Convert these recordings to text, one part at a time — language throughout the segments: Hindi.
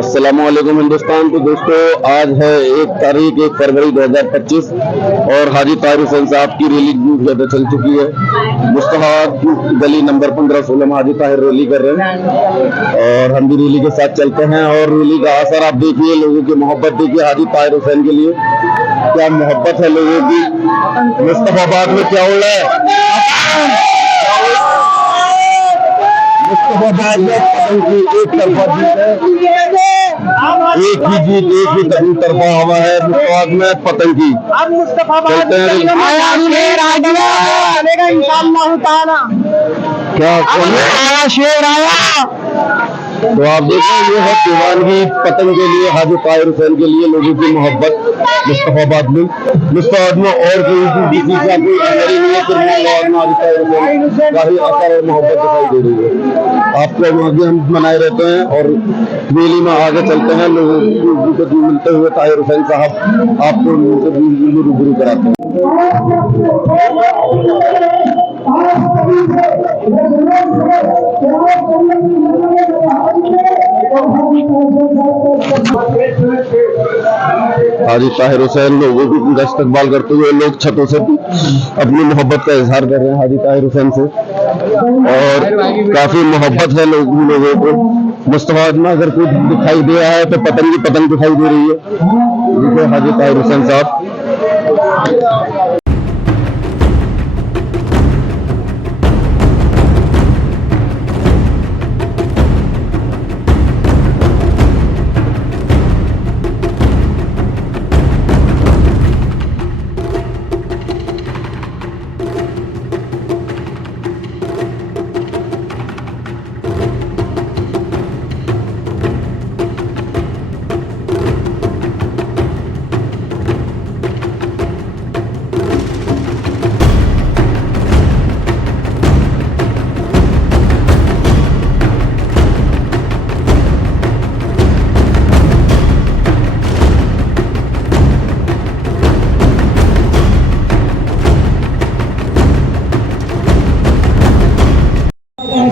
अस्सलामुअलैकुम हिंदुस्तान। तो दोस्तों, आज है 1 फरवरी 2025 और हाजी ताहिर हुसैन साहब की रैली ज्यादा चल चुकी है। मुस्तफाबाद गली नंबर 15-16 में हाजी ताहिर रैली कर रहे हैं और हम भी रैली के साथ चलते हैं। और रैली का असर आप देखिए, लोगों की मोहब्बत देखिए हाजी ताहिर हुसैन के लिए, क्या मोहब्बत है लोगों की। मुस्तफाबाद में क्या हो रहा है, मुस्तफाबाद में एक तरफा जीत है, एक ही जीत, एक ही तरफा हवा है मुस्तफाबाद में पतंग की। चलते हैं क्या शेर आया। तो आप देखें, ये है दीवानगी पतंग के लिए, हाजी ताहिर हुसैन के लिए लोगों की मोहब्बत मुस्तफाबाद में और कोई किसी का कोई असर नहीं है, सिर्फ मुस्तफाबाद में हाजी ताहिर हुसैन का ही असर और मोहब्बत दिखाई दे रही है। आपको आगे हम मनाए रहते हैं और रैली में आगे चलते हैं, लोगों को मिलते हुए ताहिर हुसैन साहब आपको उनसे रूबरू कराते हैं। हाजी ताहिर हुसैन लोगों की इस्तकबाल करते हुए लोग छतों से अपनी मोहब्बत का इजहार कर रहे हैं हाजी ताहिर हुसैन से, और काफी मोहब्बत है लोगों को। मुस्तफाबाद में अगर कोई दिखाई दे रहा है तो पतंग की पतंग दिखाई दे रही है, हाजी ताहिर हुसैन साहब।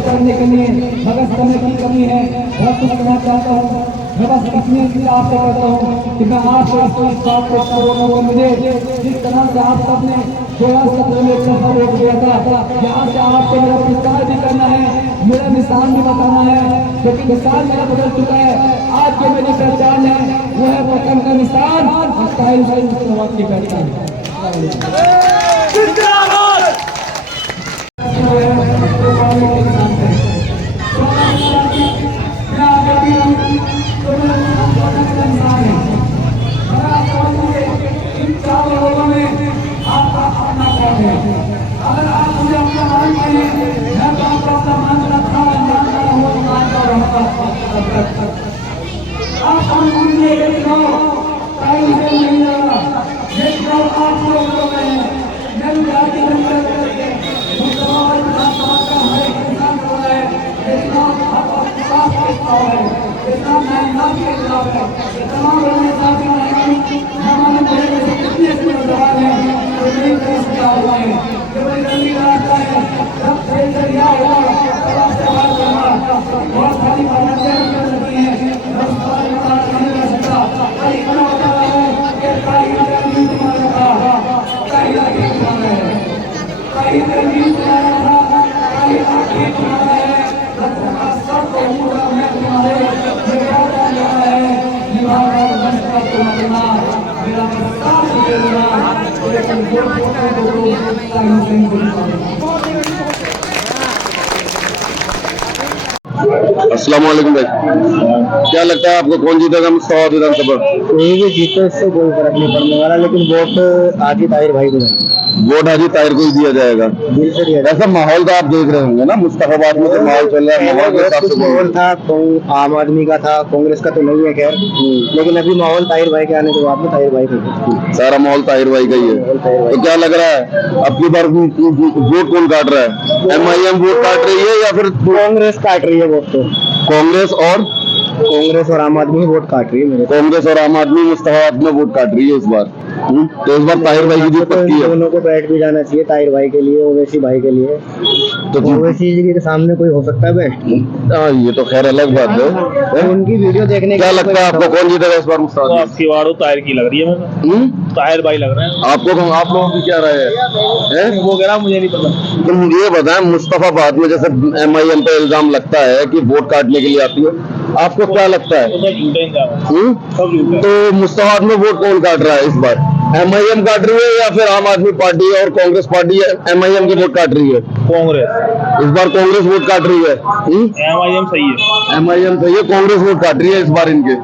करने के लिए मगर समय की कमी है। मैं कुछ कहना चाहता हूँ, मैं बस इतनी आपसे कहता हूँ कि मैं आपको इस बात को करूँगा, मुझे जिस तरह से आप सबने 16-17 में पैसा रोक दिया था, यहाँ से आपको मेरा प्रचार भी करना है, मेरा निशान भी बताना है, क्योंकि निशान मेरा बदल चुका है। आज जो मेरी पहचान है वो है पतंग का निशान और ताहिर हुसैन की पहचान। अस्सलाम वालेकुम भाई, क्या लगता है आपको कौन जीतेगा मुस्तफाबाद विधानसभा? कोई भी जीते इससे कोई फर्क नहीं पड़ने वाला, लेकिन वोट हाजी ताहिर भाई को देंगे। वोट हाजी ताहिर को ही दिया जाएगा। दिल से दिया। ऐसा माहौल तो आप देख रहे होंगे ना मुस्तफाबाद में, जो माहौल चल रहा है, माहौल के हिसाब से माहौल था आम आदमी का था, कांग्रेस का तो नहीं है खैर, लेकिन अभी माहौल ताहिर भाई के आने के बाद में ताहिर भाई का सारा माहौल ताहिर भाई का ही है। तो क्या लग रहा है अब की बार वोट कौन काट रहा है? MIM वोट काट रही है या फिर कांग्रेस काट रही है वोट? तो कांग्रेस और कांग्रेस और आम आदमी वोट काट रही है मेरे कांग्रेस और आम आदमी मुस्तफाबाद में वोट काट रही है इस बार। तो इस बार ताहिर भाई की जीत तो पक्की इन है। दोनों को बैठ भी जाना चाहिए, ताहिर भाई के लिए, ओवैसी भाई के लिए। तो ओवैसी जी के सामने कोई हो सकता है बेस्ट? हाँ, ये तो खैर अलग बात है। तो उनकी वीडियो देखने क्या के लगता है आपको कौन जीतेगा इस बार तो मुस्तफाबाद आपकी वार्ड ताहिर की लग रही है मेरे को। ताहिर भाई लग रहे हैं। में? आपको आप लोगों की क्या राय है? वो कह रहा मुझे नहीं पता। तो मुझे ये बताएं, मुस्तफाबाद में जैसे MIM पे इल्जाम लगता है कि वोट काटने के लिए आती है, आपको क्या लगता है? वो सब झूठे इंसान हैं। हम्म? सब झूठे हैं। तो मुस्तफाबाद में वोट कौन काट रहा है इस बार? MIM काट रही है या फिर आम आदमी पार्टी और कांग्रेस पार्टी MIM के वोट काट रही है? कांग्रेस इस बार कांग्रेस वोट काट रही है। MIM सही है। MIM तो ये कांग्रेस वोट काट रही है इस बार इनके,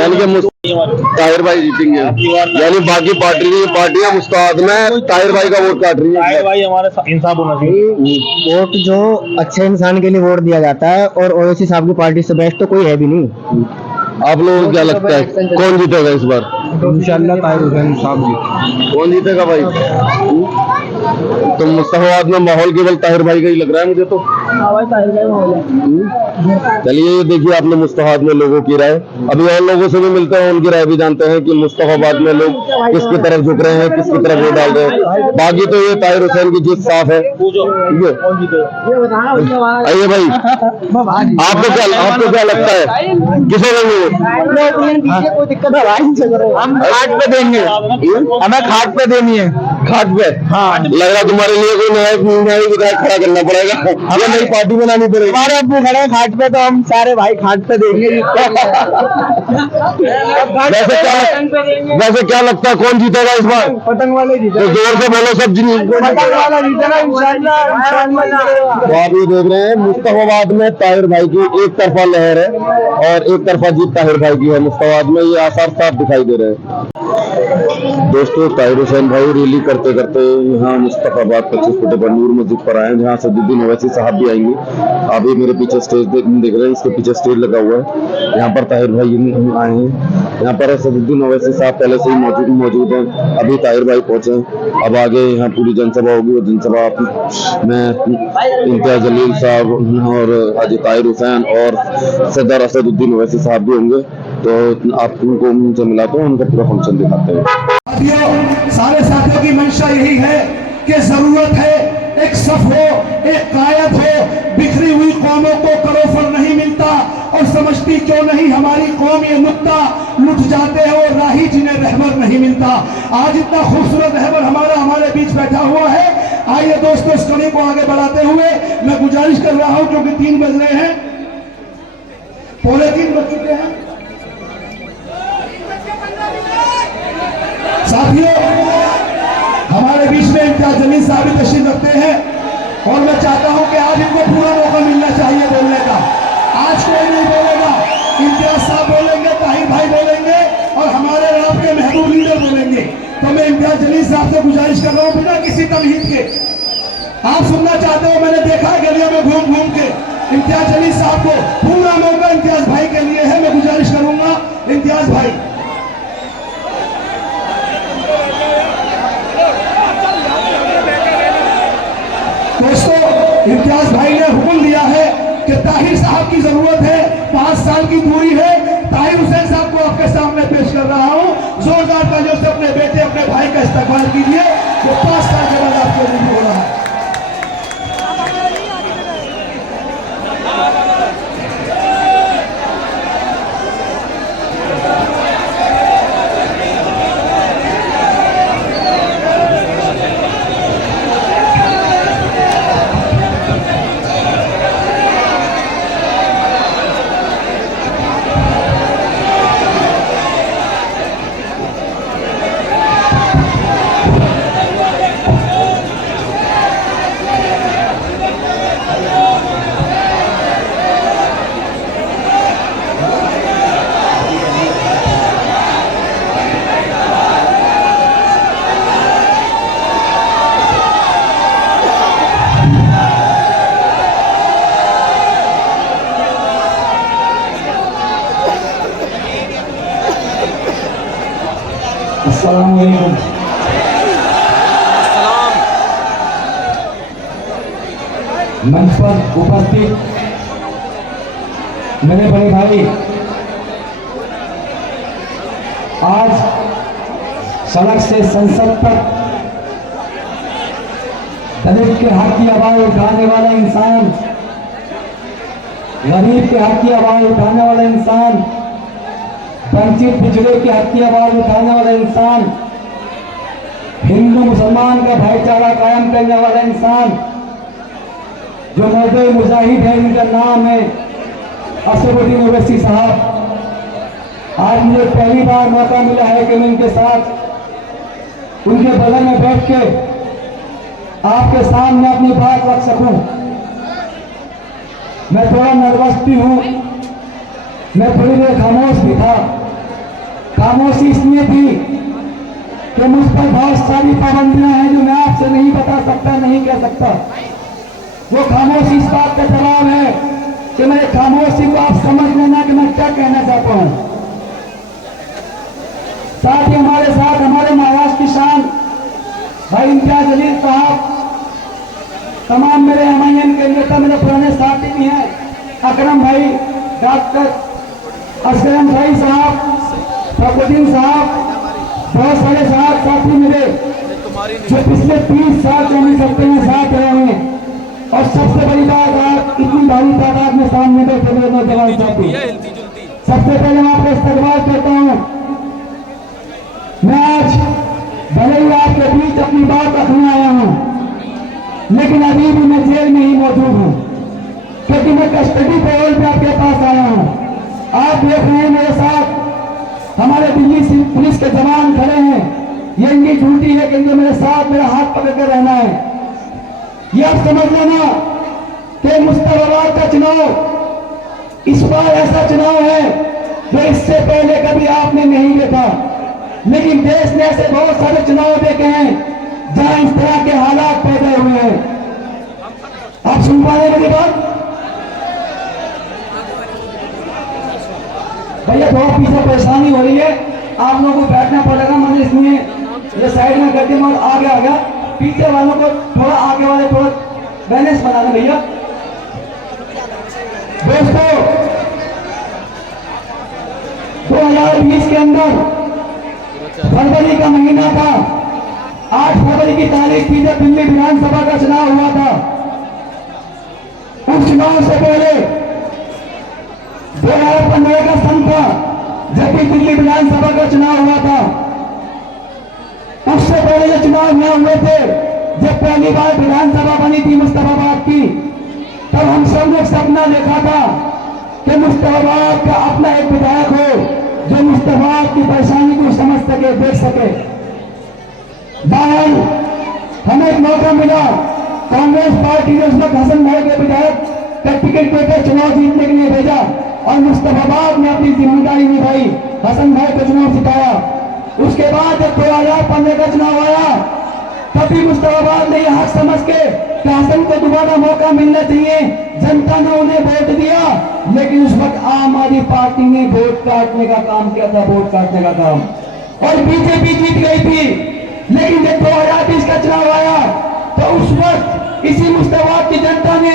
यानी कि ताहिर भाई जीतेंगे, यानी बाकी पार्टियां मुस्तफाबाद में ताहिर भाई का वोट काट रही ताहिर है। भाई हमारे इंसाफ होना चाहिए। वोट जो अच्छे इंसान के लिए वोट दिया जाता है, और ओवैसी साहब की पार्टी से बेस्ट तो कोई है भी नहीं। आप लोगों को क्या लगता है कौन जीतेगा इस बार? इंशाल्लाह ताहिर हुसैन साहब जी। कौन जीतेगा भाई? तो मुस्तफाबाद में माहौल केवल ताहिर भाई का ही लग रहा है मुझे तो। चलिए, ये देखिए आपने मुस्तफाबाद में लोगों की राय। अभी और लोगों से भी मिलते हैं, उनकी राय भी जानते हैं कि मुस्तफाबाद में लोग किसकी तरफ झुक रहे हैं, किसकी तरफ वोट डाल रहे हैं। बाकी तो ये ताहिर हुसैन की जीत साफ है। ठीक है, आइए भाई, आपको क्या लगता है किसे देंगे? कोई दिक्कत है भाई, हम खाट पे देंगे, हमें खाट पे देनी है। खाट पे? हाँ। लग रहा तुम्हारे लिए कोई नया विधायक खड़ा करना पड़ेगा, हमें नई पार्टी बनानी पड़ेगी। हमारे अब्बू खड़े हैं खाट पे, तो हम सारे भाई खाट पे देंगे। वैसे क्या लगता है कौन जीतेगा इस बार? पतंग वाले जीते, तो जोर से बोलो सब पतंग वाला जीतेगा इंशाल्लाह। तो आप ये देख रहे हैं, मुस्तफाबाद में ताहिर भाई की एक तरफा लहर है और एक तरफा जीत ताहिर भाई की है। मुस्तफाबाद में ये आसार साफ दिखाई दे रहे हैं। दोस्तों, ताहिर हुसैन भाई रैली करते करते यहाँ मुस्तफाबाद 25 फुटे पर नूर मस्जिद पर आए हैं, जहाँ सदुद्दीन ओवैसी साहब भी आएंगे। आप ये मेरे पीछे स्टेज देख रहे हैं, इसके पीछे स्टेज लगा हुआ है। यहाँ पर ताहिर भाई आए हैं। यहाँ पर सदुद्दीन ओवैसी साहब पहले से ही मौजूद हैं। अभी ताहिर भाई पहुंचे हैं। अब आगे यहाँ पूरी जनसभा होगी, और जनसभा में इम्तियाज जलील साहब और हाजी ताहिर हुसैन और सदर असदुद्दीन ओवैसी साहब भी होंगे। तो आप उनको उनसे मिलाते हैं, उनका पूरा फंक्शन दिखाते हैं। साथियों, सारे साथियों की मंशा यही है कि जरूरत है एक सफ हो, एक कायद हो। बिखरी हुई कौमों को करोफल नहीं मिलता, और समझती क्यों नहीं हमारी कौम ये नुक्ता, लुट जाते हैं और राही जिन्हें रहबर नहीं मिलता। आज इतना खूबसूरत रहबर हमारे बीच बैठा हुआ है। आइए दोस्तों, इस कड़ी को आगे बढ़ाते हुए मैं गुजारिश कर रहा हूं, क्योंकि 3 बज रहे हैं, 2:45 बज चुके हैं। साथियों, हमारे बीच में इम्तियाज जलील साहब भी तशरीफ रखते हैं, और मैं चाहता हूं कि आज इनको पूरा मौका मिलना चाहिए बोलने का। आज कोई नहीं बोलेगा, इम्तियाज साहब बोलेंगे, ताहिर भाई बोलेंगे, और हमारे आपके महबूब लीडर बोलेंगे। तो मैं इम्तियाज जलील साहब से गुजारिश कर रहा हूं, बिना किसी तमहीद के, आप सुनना चाहते हो, मैंने देखा है गलियों में घूम घूम के। इम्तियाज जलील साहब को पूरा मौका इम्तियाज भाई के लिए है। मैं गुजारिश करूंगा, इम्तियाज भाई। दोस्तों, इम्तियाज भाई ने हुक्म दिया है कि ताहिर साहब की जरूरत है, 5 साल की दूरी है। ताहिर हुसैन साहब को आपके सामने पेश कर रहा हूं। जोरदार तालियों से अपने बेटे, अपने भाई का इस्तकबाल कीजिए, जो 5 साल के बाद आपके लिए हो रहा है। अस्सलाम वालेकुम। मंच पर उपस्थित मेरे बड़े भाई आज सड़क से संसद तक दलित के हक की आवाज उठाने वाला इंसान, गरीब के हक की आवाज उठाने वाला इंसान, वंचित पिछड़े के हक की आवाज उठाने वाला इंसान, हिंदू मुसलमान का भाईचारा कायम करने वाला इंसान, जो मर्द मुजाहिद है, जिनका नाम है असदुद्दीन ओवैसी साहब। आज मुझे पहली बार मौका मिला है कि मैं उनके साथ उनके बगल में बैठ के आपके सामने अपनी बात रख सकूं। मैं थोड़ा नर्वस भी हूं, मैं थोड़ी देर खामोश भी था। खामोशी इसलिए थी कि मुझ पर बहुत सारी पाबंदियां हैं जो मैं आपसे नहीं बता सकता, नहीं कह सकता। वो खामोशी इस बात का जवाब है कि मेरे खामोशी को आप समझ लेना कि मैं क्या कहना चाहता हूं। साथ ही हमारे साथ हमारे महाराष्ट्र की शान भाई इम्तियाज जलील साहब, तमाम मेरे एमआईएम के नेता, मेरे पुराने साथी भी हैं, अकरम भाई, डॉक्टर असलम भाई साहब, फखरुद्दीन साहब, बहुत सारे साहब साथी मेरे जो पिछले 30 साल से हम सकते हैं साथ रहे हैं। और सबसे बड़ी बात, आप इतनी भारी तादाद में सामने बैठे मेरे नौजवान साथी, सबसे पहले मैं आपका इस्तकबाल करता हूँ। मैं आज भले ही आपके बीच अपनी बात रखने आया हूं, लेकिन अभी भी मैं जेल में ही मौजूद हूं, क्योंकि मैं कस्टडी पैरोल पे आपके पास आया हूं। आप देख रहे हैं मेरे साथ हमारे दिल्ली पुलिस के जवान खड़े हैं। ये इनकी ड्यूटी है कि इनको मेरे साथ मेरा हाथ पकड़ कर रहना है। ये आप समझ लेना कि मुस्तफाबाद का चुनाव इस बार ऐसा चुनाव है जो इससे पहले कभी आपने नहीं देखा। लेकिन देश ने ऐसे बहुत सारे चुनाव देखे हैं जहां इस तरह के हालात पैदा हुए हैं। आप सुन पा रहे हैं मेरी बात? भैया बहुत पीछे परेशानी हो रही है, आप लोगों को बैठना पड़ेगा। मैंने इसलिए ये साइड में कर दिया, मगर आगे आ गया। पीछे वालों को थोड़ा, आगे वाले थोड़ा बैलेंस बना दें भैया। दोस्तों, 2020 के अंदर फरवरी का महीना था, 8 फरवरी की तारीख थी जब दिल्ली विधानसभा का चुनाव हुआ था। उस चुनाव से पहले 2015 का सन था जब भी दिल्ली विधानसभा का चुनाव हुआ था। उससे पहले जो चुनाव न हुए थे, जब पहली बार विधानसभा बनी थी मुस्तफाबाद की, तब हम सब ने सपना देखा था कि मुस्तफाबाद का अपना एक विधायक हो जो मुस्तफाबाद की परेशानी को समझ सके, देख सके। बाहर हमें एक मौका मिला, कांग्रेस पार्टी ने उस वक्त हसन भाई के विधायक का टिकट देकर चुनाव जीतने के लिए भेजा और मुस्तफाबाद ने अपनी जिम्मेदारी निभाई, हसन भाई को चुनाव जिताया। उसके बाद जब 2015 का चुनाव आया, तभी मुस्तफाबाद ने यह हक समझ के कि हसन को दोबारा मौका मिलना चाहिए, जनता ने उन्हें वोट दिया। लेकिन उस वक्त आम आदमी पार्टी ने वोट काटने का काम किया था, वोट काटने का काम, और बीजेपी जीत गई थी। लेकिन जब 2020 का चुनाव आया तो उस वक्त इसी मुस्तफाबाद की जनता ने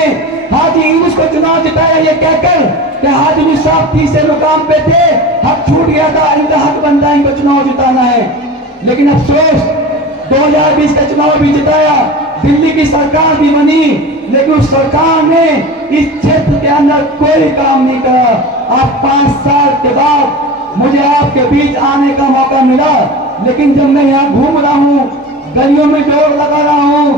हाजी यूनुस को चुनाव जिताया, ये कहकर कि हाजी यूनुस साहब तीसरे मुकाम पे थे, हक छूट गया था, इनका हक बनता है, इनको चुनाव जिताना है। लेकिन अफसोस 2020 का चुनाव भी जिताया, दिल्ली की सरकार भी बनी, लेकिन उस सरकार ने इस क्षेत्र के अंदर कोई काम नहीं करा। आज 5 साल के बाद मुझे आपके बीच आने का मौका मिला, लेकिन जब मैं यहाँ घूम रहा हूँ, गलियों में दौड़ लगा रहा हूँ,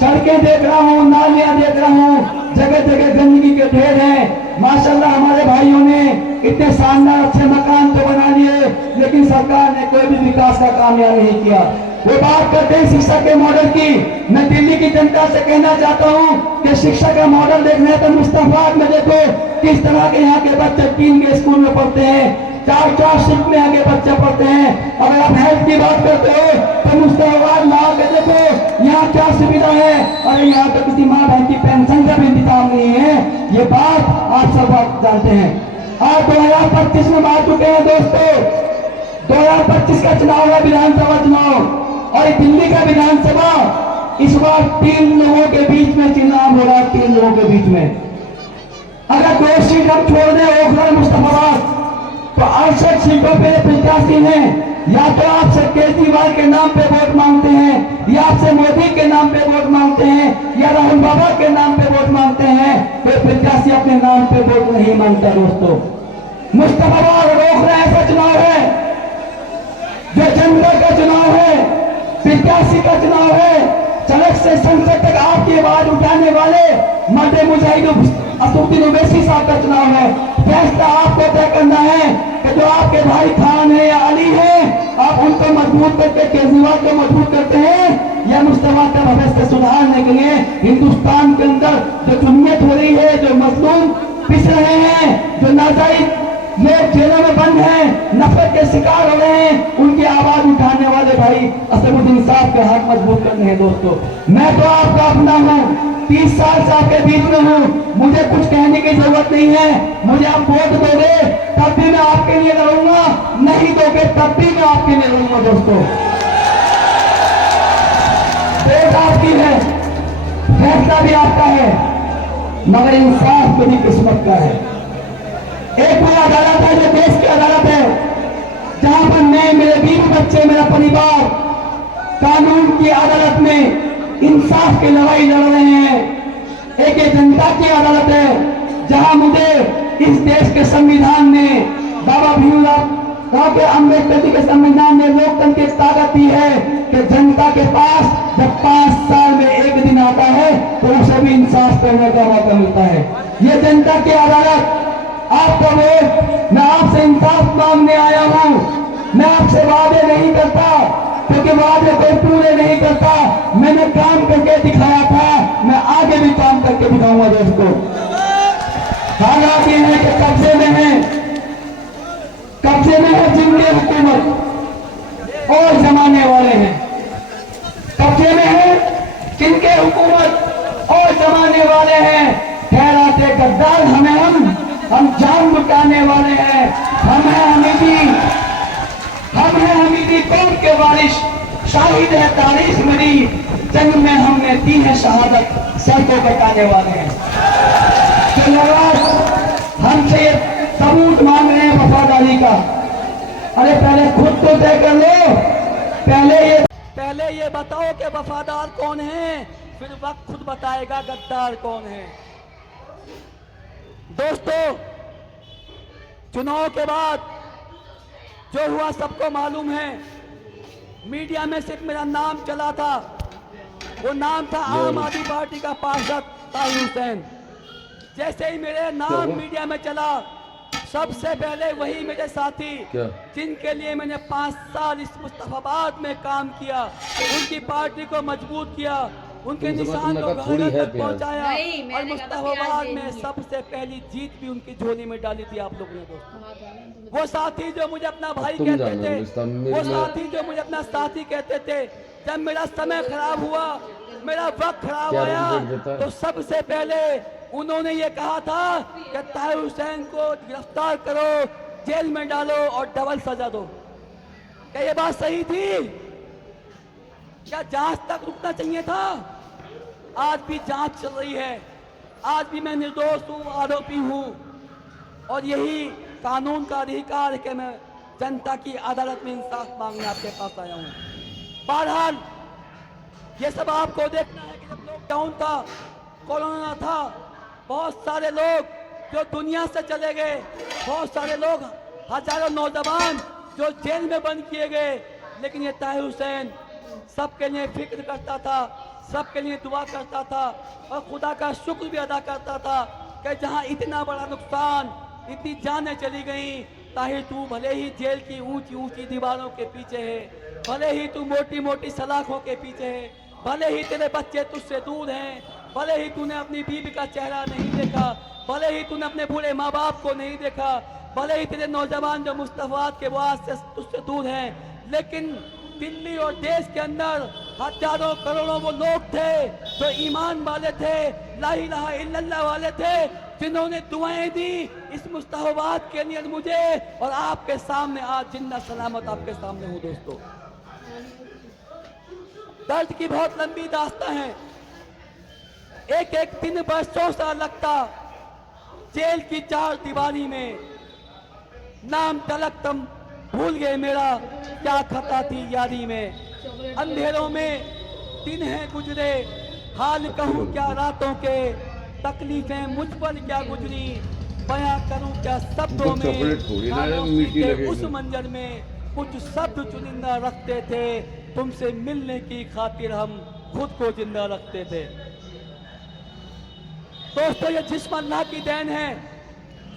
सड़कें देख रहा हूँ, नालियां देख रहा हूँ, जगह जगह गंदगी के ढेर हैं। माशाल्लाह हमारे भाइयों ने इतने शानदार अच्छे मकान तो बना लिए, लेकिन सरकार ने कोई भी विकास का काम यहाँ नहीं किया। वो बात करते हैं शिक्षा के मॉडल की। मैं दिल्ली की जनता से कहना चाहता हूँ कि शिक्षा का मॉडल देखना है तो मुस्तफाबाद में देखो किस तरह के यहाँ के बच्चे 3 के स्कूल में पढ़ते हैं, 4 शिफ्ट में आगे बच्चे पढ़ते हैं। अगर आप हेल्थ की बात करते हो तो मुस्तफाबाद ला के देखो यहाँ क्या सुविधा है। और यहाँ पे किसी माँ बहन की पेंशन का भी इंतजाम नहीं है, ये बात आप सब जानते हैं। आप 2025 में आ चुके हैं दोस्तों, 2025 का चुनाव है, विधानसभा चुनाव, और दिल्ली का विधानसभा इस बार 3 लोगों के बीच में चुनाव हो रहा है, 3 लोगों के बीच में। अगर 2 सीट हम छोड़ दें ओखला मुस्तफाबाद, तो 68 सीटों पे प्रत्याशी हैं। या तो आपसे केजरीवाल के नाम पे वोट मांगते हैं, या आपसे मोदी के नाम पे वोट मांगते हैं, या राहुल बाबा के नाम पे वोट मांगते हैं। कोई प्रत्याशी अपने नाम पे वोट नहीं मांगता दोस्तों। मुस्तफाबाद रोक रहे ऐसा चुनाव है जो जनता का चुनाव है, प्रत्याशी का चुनाव है। सड़क से संसद तक आपकी आवाज उठाने वाले मर्द मुजाहिद असदुद्दीन ओवैसी साहब का चुनाव है। फैसला आपको तय करना है कि जो आपके भाई खान है या अली है, आप उनको मजबूत करके केजरीवाल को मजबूत करते हैं, या मुस्तफा का भविष्य सुधारने के लिए हिंदुस्तान के अंदर जो जुम्मियत हो रही है, जो मजलूम पिस रहे हैं, जो नाजायज लोग जेलों में बंद हैं, नफरत के शिकार हो रहे हैं, उनकी आवाज उठाने वाले भाई असदुद्दीन साहब के हाथ मजबूत करने हैं दोस्तों। मैं तो आपका अपना हूँ, 30 साल से आपके बीच में हूँ, मुझे कुछ कहने की जरूरत नहीं है। मुझे आप वोट दोगे तब भी मैं आपके लिए लड़ूंगा, नहीं दोगे तब भी मैं आपके लिए लड़ूंगा दोस्तों। वोट आपकी है, फैसला भी आपका है, मगर इंसाफ मेरी किस्मत का है। एक वो अदालत है जो देश की अदालत है, जहां पर मैं, मेरे बीवी बच्चे, मेरा परिवार कानून की अदालत में इंसाफ की लड़ाई लड़ रहे हैं। एक ये जनता की अदालत है, जहां मुझे इस देश के संविधान ने, बाबा भीमराव अम्बेडकर जी के संविधान ने लोकतंत्र की ताकत दी है कि जनता के पास जब 5 साल में एक दिन आता है तो उसे भी इंसाफ करने का मौका मिलता है। ये जनता की अदालत, आपका वोट, मैं आपसे इंसाफ मांगने आया हूं। मैं आपसे वादे नहीं करता, क्योंकि वादे कोई पूरे नहीं करता। मैंने काम करके दिखाया था, मैं आगे भी काम करके दिखाऊंगा दोस्तों। हालात ये है कि कब्जे में है जिनकी हुकूमत और जमाने वाले हैं। कब्जे में है जिनके हुकूमत और जमाने वाले हैं। ठहराते गद्दार हमें हम जान लुटाने वाले हैं। हम हैं हमीदी कौम के वारिश, शाहिद है तारीख मेरी, जंग में हमने दी है शहादत, सर को कटाने वाले हैं। तो लोग हमसे ये सबूत मांग रहे हैं वफादारी का। अरे पहले खुद तो तय कर लो, पहले ये बताओ कि वफादार कौन है, फिर वक्त खुद बताएगा गद्दार कौन है। दोस्तों, चुनाव के बाद जो हुआ सबको मालूम है। मीडिया में सिर्फ मेरा नाम चला था, वो नाम था आम आदमी पार्टी का पार्षद ताहिर हुसैन। जैसे ही मेरे नाम मीडिया में चला, सबसे पहले वही मेरे साथी जिनके लिए मैंने 5 साल इस मुस्तफाबाद में काम किया, उनकी पार्टी को मजबूत किया, उनके निशान को घर तक पहुंचाया, और मुस्तफाबाद में सबसे पहली जीत भी उनकी झोली में डाली थी आप लोगों ने दोस्तों। वो साथी जो मुझे अपना भाई कहते थे, वो साथी जो मुझे अपना साथी कहते थे, जब मेरा समय खराब हुआ, मेरा वक्त खराब आया, तो सबसे पहले उन्होंने ये कहा था कि ताहिर हुसैन को गिरफ्तार करो, जेल में डालो और डबल सजा दो। क्या ये बात सही थी? क्या जांच तक रुकना चाहिए था? आज भी जांच चल रही है, आज भी मैं निर्दोष हूँ, आरोपी हूँ, और यही कानून का अधिकार है कि मैं जनता की अदालत में इंसाफ मांगने आपके पास आया हूँ। बहरहाल ये सब आपको देखना है कि जब लॉकडाउन था, कोरोना था, बहुत सारे लोग जो दुनिया से चले गए, बहुत सारे लोग, हजारों नौजवान जो जेल में बंद किए गए, लेकिन ये ताहिर हुसैन सबके लिए फिक्र करता था, सबके लिए दुआ करता था, और खुदा का शुक्र भी अदा करता था कि जहां इतना बड़ा नुकसान, इतनी जानें चली गई, ताहिर तू भले ही जेल की ऊंची ऊंची दीवारों के पीछे है, भले ही तू मोटी मोटी सलाखों के पीछे है, भले ही तेरे बच्चे तुझसे दूर हैं, भले ही तूने अपनी बीवी का चेहरा नहीं देखा, भले ही तूने अपने बूढ़े माँ बाप को नहीं देखा, भले ही तेरे नौजवान जो मुस्तफाबाद के वास से तुझसे दूर हैं, लेकिन दिल्ली और देश के अंदर हजारों करोड़ों वो लोग थे जो ईमान वाले थे, ला इलाहा इल्लल्लाह वाले थे, जिन्होंने दुआएं दी इस मुस्तफाबाद के लिए मुझे, और आपके सामने आज जिंदा सलामत आपके सामने हूँ दोस्तों। दर्द की बहुत लंबी दास्तां है, एक एक दिन बरसों सा लगता जेल की 4 दीवारी में, नाम तलक तुम भूल गए मेरा, क्या खता थी यारी में। अंधेरों में दिन है गुजरे, हाल कहूँ क्या रातों के, तकलीफें मुझ पर क्या गुजरी, बयां करूँ क्या शब्दों में। चॉकलेट थोड़ी ना खामोशी मीठी के लगेगी। उस मंजर में कुछ शब्द चुनिंदा रखते थे, तुमसे मिलने की खातिर हम खुद को जिंदा रखते थे। दोस्तों, ये जिस्म अल्लाह की देन है,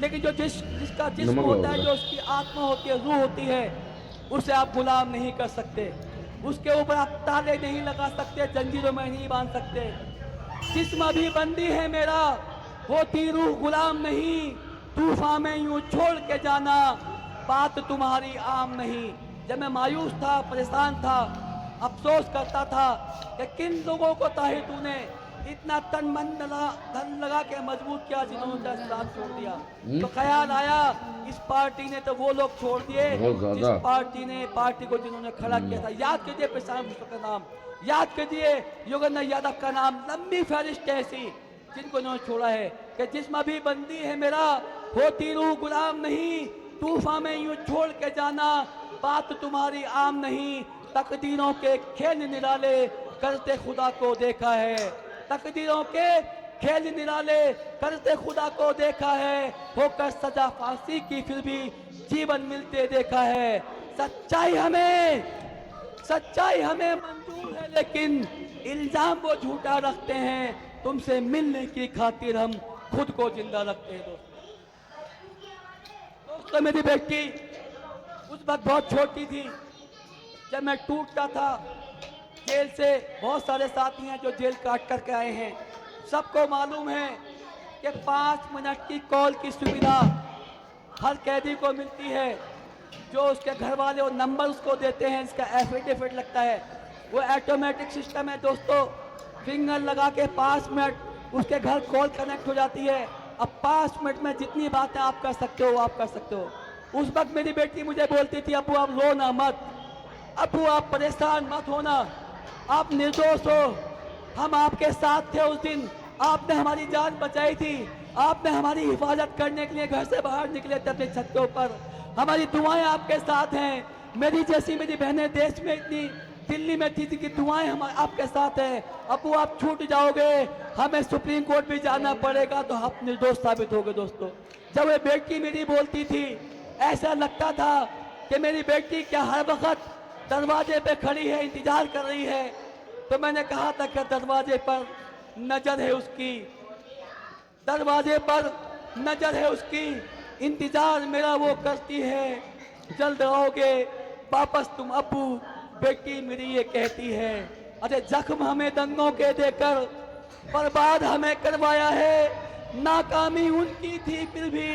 लेकिन जो जिसका जिस्म नमक होता है, लगाओ। जो उसकी आत्मा होती है, रूह होती है, उसे आप गुलाम नहीं कर सकते। उसके ऊपर आप ताले नहीं लगा सकते, जंजीरों में नहीं बांध सकते। जिस्म अभी बंदी है मेरा, होती रूह गुलाम नहीं, तूफान में यूं छोड़ के जाना, बात तुम्हारी आम नहीं। जब मैं मायूस था, परेशान था, अफसोस करता था कि किन लोगों को ताहिर तूने इतना तन मन धन लगा के मजबूत किया, जिन्होंने तेरा साथ छोड़ दिया। तो ख्याल आया, इस पार्टी ने तो वो लोग छोड़ दिए बहुत ज्यादा। जिस पार्टी को जिन्होंने खड़ा किया था। याद कीजिए प्रशांत भूषण का नाम, याद कीजिए योगेंद्र यादव का नाम, लंबी फहरिस्त ऐसी जिनको इन्होंने छोड़ा है कि जिस्म अभी बंदी है मेरा, होती रूह गुलाम नहीं, तूफान में यूं छोड़ के जाना, बात तुम्हारी आम नहीं। तकदीरों के खेल निराले करते खुदा को देखा है, तकदीरों के खेल निराले करते खुदा को देखा है, होकर सजा फांसी की फिर भी जीवन मिलते देखा है। सच्चाई हमें मंजूर है, लेकिन इल्जाम वो झूठा रखते हैं, तुमसे मिलने की खातिर हम खुद को जिंदा रखते हैं। दोस्तों, मेरी बेटी उस वक्त बहुत छोटी थी जब मैं टूटता था। जेल से बहुत सारे साथी हैं जो जेल काट करके आए हैं। सबको मालूम है कि 5 मिनट की कॉल की सुविधा हर कैदी को मिलती है। जो उसके घर वाले वो नंबर उसको देते हैं, इसका एफिडेविट लगता है, वो ऑटोमेटिक सिस्टम है दोस्तों। फिंगर लगा के 5 मिनट उसके घर कॉल कनेक्ट हो जाती है। अब 5 मिनट में जितनी बातें आप कर सकते हो आप कर सकते हो। उस वक्त मेरी बेटी मुझे बोलती थी, अबू आप रोना मत, अबू आप परेशान मत होना, आप निर्दोष हो, हम आपके साथ थे उस दिन, आपने हमारी जान बचाई थी, आपने हमारी हिफाजत करने के लिए घर से बाहर निकले थे अपने छत के ऊपर, हमारी दुआएं आपके साथ हैं। मेरी जैसी मेरी बहनें देश में इतनी दिल्ली में थी कि दुआएं हम आपके साथ हैं। अबू आप छूट जाओगे, हमें सुप्रीम कोर्ट भी जाना पड़ेगा तो आप निर्दोष साबित होगे। दोस्तों, जब ये बेटी मेरी बोलती थी, ऐसा लगता था कि मेरी बेटी क्या हर वक्त दरवाजे पे खड़ी है, इंतजार कर रही है। तो मैंने कहा था कि दरवाजे पर नजर है उसकी, दरवाजे पर नजर है उसकी, इंतजार मेरा वो करती है, जल्द आओगे वापस तुम अबू, बेटी मेरी ये कहती है। अरे जख्म हमें दंगों के देकर बर्बाद हमें करवाया है, नाकामी उनकी थी फिर भी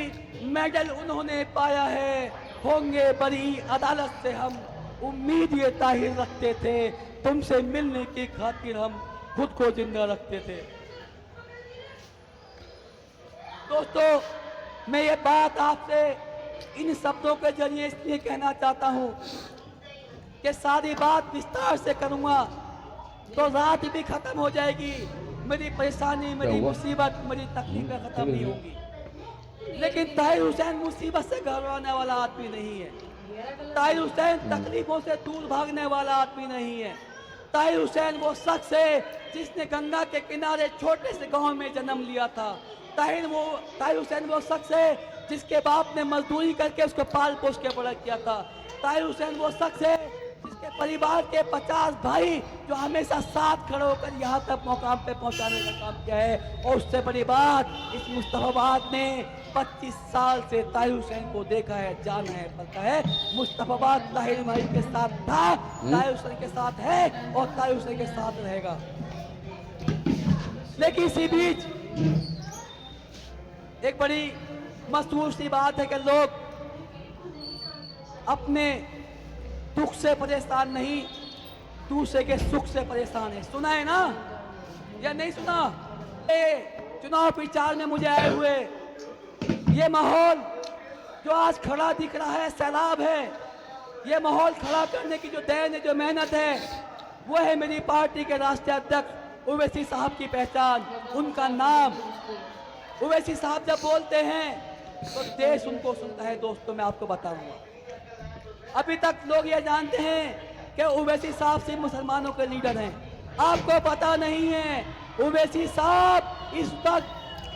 मेडल उन्होंने पाया है, होंगे बरी अदालत से हम उम्मीद ये ताहिर रखते थे, तुमसे मिलने की खातिर हम खुद को जिंदा रखते थे। दोस्तों, मैं ये बात आपसे इन शब्दों के जरिए इसलिए कहना चाहता हूँ कि सारी बात विस्तार से करूँगा तो रात भी खत्म हो जाएगी, मेरी परेशानी, मेरी मुसीबत, मेरी तकलीफें खत्म नहीं होंगी। लेकिन ताहिर हुसैन मुसीबत से घबराने वाला आदमी नहीं है, ताहिर हुसैन तकलीफों से दूर भागने वाला आदमी नहीं है। ताहिर हुसैन वो शख्स है जिसने गंगा के किनारे छोटे से गांव में जन्म लिया था। ताहिर हुसैन वो शख्स है जिसके बाप ने मजदूरी करके उसको पाल पोस के बड़ा किया था। ताहिर हुसैन वो शख्स है जिसके परिवार के 50 भाई जो हमेशा साथ खड़े होकर यहाँ तक मुकाम पे पहुँचाने का काम किया है। और उससे बड़ी बात, इस मुस्तफाबाद ने 25 साल से ताहिर हुसैन को देखा है, जाना है, पता है। मुस्तफाबाद ताहिर भाई के साथ था, ताहिर हुसैन के साथ है और ताहिर हुसैन के साथ रहेगा। लेकिन इसी बीच एक बड़ी मशहूर सी बात है कि लोग अपने दुख से परेशान नहीं, दूसरे के सुख से परेशान है। सुना है ना या नहीं सुना? चुनाव प्रचार में मुझे आए हुए ये माहौल जो आज खड़ा दिख रहा है, सैलाब है, ये माहौल खड़ा करने की जो देन है, जो मेहनत है, वो है मेरी पार्टी के राष्ट्रीय अध्यक्ष ओवैसी साहब की पहचान, उनका नाम। ओवैसी साहब जब बोलते हैं तो देश उनको सुनता है। दोस्तों मैं आपको बताऊंगा, अभी तक लोग ये जानते हैं कि ओवैसी साहब सिर्फ मुसलमानों के लीडर हैं। आपको पता नहीं है ओवैसी साहब इस वक्त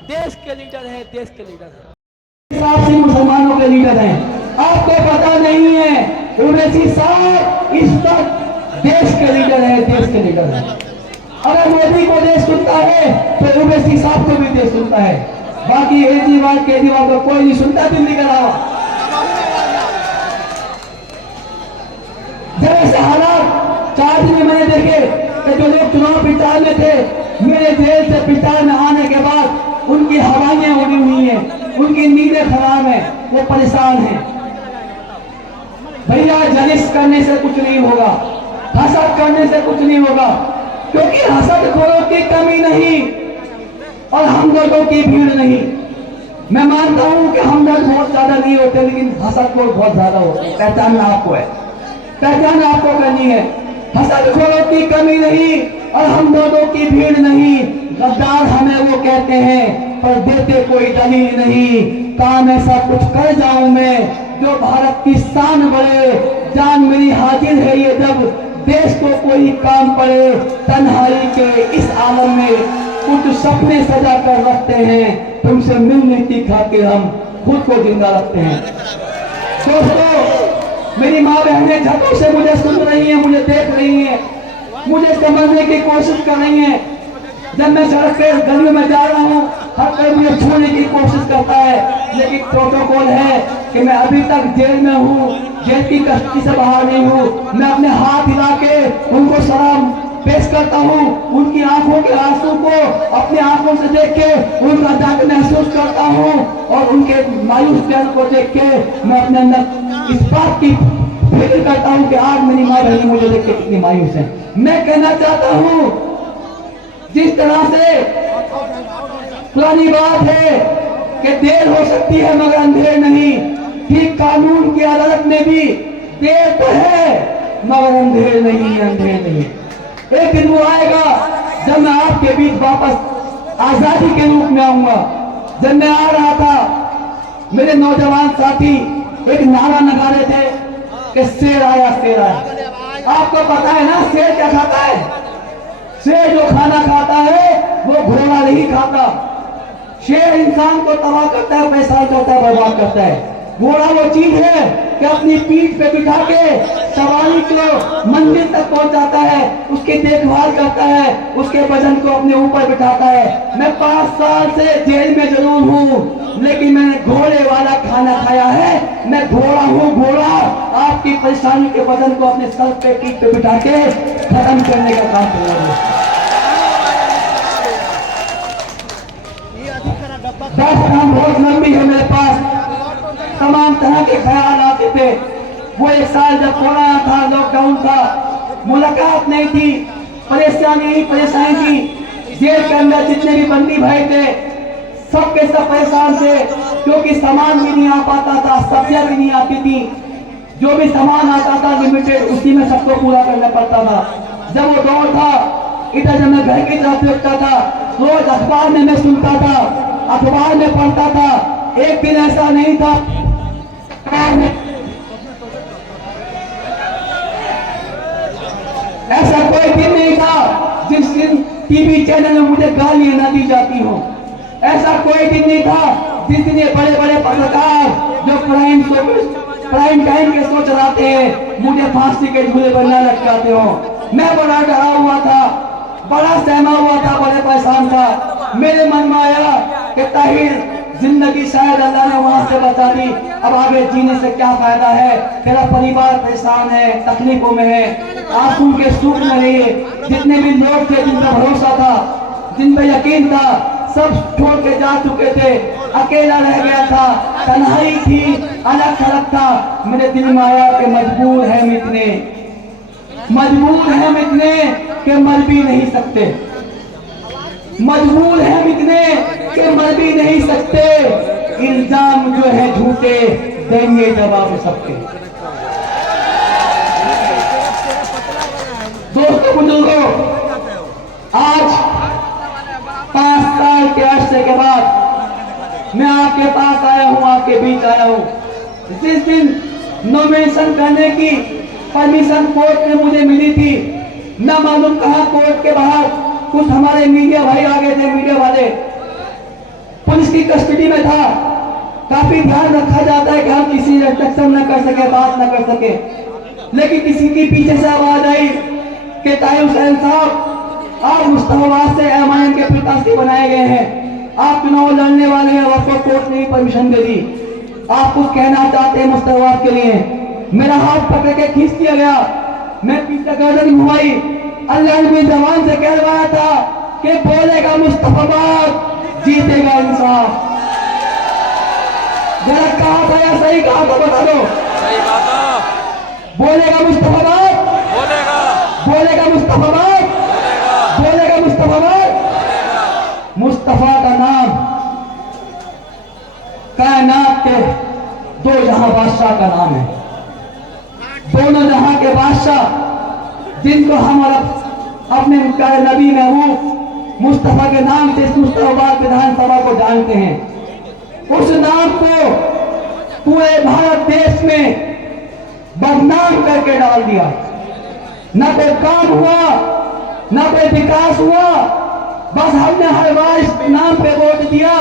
देश के लीडर है, देश के लीडर है। साहब सिर्फ मुसलमानों के लीडर हैं। आपको पता नहीं है ओवैसी साहब इस वक्त देश के लीडर है, देश के लीडर है। अगर मोदी को देश सुनता है तो ओवैसी साहब को भी देश सुनता है। बाकी केजरीवाल को कोई नहीं सुनता दिल्ली के अलावा। जब ऐसे हालात 4 दिन में मैंने देखे कि जो लोग चुनाव प्रचार में थे, मेरे जेल से प्रचार में आने के बाद उनकी हवाइयां उड़ी हुई हैं, उनकी नींदें खराब है, वो परेशान हैं। भैया जलिस करने से कुछ नहीं होगा, हसद करने से कुछ नहीं होगा, क्योंकि हसद खोरों की कमी नहीं और हमदर्दों की भीड़ नहीं। मैं मानता हूं कि हमदर्द बहुत ज्यादा नहीं होते, लेकिन हसद खोर बहुत ज्यादा होते हैं। पहचानना आपको है, पहचान आपको करनी है। हसद खोरों की कमी नहीं और हमदर्दों की भीड़ नहीं। गद्दार हमें वो कहते हैं पर देते कोई दलील नहीं। काम ऐसा कुछ कर जाऊं मैं जो भारत की शान बढ़े। जान मेरी हाजिर है ये जब देश को कोई काम पड़े। तन्हाई के इस आलम में कुछ सपने सजा कर रखते हैं, तुमसे मिलने की खातिर हम खुद को जिंदा रखते हैं। दोस्तों मेरी माँ बहनें छतों से मुझे सुन रही हैं, मुझे देख रही हैं, मुझे समझने की कोशिश कर रही हैं। जब मैं सड़क पे गलियों में जा रहा हूँ, हर कोई मुझे छूने की कोशिश करता है, लेकिन प्रोटोकॉल है कि मैं अभी तक जेल में हूँ, जेल की कस्टडी से बाहर नहीं हूँ। मैं अपने हाथ हिला के उनको सलाम पेश करता हूँ, उनकी आंखों के आंसू को अपनी आंखों से देख के उनका दर्द महसूस करता हूँ और उनके मायूस चेहरे को देख के मैं अपने अंदर इस बात की फिक्र करता हूँ कि आज मेरी माँ बहनी मुझे देख के कितनी मायूस है। मैं कहना चाहता हूँ जिस तरह से पुरानी बात है कि देर हो सकती है मगर अंधेर नहीं, ठीक कानून की अदालत में भी देर तो है मगर अंधेर नहीं, अंधेर नहीं। एक दिन वो आएगा जब मैं आपके बीच वापस आजादी के रूप में आऊंगा। जब मैं आ रहा था मेरे नौजवान साथी एक नारा लगा रहे थे कि शेर आया, शेर आया। आपको पता है ना शेर क्या खाता है? शेर जो खाना खाता है वो घोड़ा नहीं खाता। शेर इंसान को तबाह करता है, पैसा करता है, बर्बाद करता है। घोड़ा वो चीज है कि अपनी पीठ पे बिठा के सवारी को मंजिल तक पहुंचाता है, उसकी देखभाल करता है, उसके वजन को अपने ऊपर बिठाता है। मैं 5 साल से जेल में जरूर हूँ, लेकिन मैंने घोड़े वाला खाना खाया है। मैं घोड़ा हूँ, घोड़ा। आपकी परेशानी के वजन को अपने सर पे, पीठ पे बिठा के खत्म करने का काम कर रहा हूँ। 10 काम बहुत लंबी है मेरे पास, तमाम तरह के ख्याल आते थे। वो 1 साल जब कोरोना था, लॉकडाउन था, मुलाकात नहीं थी, परेशानी थी। जेल के अंदर जितने भी बंदी भाई थे सबके सब परेशान थे, क्योंकि सामान भी नहीं आ पाता था, सब्जियां भी नहीं आती थी। जो भी सामान आता था लिमिटेड, उसी में सबको पूरा करना पड़ता था। जब वो दौर था, इधर जब मैं घर की तरफ देखता था, रोज अखबार में मैं सुनता था, अखबार में पढ़ता था। एक दिन ऐसा नहीं था ऐसा कोई दिन नहीं था जिस दिन टीवी चैनल में मुझे गालियां ना दी जाती हो। ऐसा कोई दिन नहीं था जिस दिन ये बड़े बड़े पत्रकार जो प्राइम टाइम के शो चलाते हैं मुझे फांसी के झूले पर न लटकाते हो। मैं बड़ा डरा हुआ था, बड़ा सहमा हुआ था, बड़े परेशान था। मेरे मन में आया कि ताहिर जिंदगी शायद अल्लाह ने वहां से बचा दी, अब आगे जीने से क्या फायदा है? तेरा परिवार परेशान है, तकलीफों में है, आंसू के सूख न रहे। जितने भी लोग थे जिन पर भरोसा था, जिन पर यकीन था, सब छोड़ के जा चुके थे। अकेला रह गया था, तन्हाई थी, अलग थलग था। मेरे दिल में आया कि मजबूर है इतने कि मर भी नहीं सकते, मजबूर है इतने कि मर भी नहीं सकते। इल्जाम जो है झूठे, देंगे जवाब सबके। दोस्तों बुजुर्गों, आज 5 साल के अरसे के बाद मैं आपके पास आया हूं, के बीच आया हूँ। जिस दिन नॉमिनेशन करने की परमिशन कोर्ट में मुझे मिली थी, न मालूम कहा कोर्ट के बाहर कुछ हमारे मीडिया भाई आ गए थे, मीडिया वाले पुलिस की कस्टडी में था। काफी ध्यान रखा जाता है कि हम किसी रिस्ट्रिक्शन न कर सके, बात न कर सके, लेकिन किसी की पीछे से आवाज आई कि ताहिर हुसैन साहब, आप मुस्तफाबाद से एमआईएम के प्रत्याशी बनाए गए हैं, आप चुनाव लड़ने वाले हैं, आपको कोर्ट ने परमिशन दे दी, आप कुछ कहना चाहते हैं मुस्तफाबाद के लिए? मेरा हाथ पकड़ के खींच दिया गया, मैं पीछे गर्दन घुमाई, अल्लाह ने जवान से कहलवाया था कि बोलेगा मुस्तफाबाद जीतेगा इंसाफ। जरा कहा था या सही कहा था, बता दो। सही बात है। बोलेगा मुस्तफाबाद, बोलेगा बोलेगा मुस्तफाबाद, बोलेगा मुस्तफाबाद। मुस्तफा का नाम कायनात के दो जहां बादशाह का नाम है, दोनों जहां के बादशाह जिनको हम अपने नबी महबूब मुस्तफा के नाम से मुस्तफाबाद विधानसभा को जानते हैं, उस नाम को पूरे भारत देश में बदनाम करके डाल दिया। न कोई काम हुआ, न कोई विकास हुआ, बस हमने हर बार इस नाम पे वोट दिया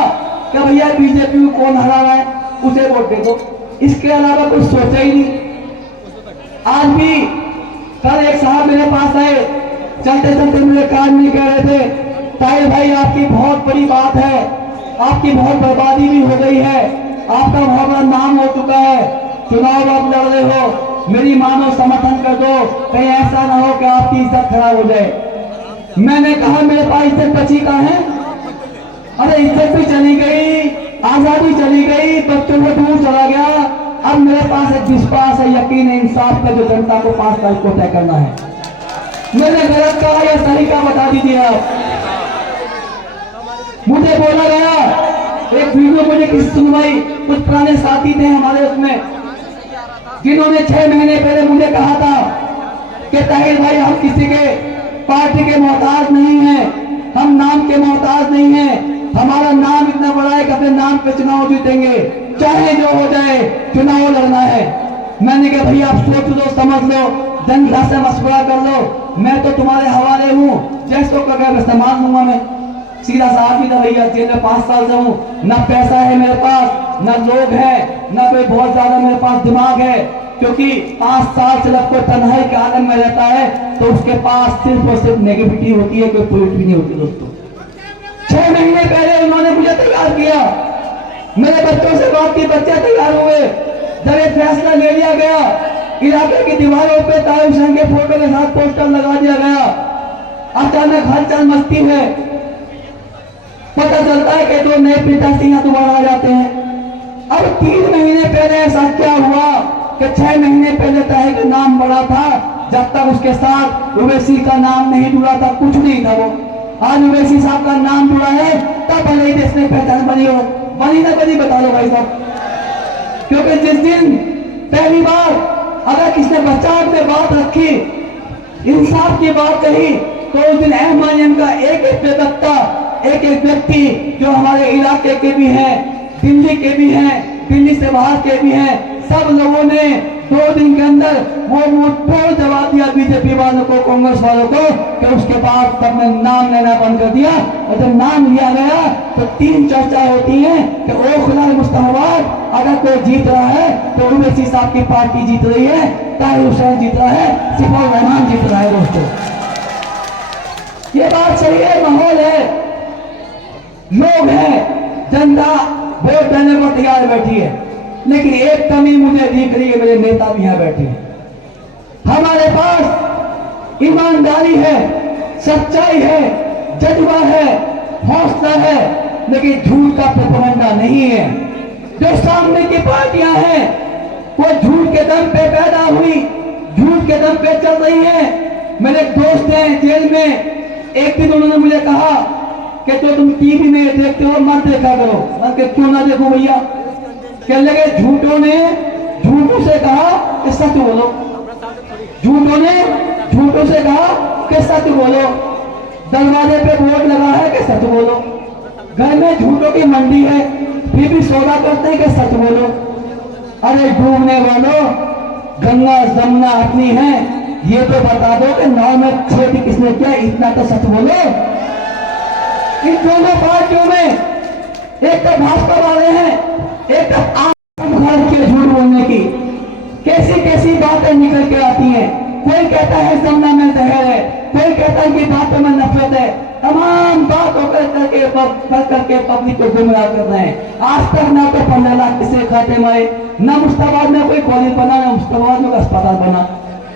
कि भैया बीजेपी को कौन हरा रहा है उसे वोट दे दो, इसके अलावा कुछ सोचा ही नहीं। आज भी कल एक साहब मेरे पास आए, चलते चलते मेरे कान में कह रहे थे, ताहिर भाई आपकी बहुत बड़ी बात है, आपकी बहुत बर्बादी भी हो गई है, आपका बहुत बड़ा नाम हो चुका है, चुनाव आप लड़ रहे हो, मेरी मानो समर्थन कर दो, कहीं ऐसा ना हो कि आपकी इज्जत खराब हो जाए। मैंने कहा मेरे पास इज्जत बची कहाँ है? अरे इज्जत भी चली गई, आजादी चली गई, बच्चों को दूर चला गया, अब मेरे पास एक विश्वास है, यकीन है, इंसाफ का जो जनता को 5 तारीख को तय करना है। मैंने गलत कहा या सही कहा बता दीजिए आप। मुझे बोला गया, एक वीडियो मुझे किसी सुनवाई, कुछ पुराने साथी थे हमारे उसमें, जिन्होंने 6 महीने पहले मुझे कहा था कि ताहिर भाई हम किसी के पार्टी के मोहताज नहीं हैं, हम नाम के मोहताज नहीं हैं, हमारा नाम इतना बड़ा है कि अपने नाम पे चुनाव जीतेंगे, चाहे जो हो जाए, चुनाव लड़ना है। मैंने कहा भैया आप सोच लो, समझ लो, जनता से मशवरा कर लो, मैं तो तुम्हारे हवाले हूँ, जैसो का मैं संभाल लूंगा। मैं सीधा सा आदमी था भैया, जेल में 5 साल से हूँ, न पैसा है मेरे पास, न लोग है, न कोई बहुत ज्यादा मेरे पास दिमाग है, क्योंकि 5 साल से जब कोई तन्हाई के आलम में रहता है तो उसके पास सिर्फ और सिर्फ नेगेटिविटी होती है, कोई पॉजिटिव नहीं होती दोस्तों। 6 महीने पहले उन्होंने मुझे तैयार किया, मेरे बच्चों से बात की, बच्चे तैयार हुए, जब एक फैसला ले लिया गया, इलाके की दीवारों पे ताहिर हुसैन के फोटो के साथ पोस्टर लगा दिया गया, अचानक हलचल मचती है, पता चलता है कि 2 नए प्रत्याशी यहाँ दोबारा आ जाते हैं। अब 3 महीने पहले ऐसा क्या हुआ कि 6 महीने पहले ताहिर का नाम बड़ा था, जब तक उसके साथ उवैसी का नाम नहीं जुड़ा था, कुछ नहीं था वो। आज उवैसी साहब का नाम जुड़ा है, तब भले ही देश में पहचान बनी हो, बनी ना बनी बता दो भाई साहब। क्योंकि जिस दिन पहली बार अगर किसने बचाव में बात रखी, इंसाफ की बात कही, तो उस दिन एमआईएम का एक एक प्रवक्ता, एक एक व्यक्ति जो हमारे इलाके के भी हैं, दिल्ली के भी हैं, दिल्ली से बाहर के भी हैं, सब लोगों ने 2 दिन के अंदर वो मुंहतोड़ जवाब दिया बीजेपी वालों को, कांग्रेस वालों को, कि उसके बाद सबने नाम लेना बंद कर दिया। और जब नाम लिया गया तो 3 चर्चा होती है कि ओ खुदा मुस्तफाबाद, अगर कोई जीत रहा है तो उवैसी साहब की पार्टी जीत रही है, ताहिर हुसैन जीत रहा है, सिफाउर रहमान जीत रहा है। दोस्तों ये बात सही है, माहौल है, लोग हैं, जनता वोट देने को तैयार बैठी है, लेकिन एक कमी मुझे दिख रही है, मेरे नेता भी यहाँ बैठे हैं। हमारे पास ईमानदारी है, सच्चाई है, जज्बा है, हौसला है, लेकिन झूठ का प्रोपेगेंडा नहीं है। जो सामने की पार्टियां हैं वो झूठ के दम पे पैदा हुई, झूठ के दम पे चल रही है। मेरे दोस्त हैं जेल में, एक दिन उन्होंने मुझे कहा कि तो तुम टीवी में देखते हो, मत देखा करो। मैं क्यों ना देखो भैया? कहने लगे झूठों ने झूठों से कहा कि सच बोलो, झूठों ने झूठों से कहा कि सच बोलो, दरवाजे पे बोर्ड लगा है कि सच बोलो। घर में झूठों की मंडी है, फिर भी सौदा करते हैं कि सच बोलो। अरे डूबने वालों, गंगा जमुना अपनी है, ये तो बता दो कि नाव में खेती किसने किया, इतना तो सच बोलो। इन दोनों पार्टियों में एक तो भाजपा वाले हैं, एक तो आम घर के झूठ बोलने की कैसी कैसी बातें निकल के आती हैं। कोई कहता है जमुना में जहर है, कोई कहता है कि बातों में नफरत है। तमाम बातों करके पब्लिक को गुमराह कर रहे हैं। आज तक ना तो 15 लाख किसे खाते मारे, ना मुश्ताबाद में कोई कॉलेज बना, ना मुश्ताबाद में कोई अस्पताल बना।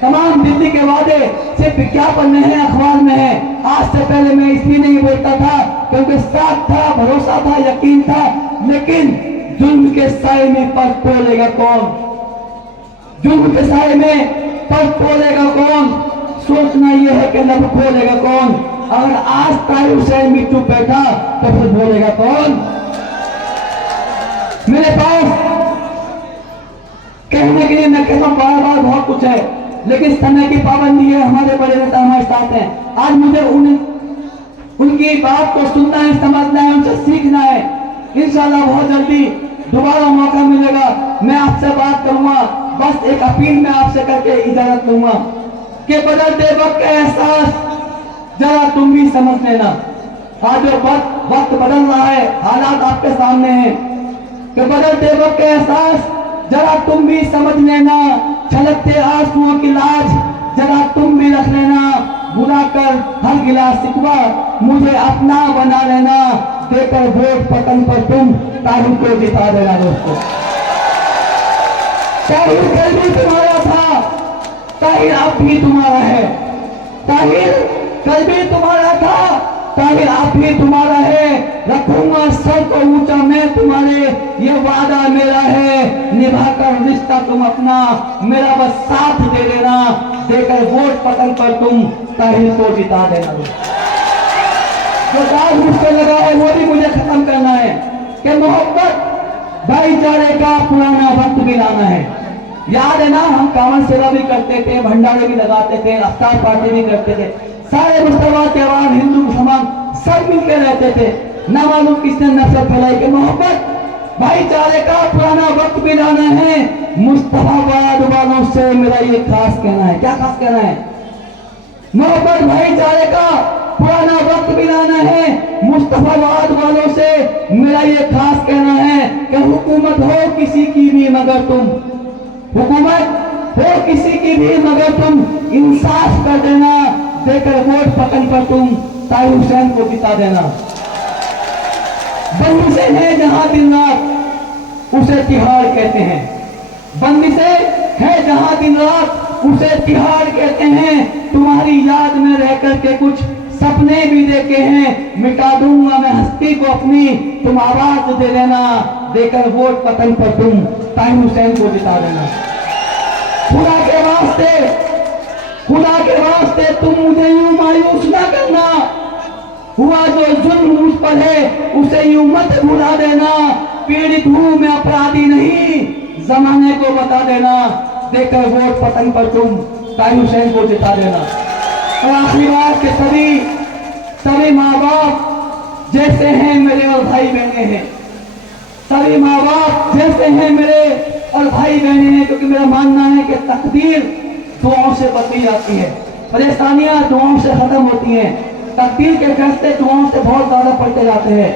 तमाम दिल्ली के वादे सिर्फ विज्ञापन में है, अखबार में है। आज से पहले मैं इसलिए नहीं बोलता था क्योंकि साथ था, भरोसा था, यकीन था। लेकिन जुल्म के साए में पर तोलेगा कौन, जुल्म के साए में पर तोलेगा कौन, सोचना यह है कि लब खोलेगा कौन। अगर आज ताहिर हुसैन भी चुप बैठा तो फिर बोलेगा कौन। मेरे पास कहने के लिए मैं कहता हूं बार बार बहुत कुछ है, लेकिन समय की पाबंदी है। हमारे बड़े नेता हमारे साथ हैं। आज मुझे उनकी बात को सुनना है, समझना है, उनसे सीखना है। इंशाल्लाह बहुत जल्दी दोबारा मौका मिलेगा, मैं आपसे बात करूंगा। बस एक अपील मैं आपसे करके इजाजत लूंगा कि बदलते वक्त का एहसास जरा तुम भी समझ लेना। आज जो वक्त बदल रहा है, हालात आपके सामने हैं, कि बदलते वक्त का एहसास जरा तुम भी समझ लेना। छलकते आंसुओं की लाज जरा तुम भी रख लेना। बुलाकर हर गिला सिकवा मुझे अपना बना लेना। देकर वोट पतन पर तुम ताहिर को जिता देना। दोस्तों, ताहिर कल भी तुम्हारा था, ताहिर अब भी तुम्हारा है। ताहिर कल भी तुम्हारा था, ताहिर आप भी तुम्हारा है। रखूंगा सर को ऊंचा मैं तुम्हारे, ये वादा मेरा है। निभाकर रिश्ता तुम अपना, मेरा बस साथ दे देना। देकर वोट पतन पर तुम ताहिर को जिता देना। जो दाग मुझको लगा है वो भी मुझे खत्म करना है कि मोहब्बत भाईचारे का पुराना वक्त भी लाना है। याद है ना, हम कामन सेवा भी करते थे, भंडारे भी लगाते थे, अफ्तार पार्टी भी करते थे। सारे मुसलमान त्योहार, हिंदू मुसलमान सब मिलकर रहते थे। ना मालूम किसने नफरत फैलाई कि मोहब्बत भाईचारे का पुराना वक्त भी लाना है। मुस्तफाबाद वालों से मेरा ये खास कहना है। क्या खास कहना है? मोहब्बत भाईचारे का पुराना वक्त भी लाना है। मुस्तफाबाद वालों से मेरा ये खास कहना है कि हुकूमत हो किसी की भी मगर तुम, हुकूमत हो किसी की भी मगर तुम इंसाफ कर देना। देकर वोट पतन पर तुम ताहिर हुसैन को जिता देना। बंदिशें हैं जहां दिन रात उसे तिहाड़ कहते हैं। बंदिशें है जहां दिन रात उसे तिहाड़ कहते हैं। तुम्हारी याद में रह करके कुछ सपने भी देखे हैं। मिटा दूंगा मैं हस्ती को अपनी, तुम आवाज दे देना। देकर वोट पतन पर तुम ताहिर हुसैन को जिता देना। खुदा के वास्ते, खुदा के वास्ते तुम मुझे यूं मायूस ना करना। हुआ जो जुल्म मुझ पर है उसे यूं मत भुला देना। पीड़ित हूं मैं, अपराधी नहीं, जमाने को बता देना। देकर वोट पतन पर तुम ताहिर हुसैन को जिता देना। और आखिरी बात के सभी माँ बाप जैसे हैं मेरे और भाई बहने हैं। सभी माँ बाप जैसे हैं मेरे और भाई बहने हैं, क्योंकि मेरा मानना है कि तकदीर दुआओं से बदली जाती है, परेशानियां दुआओं से खत्म होती हैं, तकदीर के फैसले दुआओं से बहुत ज्यादा पलटे जाते हैं।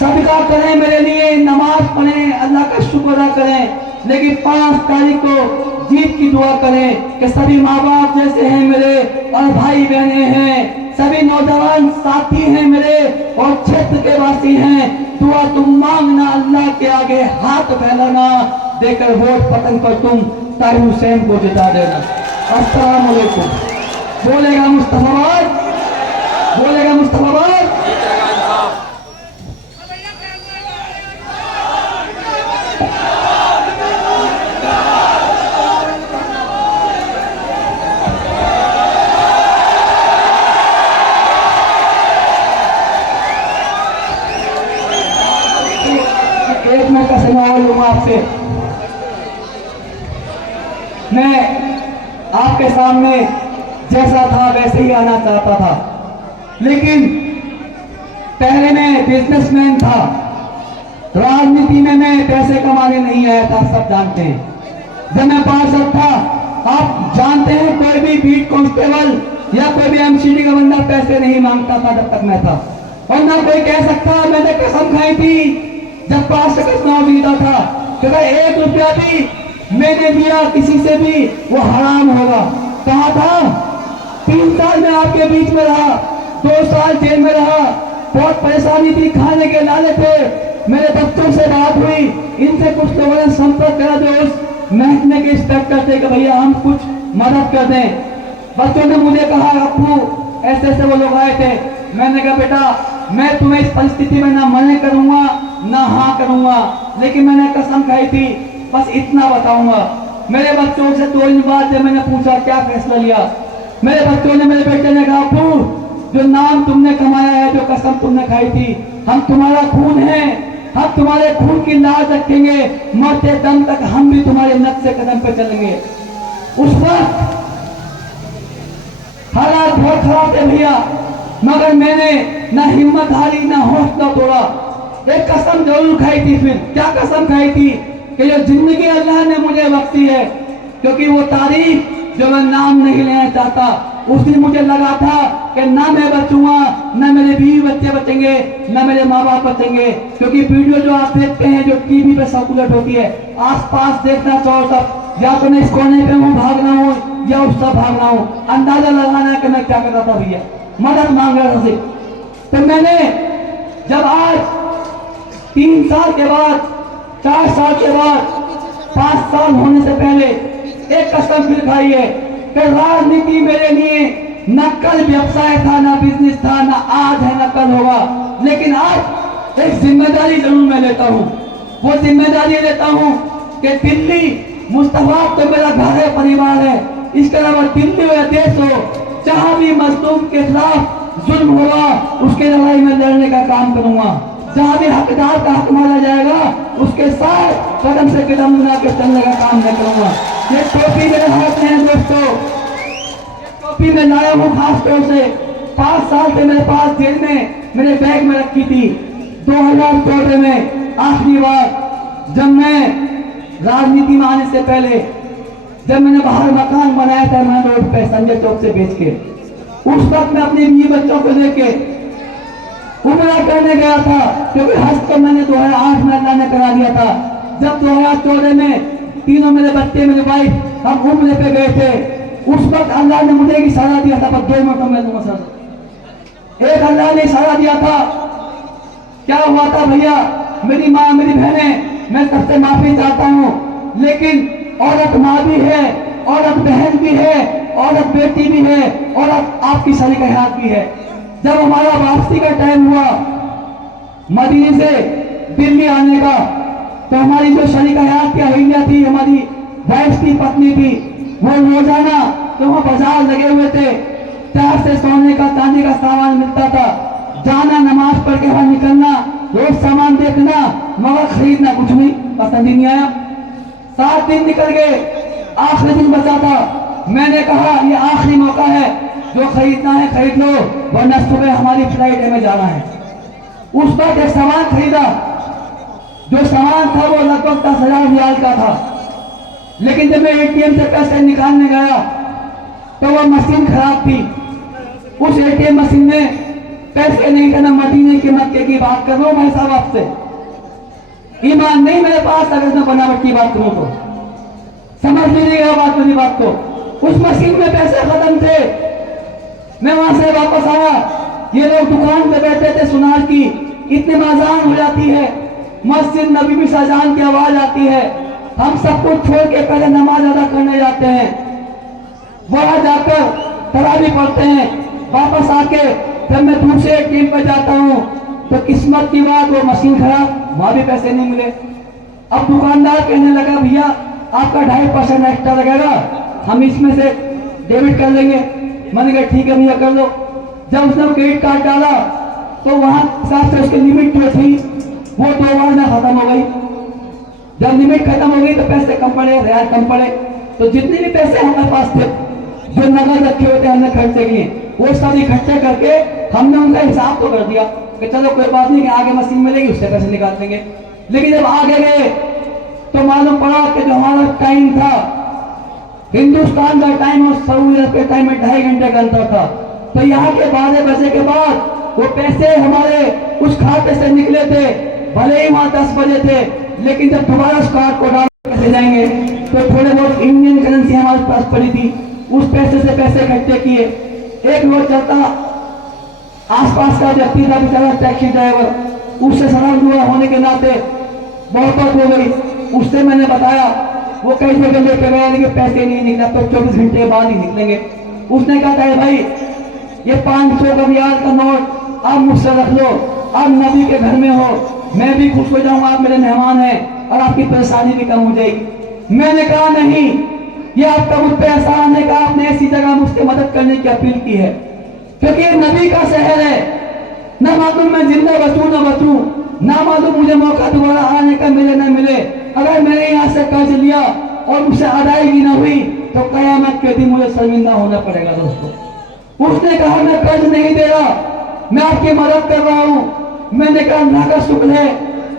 सदका करें मेरे लिए, नमाज पढ़ें, अल्लाह का शुक्र अदा करें, लेकिन 5 तारीख को जीत की दुआ करें कि सभी माँ बाप जैसे हैं मेरे और भाई बहने हैं। सभी नौजवान साथी हैं मेरे और क्षेत्र के वासी हैं। दुआ तुम मांगना, अल्लाह के आगे हाथ फैलाना। देकर वोट पतन पर तुम ताहिर हुसैन को जिता देना। अस्सलाम वालेकुम। बोलेगा मुस्तफाबाद, बोलेगा मुस्तफाबाद। एक मिनट का समय और लूंगा आपसे। मैं आपके सामने जैसा था वैसे ही आना चाहता था, लेकिन पहले मैं बिजनेसमैन था, राजनीति में मैं पैसे कमाने नहीं आया था, सब जानते हैं। जब मैं पार्षद था, आप जानते हैं, कोई भी बीट कांस्टेबल या कोई भी एमसीडी का बंदा पैसे नहीं मांगता था जब तक मैं था। और ना कोई कह सकता, मैंने कसम खाई थी जब पार्षद का चुनाव जीता था कि अगर 1 रुपया भी मैंने दिया किसी से भी वो हराम होगा। कहा था, 3 साल में आपके बीच में रहा, 2 साल जेल में रहा, बहुत परेशानी थी, खाने के लाले थे। मेरे बच्चों से बात हुई, इनसे कुछ लोगों ने संपर्क करा जो उस महकमे के इंस्पेक्टर थे कि भैया हम कुछ मदद कर दें। बच्चों ने मुझे कहा, अप्पू ऐसे ऐसे वो लोग आए थे। मैंने कहा बेटा मैं तुम्हें इस परिस्थिति में ना मना करूंगा ना हाँ करूंगा, लेकिन मैंने कसम खाई थी बस इतना बताऊंगा। मेरे बच्चों से 2 दिन बाद जब मैंने पूछा क्या फैसला लिया, मेरे बच्चों ने, मेरे बेटे ने कहा, अप्पू जो नाम तुमने कमाया है, जो कसम तुमने खाई थी, हम तुम्हारा खून है, हम तुम्हारे खून की लाज रखेंगे, मरते दम तक हम भी तुम्हारे नक्शे कदम पे चलेंगे। उस वक्त हालात बहुत खराब थे भैया, मगर मैंने ना हिम्मत हारी ना हौसला तोड़ा। एक कसम जरूर खाई थी। फिर क्या कसम खाई थी कि जो जिंदगी अल्लाह ने मुझे बख्शी है, क्योंकि वो तारीख जो मैं नाम नहीं लेना चाहता, उस दिन मुझे लगा था कि ना मैं बचूंगा, ना मेरे बीवी बच्चे बचेंगे, ना मेरे माँ बाप बचेंगे। क्योंकि वीडियो जो आप देखते हैं, जो टीवी पे सर्कुलेट होती है, आसपास देखना चाहो तब या तो मैं इस कोने पे हूँ भाग रहा हूँ या उस तरफ भाग रहा हूँ, अंदाजा लगाना है कि मैं क्या कर रहा था भैया, मदद मांग रहा था सिर्फ। तो मैंने जब आज 3 साल के बाद, 4 साल के बाद, 5 साल होने से पहले एक कसम फिर खाई है कि राजनीति मेरे लिए न कल व्यवसाय था, ना बिजनेस था, ना आज है, ना कल होगा, लेकिन आज एक जिम्मेदारी जरूर मैं लेता हूँ। वो जिम्मेदारी लेता हूँ कि दिल्ली मुस्तफा तो मेरा घर है, परिवार है, इसके अलावा दिल्ली हो या देश हो, जहां भी मजलूम के खिलाफ जुल्म होगा उसके लड़ाई में लड़ने का काम करूंगा। जहां भी हकदार का हक मारा जाएगा उसके साथ कदम से कदम मिला के चलने का काम मैं करूंगा। ये टोपी मेरे हाथ में है दोस्तों, ये टोपी मैं लाया हूँ खास तौर से। 5 साल से मेरे पास जेल में मेरे बैग में रखी थी। 2014 में आखिरी बार जब मैं राजनीति में आने से पहले, जब मैंने बाहर मकान बनाया था मैं रोड पे संजय चौक से बेच के, उस वक्त मैं अपने बीवी बच्चों को लेके उम्रा करने गया था, क्योंकि हज को मैंने 2008 में अल्लाह ने करा दिया था। जब 2014 में तीनों मेरे बच्चे, मेरी वाइफ, हम उम्रे पे गए थे, उस वक्त अल्लाह ने मुझे एक इशारा दिया था, बस 2 मिनट में दूंगा सर। एक अल्लाह ने इशारा दिया था, क्या हुआ था भैया, मेरी माँ, मेरी बहनें, मैं सबसे माफी चाहता हूँ, लेकिन औरत माँ भी है, औरत बहन भी है, औरत बेटी भी है, औरत आपकी शरीक हयात भी है। जब हमारा वापसी का टाइम हुआ मदीने से दिल्ली आने का, तो हमारी जो शरीक हयात की अहिल्या थी, हमारी वाइफ की पत्नी थी, वो रोजाना तो वहाँ बाजार लगे हुए थे, 4 से सोने का चांदी का सामान मिलता था, जाना नमाज पढ़ के वहां निकलना, रोज सामान देखना, मगर खरीदना कुछ नहीं, पसंद ही नहीं आया। 7 दिन निकल गए, आखिरी दिन बचा था। मैंने कहा ये आखिरी मौका है, जो खरीदना है खरीद लो, वरना सुबह हमारी फ्लाइट है, में जाना है। उस वक्त एक सामान खरीदा, जो सामान था वो लगभग 10,000 रियाल का था, लेकिन जब मैं एटीएम से पैसे निकालने गया तो वो मशीन खराब थी। उस एटीएम मशीन में पैसे नहीं थे। ना मदीने के मक्के की बात कर रहा हूं भाई साहब आपसे, ईमान नहीं मेरे पास, अगर मैं बनावट की बात करूं तो समझ लीजिएगा बात, मेरी बात को। उस मशीन में पैसे खत्म थे। मैं वहां से वापस आया, ये लोग दुकान पे बैठे थे सुनार की, इतनी अजान हो जाती है, मस्जिद नबी में अजान की आवाज आती है, हम सब कुछ छोड़ के पहले नमाज अदा करने जाते हैं, वहां जाकर तरावी पढ़ते हैं, वापस आके जब मैं दूसरे टीम पर जाता हूँ तो किस्मत की बात वो मशीन खराब, वहां भी पैसे नहीं मिले। अब दुकानदार कहने लगा भैया आपका 2.5% एक्स्ट्रा लगेगा, हम इसमें से डेबिट कर लेंगे। मैंने कहा ठीक है भैया कर लो। जब उसने क्रेडिट कार्ड डाला तो वहां हिसाब से उसकी लिमिट जो थी वो 2 बार में खत्म हो गई। जब लिमिट खत्म हो गई तो पैसे कम पड़े, रियायत कम पड़े, तो जितने भी पैसे हमारे पास थे जो नगद रखे हुए थे हमने खर्चे किए, वो सब इकट्ठे करके हमने उनका हिसाब तो कर दिया कि चलो कोई बात नहीं कि आगे मशीन मिलेगी उससे पैसे निकाल लेंगे। लेकिन जब आगे गए तो मालूम पड़ा कि जो हमारा टाइम था, हिंदुस्तान का टाइम और सऊदी अरब के टाइम में 2.5 घंटे का अंतर था। तो यहाँ के 12 बजे के बाद वो पैसे हमारे उस खाते से निकले थे, भले ही वहाँ 10 बजे थे, लेकिन जब दोबारा उस कार्ड को डाल कैसे जाएंगे, तो थोड़े बहुत इंडियन करेंसी हमारे पास पड़ी थी, उस पैसे से पैसे इकट्ठे किए। एक रोज चलता आसपास का व्यक्ति था बेचारा टैक्सी ड्राइवर, उससे सलाम दुआ होने के नाते मोहब्बत हो गई। उससे मैंने बताया, वो कई जगह लेके गया लेकिन पैसे नहीं निकला, तो 24 घंटे के बाद ही निकलेंगे। उसने कहा था भाई ये 500 का रियाल का नोट आप मुझसे रख लो, आप नबी के घर में हो, मैं भी खुश हो जाऊंगा, आप मेरे मेहमान हैं और आपकी परेशानी भी कम हो जाएगी। मैंने कहा नहीं, ये आपका मुझ पे एहसान है कि आपने ऐसी जगह मुझसे मदद करने की अपील की है, क्योंकि ये नबी का शहर है। ना मालूम मैं जिंदा बचूं ना बचूं, ना मालूम मुझे मौका दोबारा आने का मिले ना मिले। अगर मैंने यहाँ से कर्ज लिया और मुझसे अदायगी ना हुई तो कयामत के दिन मुझे शर्मिंदा होना पड़ेगा। दोस्तों उसने कहा मैं कर्ज नहीं दे रहा, मैं आपकी मदद कर रहा हूँ। मैंने कहा अल्लाह का शुक्र है,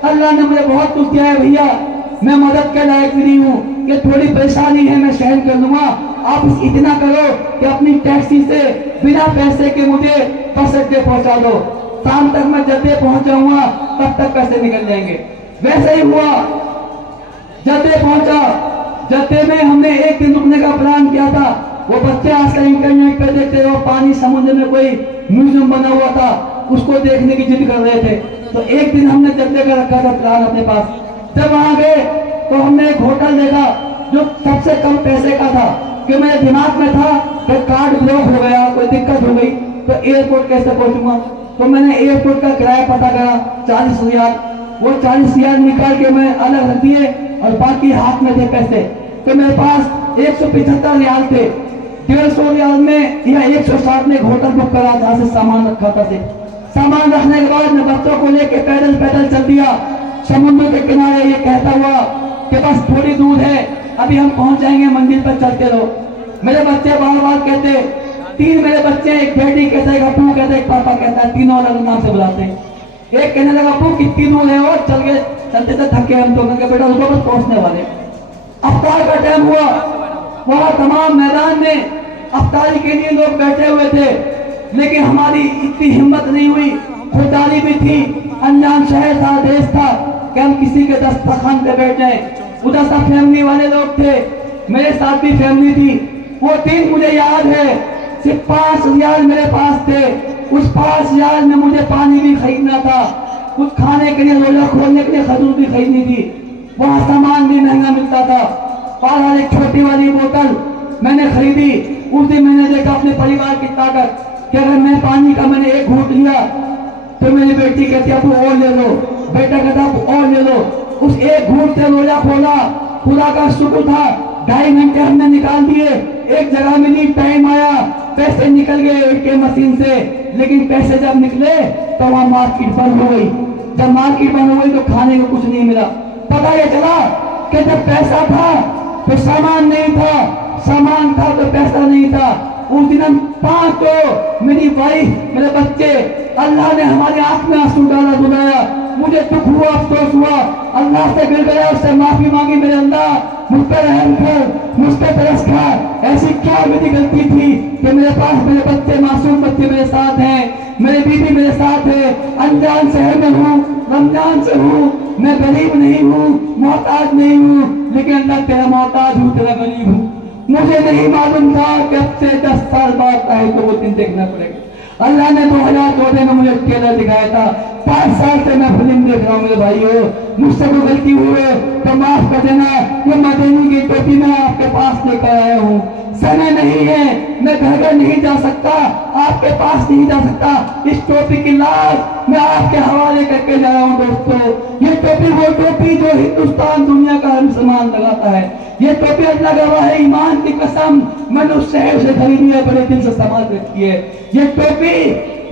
अल्लाह ने मुझे बहुत कुछ दिया है भैया, मैं मदद के लायक नहीं हूँ, ये थोड़ी परेशानी है मैं सहन कर लूंगा। आप इतना करो कि अपनी टैक्सी से बिना पैसे के मुझे बस अड्डे पहुंचा दो, शाम तक मैं जद्दे पहुंच जाऊंगा, तब तक पैसे निकल जाएंगे। वैसे ही हुआ, जद्दे पहुंचा। जद्दे में हमने एक दिन रुकने का प्लान किया था। वो बच्चे आजकल इंटरनेट पे देखते हो, पानी समुद्र में कोई म्यूजियम बना हुआ था, उसको देखने की जिद कर रहे थे। तो एक दिन हमने जद्दे का रखा था प्लान अपने पास। जब वहां गए तो हमने एक होटल देखा जो सबसे कम पैसे का था, कि मेरे दिमाग में था कि कार्ड ब्लॉक हो गया, कोई दिक्कत हो गई तो एयरपोर्ट कैसे पहुंचूंगा। तो मैंने एयरपोर्ट का किराया पता करा 40 रियाल। वो 40 रियाल निकाल के मैं अलग रख दिए और बाकी हाथ में थे पैसे। तो मेरे पास 175 रियाल थे। 150 रियाल में या 160 में एक होटल बुक करा जहां से सामान रखा था। सामान रखने के बाद मैं बच्चों को लेके पैदल पैदल चल दिया समुद्र के किनारे, ये कहता हुआ कि बस थोड़ी दूर है, अभी हम पहुंच जाएंगे, मंजिल पर चलते रहो। मेरे बच्चे बार बार कहते, 3 मेरे बच्चे, एक बेटी कहता है, एक अप्पू कहता है, एक पापा कहता है, तीनों अलग नाम से बुलाते हैं। एक कहने लगा अप्पू कितनी दूर है, और चल गए, चलते चलते थके हम तो, बेटा उसको बस पहुंचने वाले। अफ्तार का टाइम हुआ, वहां तमाम मैदान में अफ्तारी के लिए लोग बैठे हुए थे, लेकिन हमारी इतनी हिम्मत नहीं हुई, खुदारी भी थी, अनजान शहर था, देश था, कि हम किसी के दस्तरखान पे बैठ जाए। उधर सब फैमिली वाले लोग थे, मेरे साथ भी फैमिली थी। वो दिन मुझे याद है, सिर्फ 5 रियाल मेरे पास थे। उस 5 रियाल में मुझे पानी भी खरीदना था, कुछ खाने के लिए, रोजा खोलने के लिए खजूर भी खरीदनी थी, वहां सामान भी महंगा मिलता था। और एक छोटी वाली बोतल मैंने खरीदी। उस दिन मैंने देखा अपने परिवार की ताकत, कि अगर मैं पानी का मैंने एक घूंट लिया तो मेरी बेटी कहती अब और ले लो, बेटा कहता अब और ले लो। उस एक घूंट से रोजा खोला, खुदा का शुक्र था, 2.5 घंटे हमने निकाल दिए। एक जगह मिली, टाइम आया, पैसे निकल गए एटीएम मशीन से, लेकिन पैसे जब निकले तो वहां मार्केट बंद हो गई। जब मार्केट बंद हो गई तो खाने को कुछ नहीं मिला। पता ये चला कि जब पैसा था तो सामान नहीं था, सामान था तो पैसा नहीं था। उस दिन हम 5 तो मेरी वाइफ, मेरे बच्चे, अल्लाह ने हमारी आंख में आंसू डाला, दुलाया। मुझे दुख हुआ, अफसोस हुआ, अल्लाह से गिर गया, उससे माफी मांगी, मेरे अल्लाह मुझ पर रहम कर, मुझ पर तरस खा। ऐसी क्या मेरी गलती थी कि मेरे पास मेरे बच्चे, मासूम बच्चे मेरे साथ हैं, मेरे बीवी मेरे साथ है, अनजान शहर में हूँ, रमजान से हूँ, मैं गरीब नहीं हूँ, मोहताज नहीं हूँ, लेकिन अल्लाह तेरा मोहताज हूँ, तेरा गरीब हूँ। मुझे नहीं मालूम था कि अब से 10 साल बाद का है तो वो दिन देखना पड़ेगा। अल्लाह ने 2014 में मुझे ट्रेलर दिखाया था। 5 साल से मैं फिल्म देख रहा हूँ मेरे भाइयों, मुझसे कोई गलती हुई तो माफ कर देना। ये मदीने की टोपी मैं आपके पास लेकर आया हूँ। समय नहीं है, मैं घर घर नहीं जा सकता, आपके पास नहीं जा सकता। इस टोपी की लाज मैं आपके हवाले करके जा रहा हूँ। दोस्तों, ये टोपी वो टोपी जो हिंदुस्तान दुनिया का हर मुसलमान लगाता है। ये टोपी अल्लाह गवाह है, ईमान की कसम मैंने उस शहर से खरीदी है, बड़े दिल से संभाल रखी है। ये टोपी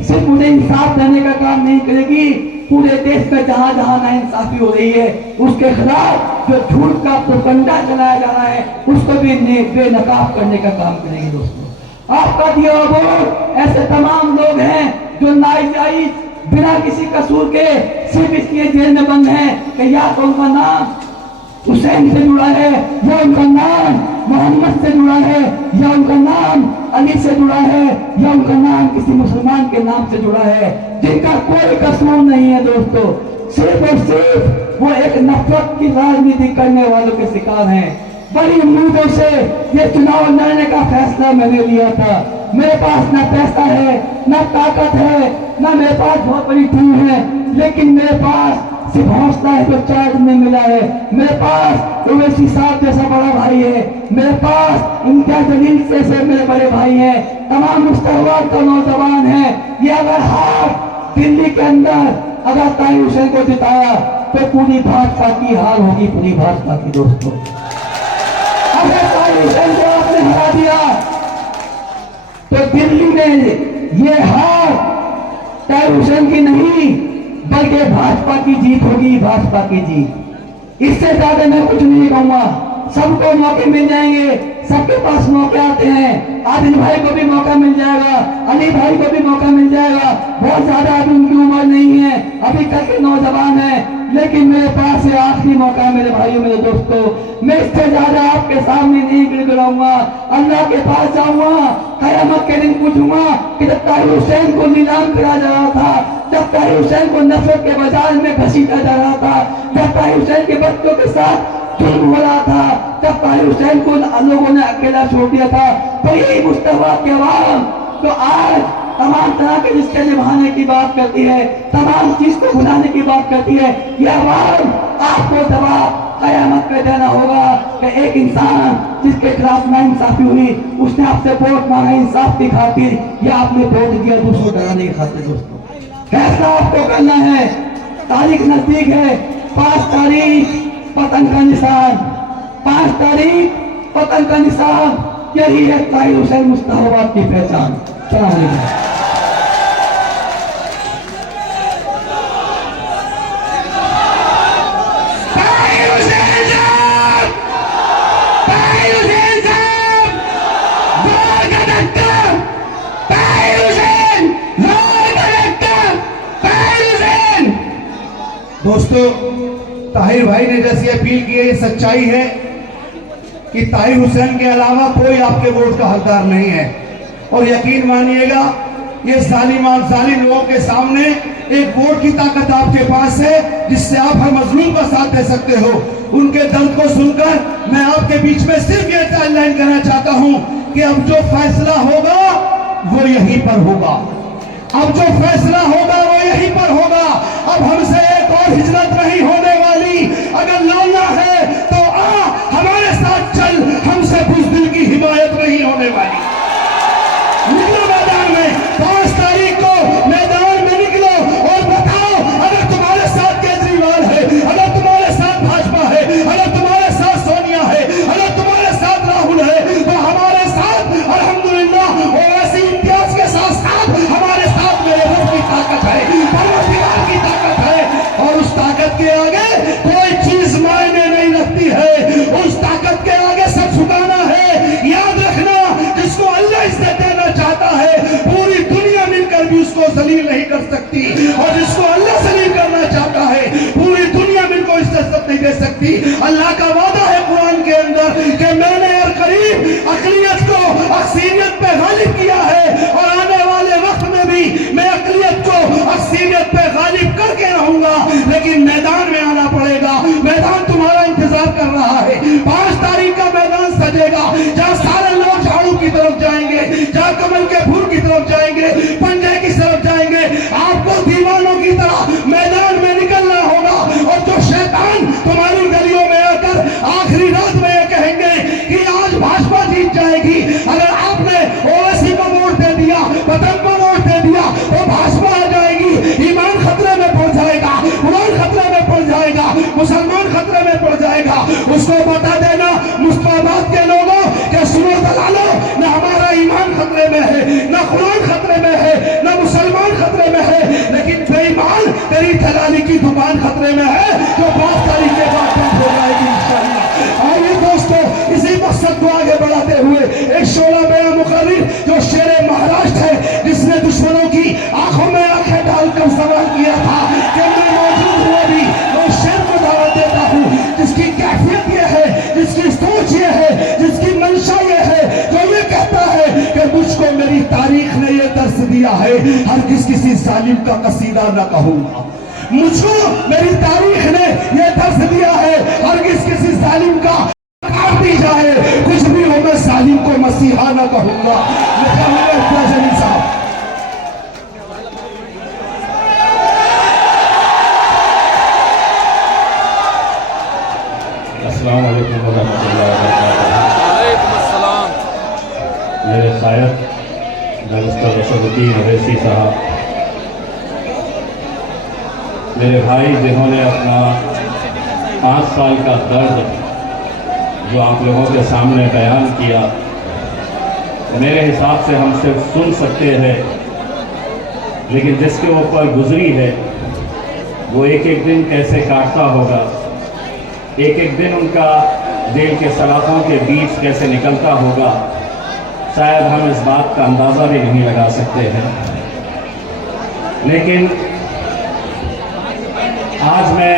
सिर्फ मुझे इंसाफ देने का काम नहीं करेगी, पूरे देश में जहां जहां नाइंसाफी हो रही है उसके खिलाफ जो झूठ का प्रोपगंडा चलाया जा रहा है उसको भी बेनकाब करने का काम करेगी। दोस्तों, आपका दिया वोट, ऐसे तमाम लोग हैं जो नाजायज बिना किसी कसूर के सिर्फ इसलिए जेल में बंद है कि या तो उनका नाम हुसैन से जुड़ा है, या उनका नाम मोहम्मद से जुड़ा है, या उनका नाम अली से जुड़ा है, या उनका नाम किसी मुसलमान के नाम से जुड़ा है, जिनका कोई कसूर नहीं है दोस्तों। सिर्फ और सिर्फ वो एक नफरत की राजनीति करने वालों के शिकार हैं। बड़ी उम्मीदों से ये चुनाव लड़ने का फैसला मैंने लिया था। मेरे पास ना पैसा है, ना ताकत है, ना मेरे पास बहुत बड़ी टीम है, लेकिन मेरे पास सिर्फ हौसला है जो चार्ज में मिला है। मेरे पास ओवैसी साहब जैसा बड़ा भाई है, मेरे पास इम्तियाज जलील जैसे मेरे बड़े भाई हैं, तमाम मुस्तहवाद का नौजवान है। ये अगर हार दिल्ली के अंदर अगर ताहिर हुसैन को जिताया तो पूरी भाजपा की हार होगी, पूरी भाजपा की दोस्तों। अगर ताहिर हुसैन को आपने हरा दिया तो दिल्ली में ये हार ताहिर हुसैन की नहीं बल्कि भाजपा की जीत होगी, भाजपा की जीत। इससे ज्यादा मैं कुछ नहीं कहूंगा। सबको मौके मिल जाएंगे, सबके पास मौके आते हैं। आदिल भाई को भी मौका मिल जाएगा, अली भाई को भी मौका मिल जाएगा। बहुत ज्यादा अभी उनकी उम्र नहीं है, अभी कल के नौजवान है, लेकिन मेरे पास ये आखिरी मौका है मेरे भाइयों, मेरे दोस्तों। मैं इससे ज्यादा आपके सामने नहीं गिड़गिड़ाऊंगा, अल्लाह के पास जाऊंगा, कयामत के दिन पूछूंगा कि जब ताहिर हुसैन को नीलाम करा जा रहा था, जब ताहिर हुसैन को नफरत के बाजार में घसीटा जा रहा था, जब ताहिर हुसैन के बच्चों के साथ जुल्म हो रहा था, जब ताहिर हुसैन को लोगों ने अकेला छोड़ दिया था, तो यही मुस्तफा के अवाम तो आज तमाम तरह के रिश्ते निभाने की बात करती है, तमाम चीज को भुलाने की बात करती है। यह अवाम आपको जवाब कयामत पे देना होगा कि एक इंसान जिसके खिलाफ नाइंसाफी हुई, उसने आपसे वोट मांगा इंसाफ की खातिर, या आपने वोट दिया दूसरों डराने की खातिर। दोस्तों फैसला आपको करना है, तारीख नजदीक है। 5 तारीख पतन का निशान, 5 तारीख पतन का निशान, यही है ताहिर हुसैन मुस्तफाबाद की पहचान। सलाम अलैकुम। दोस्तों, ताहिर भाई ने जैसी अपील की है, ये सच्चाई है कि ताहिर हुसैन के अलावा कोई आपके वोट का हकदार नहीं है। और यकीन मानिएगा, ये जालिम लोगों के सामने एक वोट की ताकत आपके पास है, जिससे आप हर मजलूम का साथ दे सकते हो। उनके दर्द को सुनकर मैं आपके बीच में सिर्फ ये ऐलान करना चाहता हूं कि अब जो फैसला होगा वो यहीं पर होगा। अब जो फैसला होगा वो यहीं पर होगा। अब हमसे एक और हिजरत नहीं होने वाली। अगर लड़ना है तो आ हमारे साथ चल, हमसे बुज़दिल की हिमायत नहीं होने वाली। निकलो मैदान में, 5 तारीख को मैदान में निकलो और बताओ, अगर तुम्हारे साथ केजरीवाल है, अगर तुम्हारे साथ भाजपा है, अगर तुम्हारे साथ सोनिया है, अगर तुम्हारे साथ राहुल है, तो हमारे साथ अल्हम्दुलिल्लाह ओवैसी इम्तियाज के साथ साथ हमारे साथ मेरे रब की ताकत है, परवरदिगार की ताकत है। और उस ताकत के आगे कोई चीज मायने नहीं रखती है। उस ताकत के आगे सब झुकाना है। याद रखना, जिसको अल्लाह इज्जत देना चाहता है, पूरी दुनिया मिलकर भी उसको जलील नहीं कर सकती। और जिसको अल्लाह जलील करना चाहता है, पूरी दुनिया मिलकर इज्जत नहीं दे सकती। अल्लाह का वादा है कुरान के अंदर कि मैंने और करीब अक़लियत को अक्सीरियत पे गालिब किया है, और आने वाले वक्त में भी मैं अक़लियत को अक्सीरियत पे गालिब करके रहूंगा। लेकिन मैदान में आना पड़ेगा। मैदान तुम्हारा इंतजार कर रहा है। 5 तारीख का मैदान सजेगा, जहां सारे लोग झाड़ू की तरफ जाएंगे, जहां कमल के फूल की तरफ जाएंगे, पंजे की तरफ जाएंगे। आपको दीवानों की तरह मैदान में निकलना होगा। और जो शैतान तुम्हारी गलियों में आकर आखिरी रात में ये कहेंगे कि आज भाजपा जीत जाएगी, अगर आपने ओवैसी को वोट दे दिया, पतन को वोट दे दिया, तो भाजपा आ जाएगी। ईमान खतरे में पड़ जाएगा, कुरान खतरे में पड़ जाएगा, मुसलमान खतरे में पड़ जाएगा। उसको बता देना मुस्तफाबाद के लोगों कि सुनो दलालो, न हमारा ईमान खतरे में है, न कुरान खतरे में है, न मुसलमान खतरे में है, लेकिन बेईमान तेरी दलाली की दुकान खतरे में है, जो 5 तारीख के बाद बंद हो जाएगी इंशाअल्लाह। आइए दोस्तों, इसी मकसद को आगे बढ़ाते हुए एक शोला बया मुकर्रिर जो शेर महाराष्ट्र है, जिसने दुश्मनों की आंखों में आंखें डालकर आकर सवाल किया था कि मैं मौजूद हुआ भी मैं शेर को दावत देता हूँ जिसकी कैफियत ये है, जिसकी सोच ये है, जिसकी मंशा ये है, जो ये कहता है कि मुझको मेरी तारीख ने ये दर्स दिया है हरगिज़ किसी जालिम का कसीदा न कहूँगा। मुझको मेरी तारीख ने ये दर्स दिया है हरगिज़ किसी जालिम का काट दी जाए, कुछ भी हो मैं जालिम को मसीहा न कहूँगा। लिखा हुआ है जलील साहब। अस्सलाम वालेकुम वरहमतुल्लाहि वबरकातुहू। वालेकुम अस्सलाम। मेरे शायद बैरिस्टर रशदुद्दीन अवैसी साहब, मेरे भाई जिन्होंने अपना 5 साल का दर्द जो आप लोगों के सामने बयान किया, मेरे हिसाब से हम सिर्फ सुन सकते हैं, लेकिन जिसके ऊपर गुजरी है वो एक एक दिन कैसे काटता होगा, एक एक दिन उनका जेल के सलाखों के बीच कैसे निकलता होगा, शायद हम इस बात का अंदाज़ा भी नहीं लगा सकते हैं। लेकिन आज मैं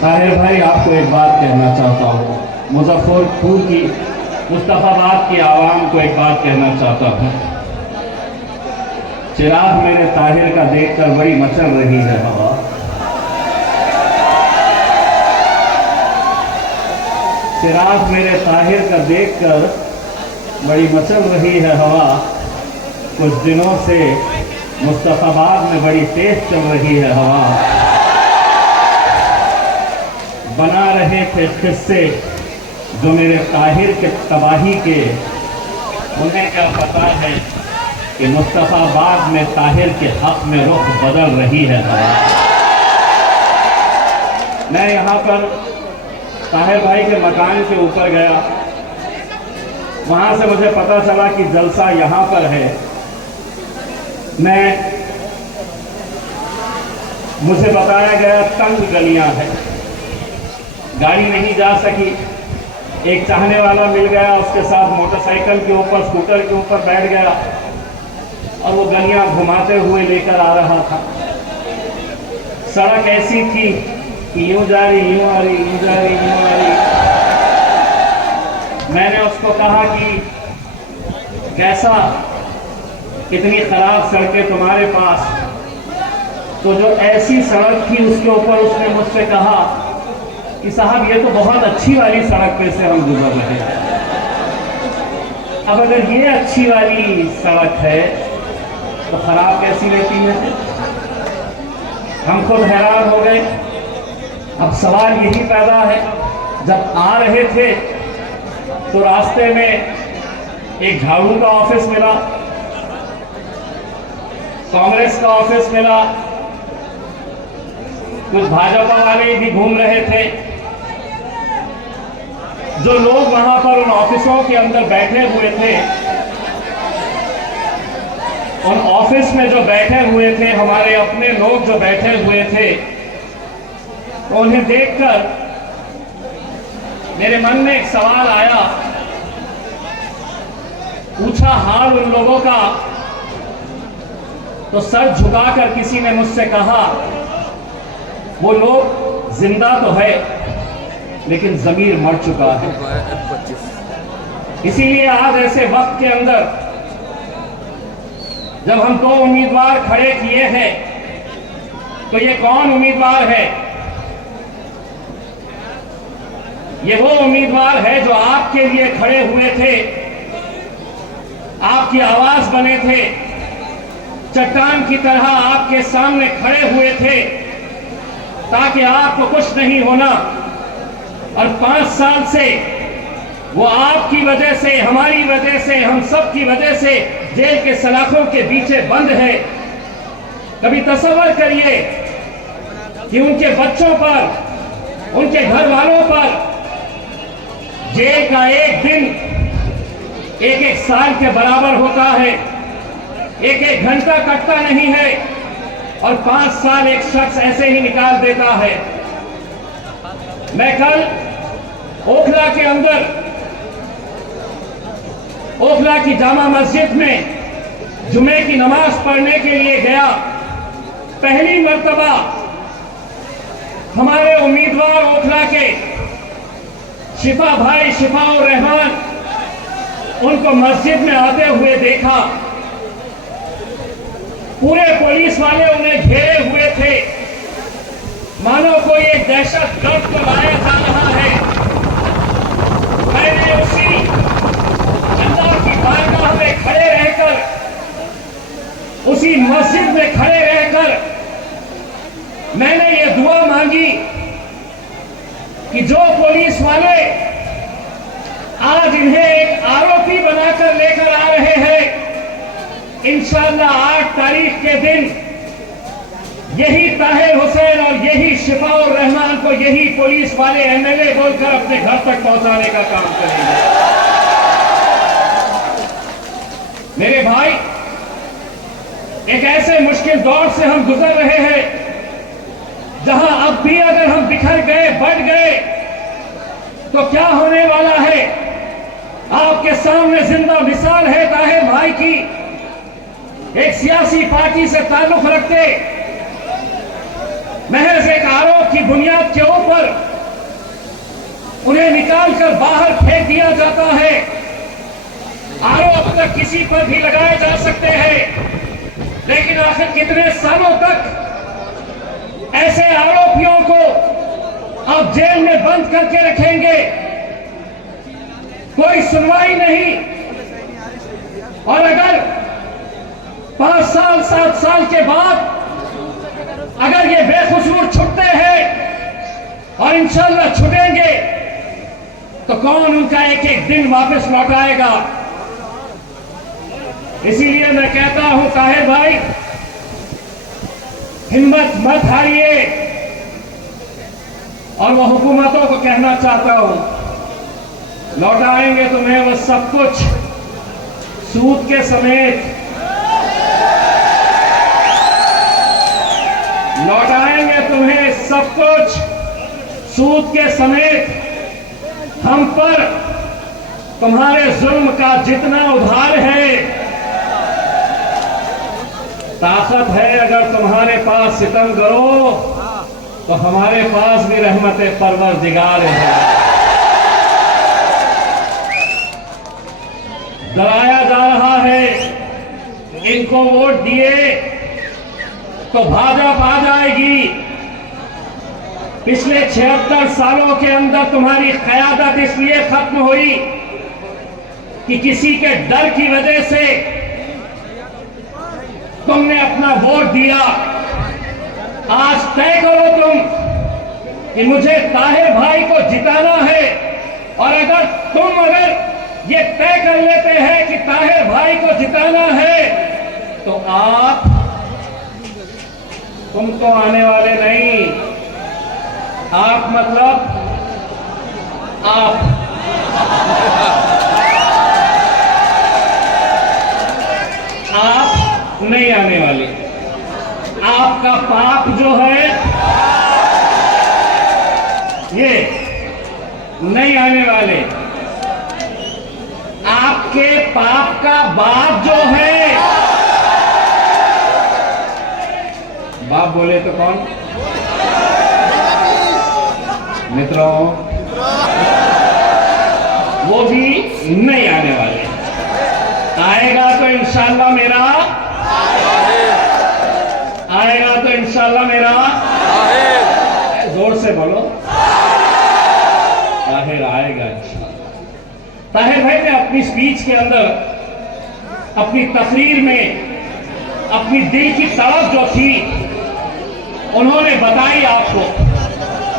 ताहिर भाई आपको एक बात कहना चाहता हूँ, मुजफ्फरपुर की मुस्तफाबाद की आवाम को एक बात कहना चाहता हूँ। चिराग मेरे ताहिर का देखकर बड़ी मचल रही है हवा, चिराग मेरे ताहिर का देखकर बड़ी मचल रही है हवा। कुछ दिनों से मुस्तफाबाद में बड़ी तेज चल रही है हवा। बना रहे थे किस्से जो मेरे ताहिर के तबाही के, उन्हें क्या पता है कि मुस्तफाबाद में ताहिर के हक में रुख बदल रही है हवा। मैं यहाँ पर ताहिर भाई के मकान के ऊपर गया, वहाँ से मुझे पता चला कि जलसा यहाँ पर है। मुझे बताया गया तंग गलियाँ हैं, गाड़ी नहीं जा सकी। एक चाहने वाला मिल गया, उसके साथ मोटरसाइकिल के ऊपर स्कूटर के ऊपर बैठ गया और वो गलियाँ घुमाते हुए लेकर आ रहा था। सड़क ऐसी थी कि यूँ जा रही, यूँ आ रही, यूँ जा रही, यूँ आ रही। मैंने उसको कहा कि कैसा, इतनी खराब सड़कें तुम्हारे पास? तो जो ऐसी सड़क थी उसके ऊपर उसने मुझसे कहा कि साहब ये तो बहुत अच्छी वाली सड़क पे से हम गुजर रहे हैं। अब अगर ये अच्छी वाली सड़क है तो खराब कैसी रहती है? हम खुद हैरान हो गए। अब सवाल यही पैदा है, जब आ रहे थे तो रास्ते में एक झाड़ू का ऑफिस मिला, कांग्रेस का ऑफिस मिला, कुछ भाजपा वाले भी घूम रहे थे। जो लोग वहां पर उन ऑफिसों के अंदर बैठे हुए थे, उन ऑफिस में जो बैठे हुए थे, हमारे अपने लोग जो बैठे हुए थे, तो उन्हें देखकर मेरे मन में एक सवाल आया। पूछा हाल उन लोगों का, तो सर झुकाकर किसी ने मुझसे कहा वो लोग जिंदा तो है लेकिन ज़मीर मर चुका है। इसीलिए आज ऐसे वक्त के अंदर जब हम 2 उम्मीदवार खड़े किए हैं, तो ये कौन उम्मीदवार है? ये वो उम्मीदवार है जो आपके लिए खड़े हुए थे, आपकी आवाज बने थे, चट्टान की तरह आपके सामने खड़े हुए थे ताकि आपको कुछ नहीं होना। और 5 साल से वो आपकी वजह से, हमारी वजह से, हम सब की वजह से जेल के सलाखों के पीछे बंद है। कभी तसव्वुर करिए कि उनके बच्चों पर, उनके घर वालों पर जेल का एक दिन 1-1 साल के बराबर होता है, 1-1 घंटा कटता नहीं है, और 5 साल एक शख्स ऐसे ही निकाल देता है। मैं कल ओखला के अंदर, ओखला की जामा मस्जिद में जुमे की नमाज पढ़ने के लिए गया। पहली मर्तबा हमारे उम्मीदवार ओखला के शिफा भाई शिफाउर रहमान उनको मस्जिद में आते हुए देखा। पूरे पुलिस वाले उन्हें घेरे हुए थे, मानो कोई एक दहशत गर्द को लाया जा रहा है। मैंने उसी अल्लाह की बारगाह में खड़े रहकर, उसी मस्जिद में खड़े रहकर मैंने ये दुआ मांगी कि जो पुलिस वाले आज इन्हें एक आरोपी बनाकर लेकर आ रहे हैं, इंशाअल्लाह 8 तारीख के दिन यही ताहिर हुसैन और यही शिफाउर रहमान को यही पुलिस वाले एमएलए बोलकर अपने घर तक पहुंचाने का काम करेंगे। मेरे भाई, एक ऐसे मुश्किल दौर से हम गुजर रहे हैं जहां अब भी अगर हम बिखर गए, बढ़ गए तो क्या होने वाला है। आपके सामने जिंदा मिसाल है ताहिर भाई की। एक सियासी पार्टी से ताल्लुक रखते, महज एक आरोप की बुनियाद के ऊपर उन्हें निकालकर बाहर फेंक दिया जाता है। आरोप तक किसी पर भी लगाए जा सकते हैं, लेकिन आखिर कितने सालों तक ऐसे आरोपियों को आप जेल में बंद करके रखेंगे? कोई सुनवाई नहीं। और अगर 5 साल 7 साल के बाद अगर ये बेकसूर छुटते हैं और इंशाअल्लाह छुटेंगे, तो कौन उनका एक एक दिन वापस लौटाएगा? इसीलिए मैं कहता हूं ताहिर भाई, हिम्मत मत हारिए। और वो हुकूमतों को कहना चाहता हूं, लौटाएंगे तुम्हें वो सब कुछ सूद के समेत, लौटाएंगे तुम्हें सब कुछ सूद के समेत। हम पर तुम्हारे जुल्म का जितना उधार है, ताकत है अगर तुम्हारे पास सितम करो तो हमारे पास भी रहमत परवरदिगार है। डराया जा रहा है, इनको वोट दिए तो भाजपा आ जाएगी। पिछले 76 सालों के अंदर तुम्हारी क़यादत इसलिए खत्म हुई कि किसी के डर की वजह से तुमने अपना वोट दिया। आज तय करो तुम कि मुझे ताहिर भाई को जिताना है, और अगर ये तय कर लेते हैं कि ताहिर भाई को जिताना है, तो तुम तो आने वाले नहीं। आप मतलब आप नहीं आने वाले। आपका पाप जो है ये नहीं आने वाले। आपके पाप का बाप जो है, बाप बोले तो कौन? मित्रों, वो भी नहीं आने वाले। आएगा तो इंशाअल्लाह मेरा, आएगा तो इंशाअल्लाह मेरा, जोर से बोलो, ताहिर आएगा इंशाअल्लाह। ताहिर भाई ने अपनी स्पीच के अंदर, अपनी तकरीर में अपनी दिल की तड़प जो थी उन्होंने बताई आपको।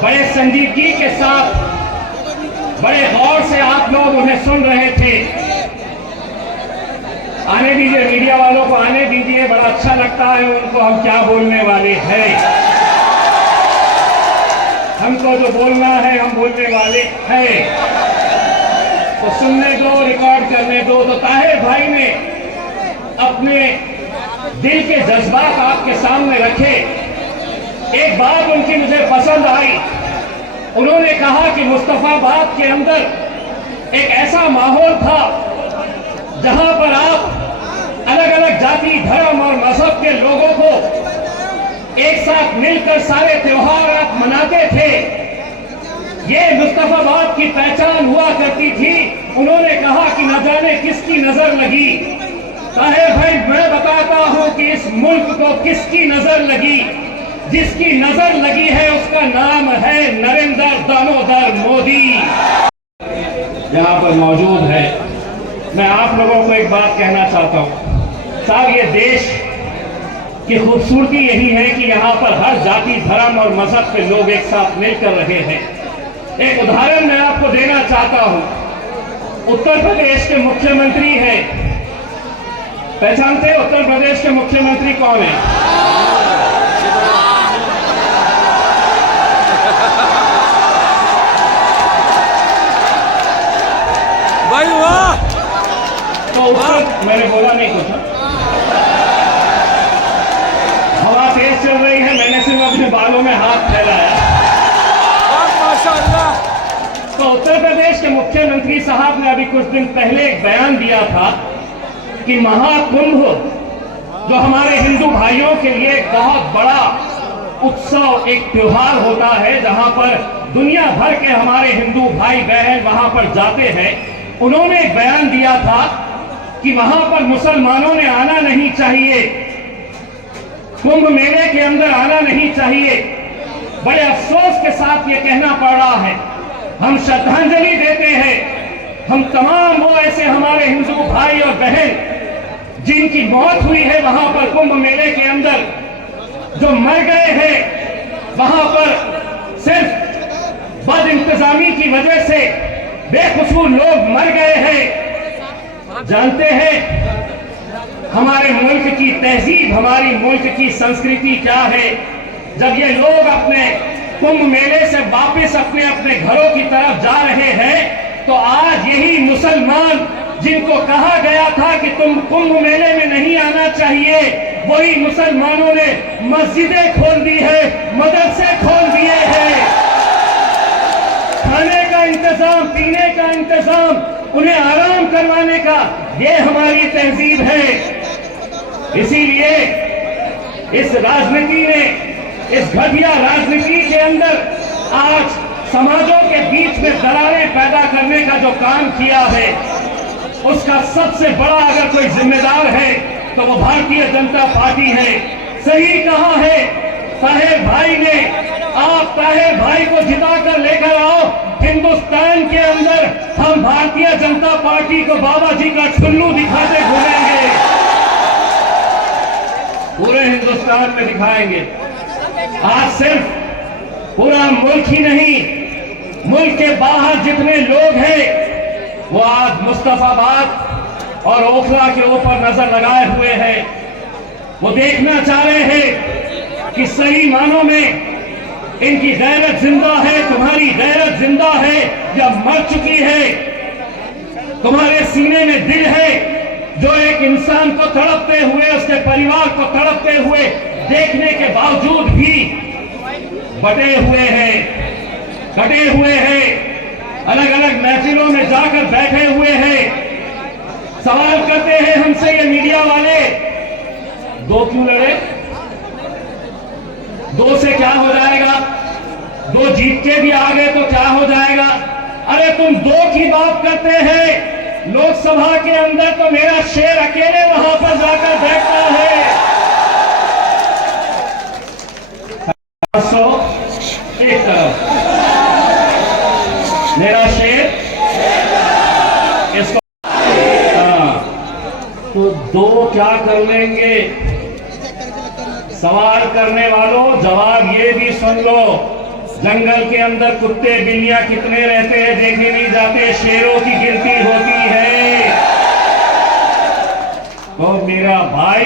बड़े संजीदगी के साथ, बड़े गौर से आप लोग उन्हें सुन रहे थे। आने दीजिए, मीडिया वालों को आने दीजिए, बड़ा अच्छा लगता है उनको हम क्या बोलने वाले हैं। हमको जो बोलना है हम बोलने वाले हैं, तो सुनने दो, रिकॉर्ड करने दो। तो ताहिर भाई ने अपने दिल के जज्बात आपके सामने रखे। एक बात उनकी मुझे पसंद आई, उन्होंने कहा कि मुस्तफाबाद के अंदर एक ऐसा माहौल था जहां पर आप अलग अलग जाति, धर्म और मजहब के लोगों को साथ मिलकर सारे त्योहार आप मनाते थे, ये मुस्तफाबाद की पहचान हुआ करती थी। उन्होंने कहा कि न जाने किसकी नजर लगी। ताहिर भाई, मैं बताता हूं कि इस मुल्क को किसकी नजर लगी। जिसकी नजर लगी है उसका नाम है नरेंद्र दामोदर मोदी। यहां पर मौजूद है। मैं आप लोगों को एक बात कहना चाहता हूं साहब, ये देश की खूबसूरती यही है कि यहाँ पर हर जाति, धर्म और मजहब के लोग एक साथ मिलकर रहे हैं। एक उदाहरण मैं आपको देना चाहता हूं। उत्तर प्रदेश के मुख्यमंत्री हैं, पहचानते हैं उत्तर प्रदेश के मुख्यमंत्री कौन है? भाई वाह, तो उत्तर, मैंने बोला नहीं कुछ, हवा तेज चल रही है, मैंने सिर्फ अपने बालों में हाथ फैलाया। माशाअल्लाह। तो उत्तर प्रदेश के मुख्यमंत्री साहब ने अभी कुछ दिन पहले एक बयान दिया था कि महाकुंभ जो हमारे हिंदू भाइयों के लिए एक बहुत बड़ा उत्सव, एक त्योहार होता है, जहां पर दुनिया भर के हमारे हिंदू भाई बहन वहां पर जाते हैं। उन्होंने एक बयान दिया था कि वहां पर मुसलमानों ने आना नहीं चाहिए, कुंभ मेले के अंदर आना नहीं चाहिए। बड़े अफसोस के साथ ये कहना पड़ रहा है। हम श्रद्धांजलि देते हैं, हम तमाम वो ऐसे हमारे हिंदू भाई और बहन जिनकी मौत हुई है वहां पर कुंभ मेले के अंदर, जो मर गए हैं वहां पर सिर्फ बद इंतजामी की वजह से बेकसूर लोग मर गए हैं। जानते हैं हमारे मुल्क की तहजीब, हमारी मुल्क की संस्कृति क्या है? जब ये लोग अपने कुंभ मेले से वापस अपने अपने घरों की तरफ जा रहे हैं, तो आज यही मुसलमान जिनको कहा गया था कि तुम कुंभ मेले में नहीं आना चाहिए, वही मुसलमानों ने मस्जिदें खोल दी है, मदरसे खोल दिए हैं। खाने का इंतजाम, पीने का इंतजाम, उन्हें आराम करवाने का, ये हमारी तहजीब है। इसीलिए इस राजनीति ने, इस घटिया राजनीति के अंदर आज समाजों के बीच में दरारें पैदा करने का जो काम किया है, उसका सबसे बड़ा अगर कोई जिम्मेदार है तो वो भारतीय जनता पार्टी है। सही कहा है ताहिर भाई ने, आप ताहिर भाई को जिताकर लेकर आओ, हिंदुस्तान के अंदर हम भारतीय जनता पार्टी को बाबा जी का ठुल्लू दिखाते घूमेंगे, पूरे हिंदुस्तान में दिखाएंगे। आज सिर्फ पूरा मुल्क ही नहीं, मुल्क के बाहर जितने लोग हैं वो आज मुस्तफाबाद और ओखला के ऊपर नजर लगाए हुए हैं। वो देखना चाह रहे हैं कि सही मानों में इनकी गैरत जिंदा है, तुम्हारी गैरत जिंदा है या मर चुकी है। तुम्हारे सीने में दिल है जो एक इंसान को तड़पते हुए, उसके परिवार को तड़पते हुए देखने के बावजूद भी बटे हुए हैं, कटे हुए हैं, अलग अलग महफिलों में जाकर बैठे हुए हैं। सवाल करते हैं हमसे ये मीडिया वाले, दो क्यों लड़े? दो से क्या हो जाएगा? दो जीत के भी आ गए तो क्या हो जाएगा? अरे तुम दो की बात करते हैं, लोकसभा के अंदर तो मेरा शेर अकेले वहां पर जाकर बैठता है। 100 एक तरफ, मेरा शेर इसको, तो दो क्या कर लेंगे? सवाल करने वालों जवाब ये भी सुन लो, जंगल के अंदर कुत्ते बिल्लियां कितने रहते हैं देखे नहीं जाते, शेरों की गिनती होती है। तो मेरा भाई,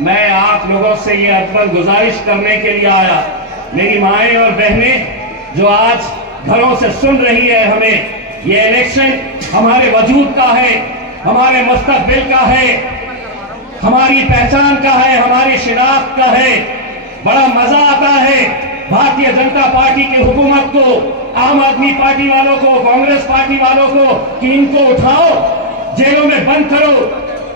मैं आप लोगों से ये अकबर गुजारिश करने के लिए आया, मेरी माएं और बहनें जो आज घरों से सुन रही है हमें, ये इलेक्शन हमारे वजूद का है, हमारे मुस्तकबिल का है, हमारी पहचान का है, हमारी शिनाख्त का है। बड़ा मजा आता है भारतीय जनता पार्टी की हुकूमत को, आम आदमी पार्टी वालों को, कांग्रेस पार्टी वालों को कि इनको उठाओ, जेलों में बंद करो,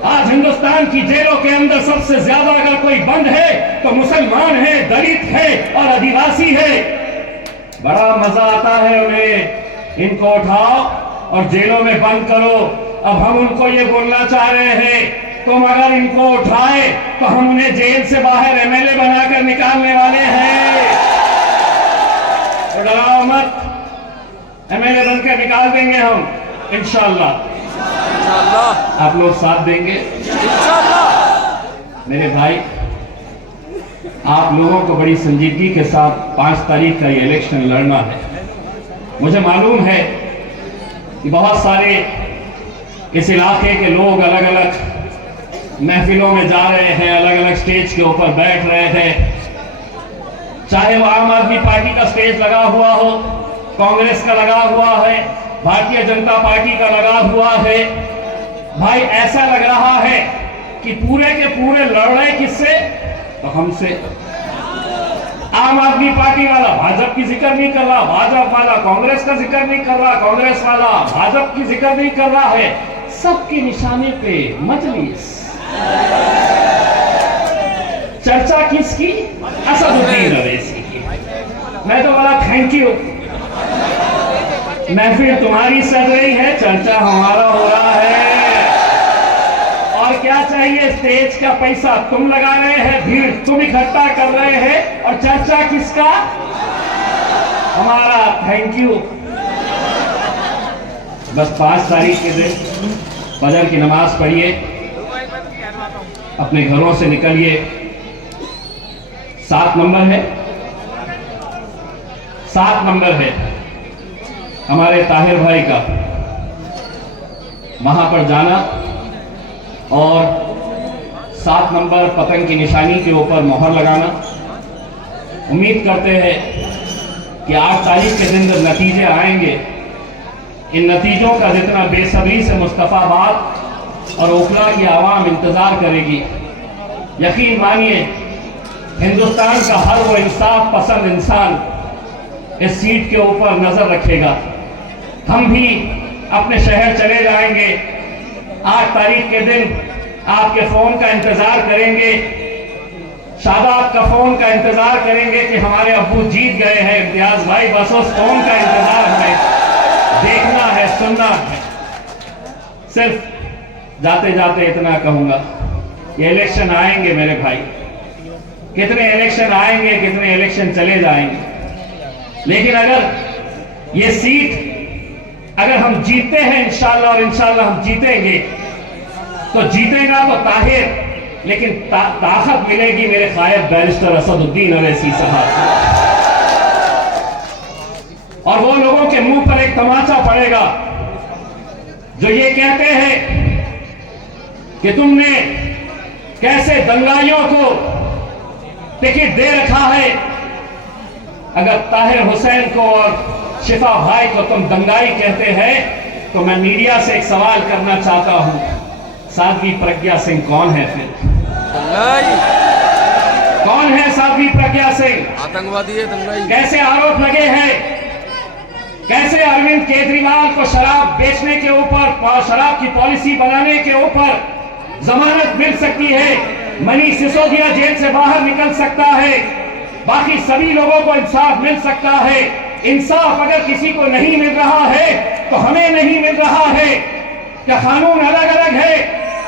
आज हिंदुस्तान की जेलों के अंदर सबसे ज्यादा अगर कोई बंद है तो मुसलमान है, दलित है और आदिवासी है। बड़ा मजा आता है उन्हें। इनको उठाओ और जेलों में बंद करो। अब हम उनको ये बोलना चाह रहे हैं, तुम अगर इनको उठाए तो हम उन्हें जेल से बाहर एमएलए बनाकर निकालने वाले हैं। तो डराओ मत, एमएलए बनकर निकाल देंगे हम इंशाअल्लाह। आप लोग साथ देंगे मेरे भाई। आप लोगों को बड़ी संजीदगी के साथ 5 तारीख का ये इलेक्शन लड़ना है। मुझे मालूम है कि बहुत सारे इस इलाके के लोग अलग अलग महफिलों में जा रहे हैं, अलग अलग स्टेज के ऊपर बैठ रहे हैं। चाहे वो आम आदमी पार्टी का स्टेज लगा हुआ हो, कांग्रेस का लगा हुआ है, भारतीय जनता पार्टी का लगा हुआ है। भाई ऐसा लग रहा है कि पूरे के पूरे लड़ रहे किससे? तो हमसे। आम आदमी पार्टी वाला भाजपा की जिक्र नहीं कर रहा, भाजपा वाला कांग्रेस का जिक्र नहीं कर रहा, कांग्रेस वाला भाजपा की जिक्र नहीं कर रहा है। सबकी निशाने पे मजलिस। चर्चा किसकी? असदुद्दीन अवैसी की। मैं तो बोला थैंक यू, महफिल तुम्हारी सज रही है, चर्चा हमारा हो रहा है। और क्या चाहिए? स्टेज का पैसा तुम लगा रहे हैं, भीड़ तुम इकट्ठा कर रहे हैं, और चर्चा किसका? हमारा। Thank you. बस 5 तारीख के दिन फजर की नमाज पढ़िए, अपने घरों से निकलिए। 7 नंबर है, 7 नंबर है हमारे ताहिर भाई का। वहां पर जाना और 7 नंबर पतंग की निशानी के ऊपर मोहर लगाना। उम्मीद करते हैं कि 8 तारीख के दिन जब नतीजे आएंगे, इन नतीजों का जितना बेसब्री से मुस्तफाबाद और ओखला की आवाम इंतजार करेगी, यकीन मानिए हिंदुस्तान का हर वो इंसाफ पसंद इंसान इस सीट के ऊपर नजर रखेगा। हम भी अपने शहर चले जाएंगे। 8 तारीख के दिन आपके फोन का इंतजार करेंगे, शादाब का फोन का इंतजार करेंगे कि हमारे अब्बू जीत गए हैं। इम्तियाज भाई बस उस फोन का इंतजार हमें देखना है, सुनना है। सिर्फ जाते जाते इतना कहूंगा, ये इलेक्शन आएंगे मेरे भाई, कितने इलेक्शन आएंगे, कितने इलेक्शन चले जाएंगे, लेकिन अगर ये सीट अगर हम जीतते हैं इंशाअल्लाह, और इंशाअल्लाह हम जीतेंगे, तो जीतेगा तो ताहिर, लेकिन ताकत मिलेगी मेरे कायद बैरिस्टर असदुद्दीन अवैसी साहब। और वो लोगों के मुंह पर एक तमाचा पड़ेगा जो ये कहते हैं कि तुमने कैसे दंगाइयों को टिकट दे रखा है। अगर ताहिर हुसैन को और शिफा भाई को तुम दंगाई कहते हैं, तो मैं मीडिया से एक सवाल करना चाहता हूं, साध्वी प्रज्ञा सिंह कौन है? फिर कौन है साध्वी प्रज्ञा सिंह? आतंकवादी है, दंगाई। कैसे आरोप लगे हैं, कैसे अरविंद केजरीवाल को शराब बेचने के ऊपर, शराब की पॉलिसी बनाने के ऊपर जमानत मिल सकती है, मनीष सिसोदिया जेल से बाहर निकल सकता है, बाकी सभी लोगों को इंसाफ मिल सकता है। इंसाफ अगर किसी को नहीं मिल रहा है तो हमें नहीं मिल रहा है। क्या कानून अलग अलग है?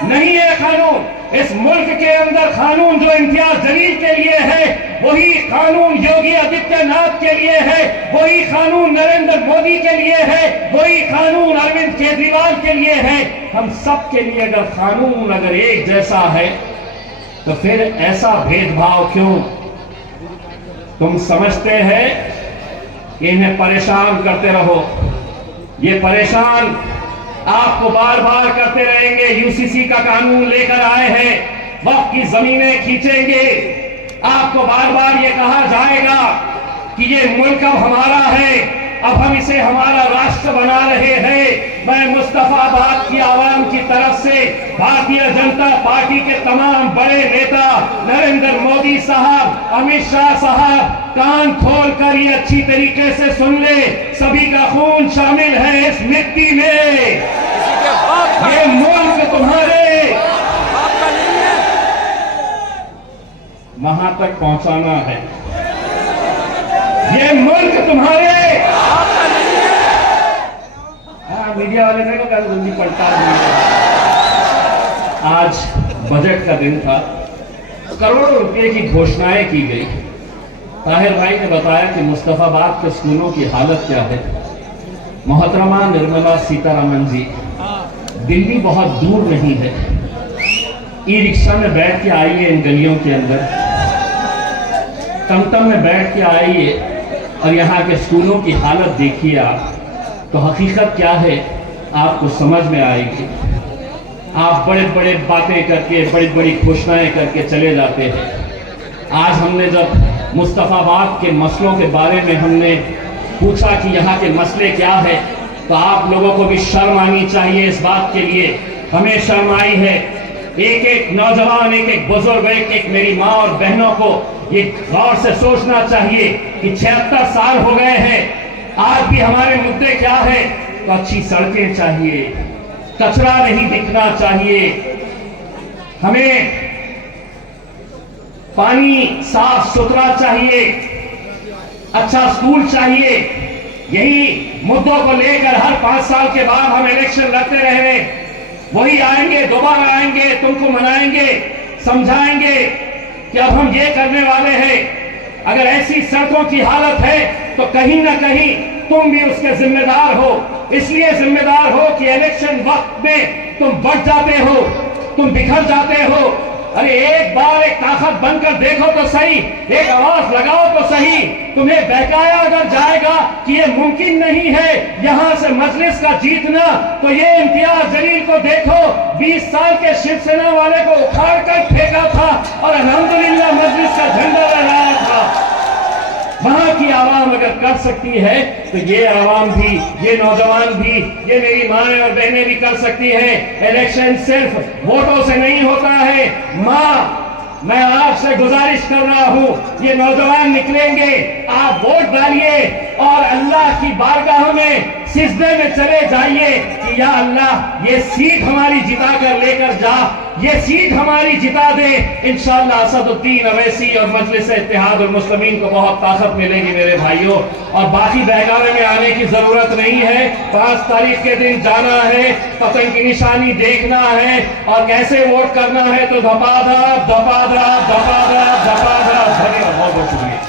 नहीं है कानून। इस मुल्क के अंदर कानून जो इम्तियाज जलील के लिए है, वही कानून योगी आदित्यनाथ के लिए है, वही कानून नरेंद्र मोदी के लिए है, वही कानून अरविंद केजरीवाल के लिए है। हम सब के लिए अगर कानून अगर एक जैसा है, तो फिर ऐसा भेदभाव क्यों? तुम समझते हैं कि इन्हें परेशान करते रहो, ये परेशान आपको बार बार करते रहेंगे। यूसीसी का कानून लेकर आए हैं, वक्त की जमीनें खींचेंगे, आपको बार बार ये कहा जाएगा कि ये मुल्क अब हमारा है, अब हम इसे हमारा राष्ट्र बना रहे हैं। मैं मुस्तफाबाद की आवाम की तरफ से भारतीय जनता पार्टी के तमाम बड़े नेता नरेंद्र मोदी साहब, अमित शाह साहब, कान खोल कर ये अच्छी तरीके से सुन ले, सभी का खून शामिल है इस मिट्टी में। ये मुल्क तुम्हारे वहां तक पहुंचाना है। ये मुल्क तुम्हारे मीडिया वाले ने कहा जल्दी पलटा दिया। आज बजट का दिन था, करोड़ों रुपए की घोषणाएं की गई। ताहिर भाई ने बताया कि मुस्तफाबाद के स्कूलों की हालत क्या है। मोहतरमा निर्मला सीतारमण जी, दिल्ली बहुत दूर नहीं है, ई रिक्शा में बैठ के आइए इन गलियों के अंदर, टमटम में बैठ के आइए और यहाँ के स्कूलों की हालत देखिए आप, तो हकीकत क्या है आपको समझ में आएगी। आप बड़े बड़े बातें करके, बड़ी बड़ी घोषणाएं करके चले जाते हैं। आज हमने जब मुस्तफाबाद के मसलों के बारे में हमने पूछा कि यहाँ के मसले क्या है, तो आप लोगों को भी शर्म आनी चाहिए इस बात के लिए। हमें शर्म आई है। एक एक नौजवान, एक एक बुजुर्ग, एक एक मेरी माँ और बहनों को ये गौर से सोचना चाहिए कि 76 साल हो गए हैं, आज भी हमारे मुद्दे क्या है। तो अच्छी सड़कें चाहिए, कचरा नहीं दिखना चाहिए, हमें पानी साफ सुथरा चाहिए, अच्छा स्कूल चाहिए। यही मुद्दों को लेकर हर 5 साल के बाद हम इलेक्शन लड़ते रह रहे। वही आएंगे, दोबारा आएंगे, तुमको मनाएंगे, समझाएंगे कि अब हम ये करने वाले हैं। अगर ऐसी सड़कों की हालत है तो कहीं ना कहीं तुम भी उसके जिम्मेदार हो। इसलिए जिम्मेदार हो कि इलेक्शन वक्त में तुम बढ़ जाते हो, तुम बिखर जाते हो। अरे एक बार एक ताकत बनकर देखो तो सही, एक आवाज लगाओ तो सही। तुम्हें बहकाया अगर जाएगा कि ये मुमकिन नहीं है यहां से मजलिस का जीतना, तो ये इम्तियाज जलील को देखो, 20 साल के शिवसेना वाले को उखाड़ कर फेंका था और अल्हम्दुलिल्लाह मजलिस का झंडा लहराया था। वहां की आवाम अगर कर सकती है तो ये आवाम भी, ये नौजवान भी, ये मेरी माएं और बहनें भी कर सकती हैं। इलेक्शन सिर्फ वोटों से नहीं होता है। माँ, मैं आपसे गुजारिश कर रहा हूं, ये नौजवान निकलेंगे, आप वोट डालिए और अल्लाह की बारगाह में सिजदे में चले जाइए कि या अल्लाह ये सीट हमारी जिता कर लेकर जा, ये सीट हमारी जिता दे। इंशाअल्लाह असदुद्दीन अवैसी और मजलिस इत्तेहाद और मुस्लिमीन को बहुत ताकत मिलेगी मेरे भाइयों। और बाकी बहकावे में आने की जरूरत नहीं है। 5 तारीख के दिन जाना है, पतंग की निशानी देखना है और कैसे वोट करना है। तो धपाधप धपाधप धपाधप धपाधप। धन्यवाद, बहुत बहुत शुक्रिया।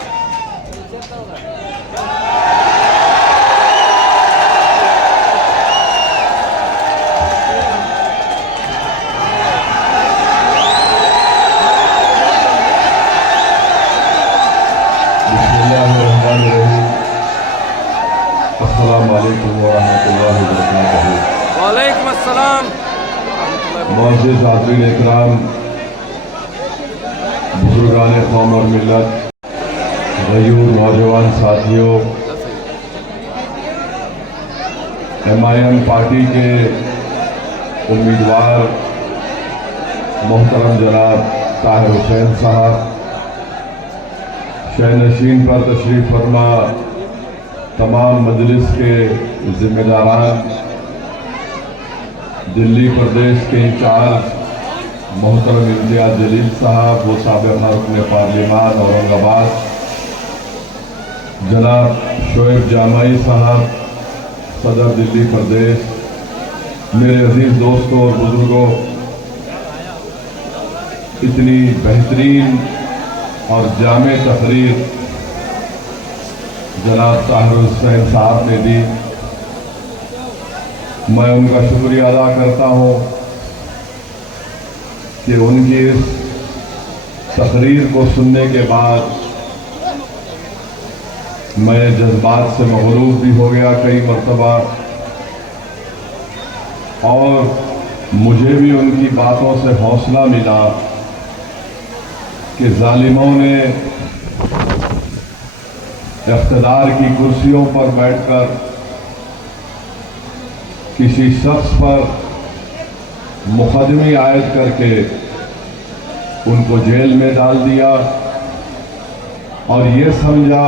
वालेकुम अस्सलाम। मुअज़्ज़िज़ हाज़रीन इकराम, बुजुर्गान कौम और मिल्लत, गयूर नौजवान साथियों, MIM पार्टी के उम्मीदवार मोहतरम जनाब ताहिर हुसैन साहब, शहनशीन पर तशरीफ़ फरमा तमाम मजलिस के जिम्मेदारान, दिल्ली प्रदेश के इंचार्ज मोहतरम इम्तियाज जलील साहब, वो साबिक़ रुकन पार्लिमान औरंगाबाद, जनाब शोएब जामई साहब, सदर दिल्ली प्रदेश, मेरे अजीज़ दोस्तों और बुजुर्गों, इतनी बेहतरीन और जामे तकरीर जनाब ताहिर हुसैन साहब ने दी, मैं उनका शुक्रिया अदा करता हूँ कि उनकी इस तकरीर को सुनने के बाद मैं जज्बात से मगलूब भी हो गया कई मरतबा, और मुझे भी उनकी बातों से हौसला मिला कि जालिमों ने इख्तिदार की कुर्सियों पर बैठकर किसी शख्स पर मुकदमे आयद करके उनको जेल में डाल दिया और ये समझा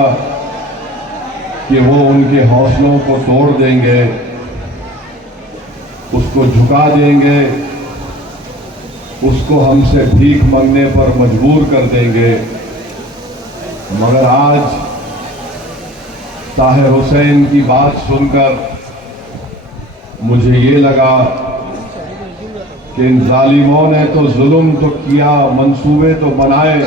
कि वो उनके हौसलों को तोड़ देंगे, उसको झुका देंगे, उसको हमसे भीख मांगने पर मजबूर कर देंगे। मगर आज ताहिर हुसैन की बात सुनकर मुझे ये लगा कि इन जालिमों ने तो जुल्म तो किया, मंसूबे तो बनाए,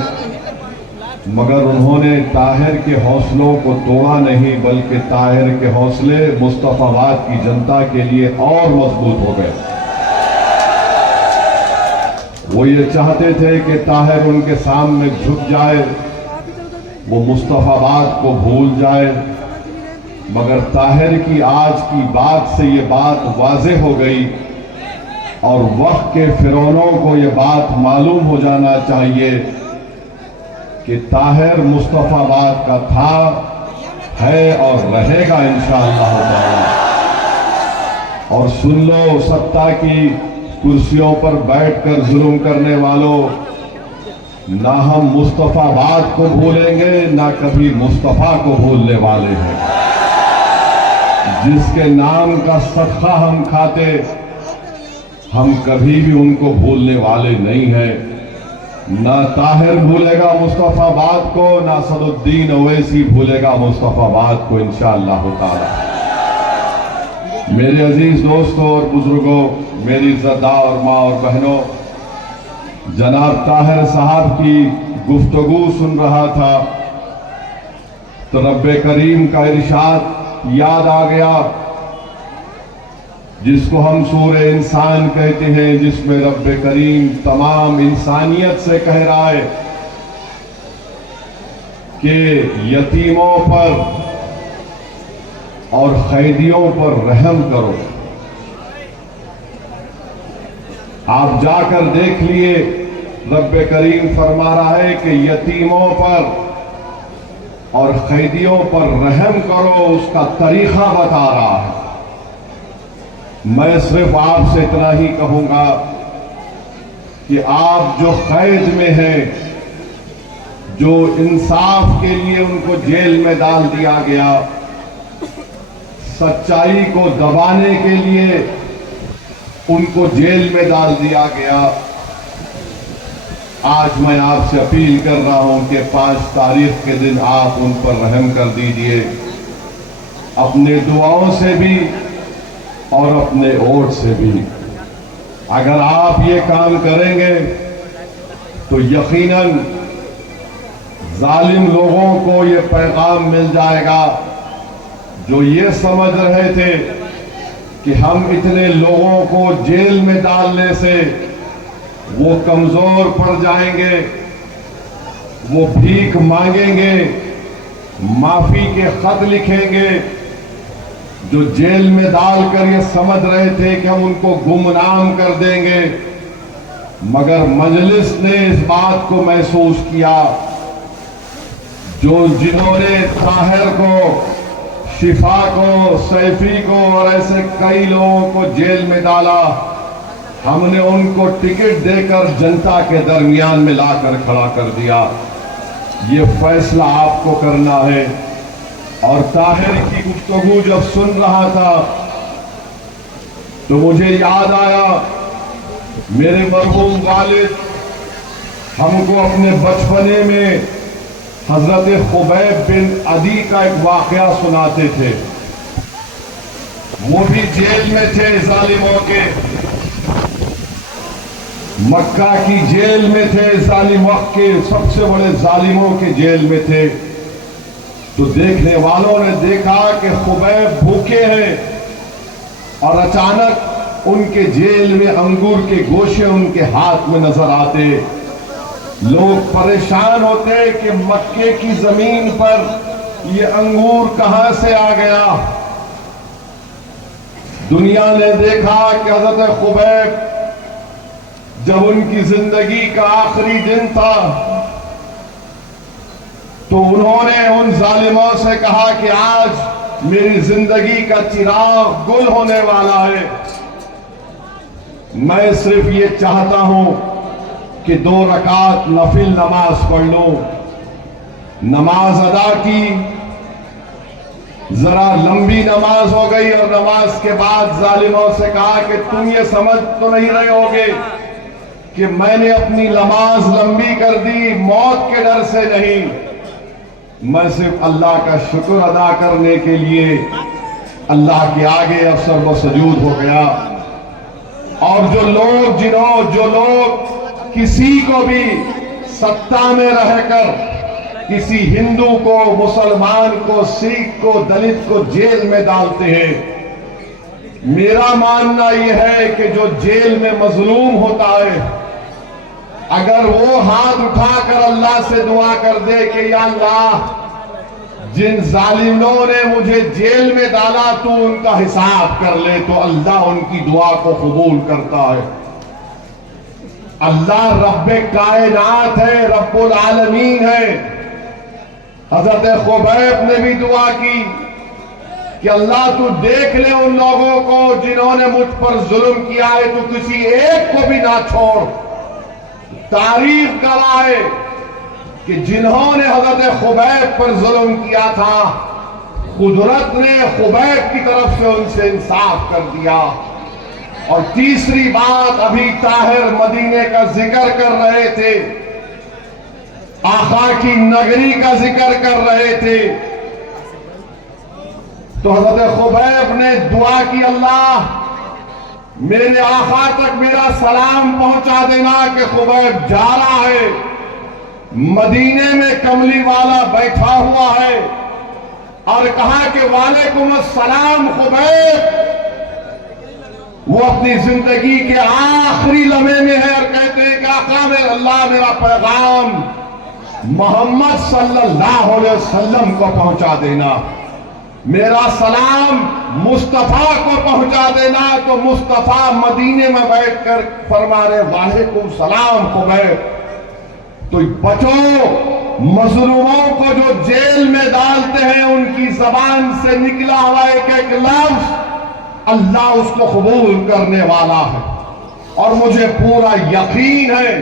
मगर उन्होंने ताहिर के हौसलों को तोड़ा नहीं, बल्कि ताहिर के हौसले मुस्तफाबाद की जनता के लिए और मजबूत हो गए। वो ये चाहते थे कि ताहिर उनके सामने झुक जाए, वो मुस्तफाबाद को भूल जाए, मगर ताहिर की आज की बात से ये बात वाज़ेह हो गई और वक्त के फिरौनों को ये बात मालूम हो जाना चाहिए कि ताहिर मुस्तफाबाद का था, है और रहेगा इंशाअल्लाह ताला। और सुन लो, सत्ता की कुर्सियों पर बैठकर जुल्म करने वालों, ना हम मुस्तफाबाद को भूलेंगे, ना कभी मुस्तफा को भूलने वाले हैं। जिसके नाम का सदका हम खाते, हम कभी भी उनको भूलने वाले नहीं हैं। ना ताहिर भूलेगा मुस्तफाबाद को, ना सदुद्दीन ओवैसी भूलेगा मुस्तफाबाद को इंशाअल्लाह ताला। मेरे अजीज दोस्तों और बुजुर्गों, मेरी इज्जतदार माँ और बहनों, जनाब ताहिर साहब की गुफ्तगू सुन रहा था तो रब्बे करीम का इरशाद याद आ गया, जिसको हम सूरे इंसान कहते हैं, जिसमें रब्बे करीम तमाम इंसानियत से कह रहा है कि यतीमों पर और कैदियों पर रहम करो। आप जाकर देख लिए, रब्बे करीम फरमा रहा है कि यतीमों पर और कैदियों पर रहम करो, उसका तरीका बता रहा है। मैं सिर्फ आपसे इतना ही कहूंगा कि आप जो कैद में हैं, जो इंसाफ के लिए उनको जेल में डाल दिया गया, सच्चाई को दबाने के लिए उनको जेल में डाल दिया गया, आज मैं आपसे अपील कर रहा हूं कि 5 तारीख के दिन आप उन पर रहम कर दीजिए, अपने दुआओं से भी और अपने वोट से भी। अगर आप ये काम करेंगे तो यकीनन जालिम लोगों को ये पैगाम मिल जाएगा, जो ये समझ रहे थे कि हम इतने लोगों को जेल में डालने से वो कमजोर पड़ जाएंगे, वो भीख मांगेंगे, माफी के खत लिखेंगे। जो जेल में डालकर ये समझ रहे थे कि हम उनको गुमनाम कर देंगे, मगर मजलिस ने इस बात को महसूस किया, जिन्होंने ताहिर को, शिफा को, सैफी को और ऐसे कई लोगों को जेल में डाला, हमने उनको टिकट देकर जनता के दरमियान में लाकर खड़ा कर दिया। ये फैसला आपको करना है। और ताहिर की गुफ्तगू जब सुन रहा था तो मुझे याद आया, मेरे मरहूम वालिद हमको अपने बचपने में हजरत खुबैब बिन अदी का एक वाकया सुनाते थे। वो भी जेल में थे, जालिमों के मक्का की जेल में थे, जालिम वक्त के सबसे बड़े जालिमों के जेल में थे। तो देखने वालों ने देखा कि खुबैब भूखे हैं और अचानक उनके जेल में अंगूर के गोशे उनके हाथ में नजर आते। लोग परेशान होते कि मक्के की जमीन पर ये अंगूर कहां से आ गया। दुनिया ने देखा कि हजरत खुबैब जब उनकी जिंदगी का आखिरी दिन था तो उन्होंने उन जालिमों से कहा कि आज मेरी जिंदगी का चिराग गुल होने वाला है, मैं सिर्फ ये चाहता हूं कि 2 रकात नफिल नमाज पढ़ लूं। नमाज अदा की, जरा लंबी नमाज हो गई और नमाज के बाद जालिमों से कहा कि तुम ये समझ तो नहीं रहे होगे कि मैंने अपनी नमाज लंबी कर दी मौत के डर से नहीं, मैं सिर्फ अल्लाह का शुक्र अदा करने के लिए अल्लाह के आगे अफसर व सजूद हो गया। और जो लोग किसी को भी सत्ता में रहकर किसी हिंदू को, मुसलमान को, सिख को, दलित को जेल में डालते हैं, मेरा मानना यह है कि जो जेल में मजलूम होता है, अगर वो हाथ उठाकर अल्लाह से दुआ कर दे कि या अल्लाह, जिन जालिमों ने मुझे जेल में डाला तू उनका हिसाब कर ले, तो अल्लाह उनकी दुआ को कबूल करता है। अल्लाह रब्बे कायनात है, रब्बुल आलमीन है। हजरत खुबैब ने भी दुआ की कि अल्लाह तू देख ले उन लोगों को जिन्होंने मुझ पर जुल्म किया है, तू किसी एक को भी ना छोड़। तारीफ गवाह है कि जिन्होंने हजरत खुबैब पर जुल्म किया था, कुदरत ने खुबैब की तरफ से उनसे इंसाफ कर दिया। और तीसरी बात, अभी ताहिर मदीने का जिक्र कर रहे थे, आका की नगरी का जिक्र कर रहे थे, तो हजरत खुबैब ने दुआ की, अल्लाह मेरे आका तक मेरा सलाम पहुंचा देना कि खुबैब जा रहा है, मदीने में कमली वाला बैठा हुआ है। और कहा कि वालेकुम अस्सलाम खुबैब। वो अपनी जिंदगी के आखिरी लम्हे में है और कहते हैं कि आका मेरे अल्लाह मेरा पैगाम मोहम्मद सल्लल्लाहु अलैहि वसल्लम को पहुंचा देना, मेरा सलाम मुस्तफा को पहुंचा देना। तो मुस्तफा मदीने में बैठकर फरमा रहे वालेकुम सलाम खुबैब। तो बचो, मजलूमों को जो जेल में डालते हैं उनकी जबान से निकला हुआ एक एक लफ्ज अल्लाह उसको कबूल करने वाला है। और मुझे पूरा यकीन है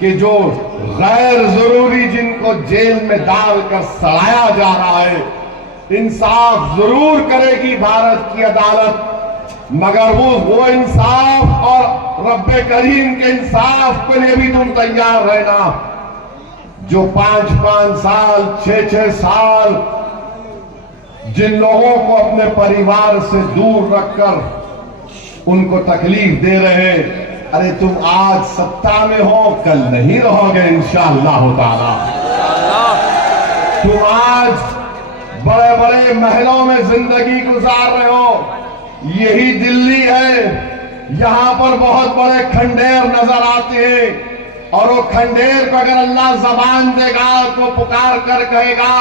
कि जो गैर जरूरी जिनको जेल में डालकर सड़ाया जा रहा है, इंसाफ जरूर करेगी भारत की अदालत, मगर वो इंसाफ और रब्बे करीम के इंसाफ के लिए भी तुम तैयार रहना। जो 5-5 साल 6-6 साल जिन लोगों को अपने परिवार से दूर रखकर उनको तकलीफ दे रहे, अरे तुम आज सत्ता में हो, कल नहीं रहोगे इंशाअल्लाह ताला। तुम आज बड़े बड़े महलों में जिंदगी गुजार रहे हो, यही दिल्ली है, यहां पर बहुत बड़े खंडेर नजर आते हैं। और वो खंडेर को अगर अल्लाह जबान देगा तो पुकार कर कहेगा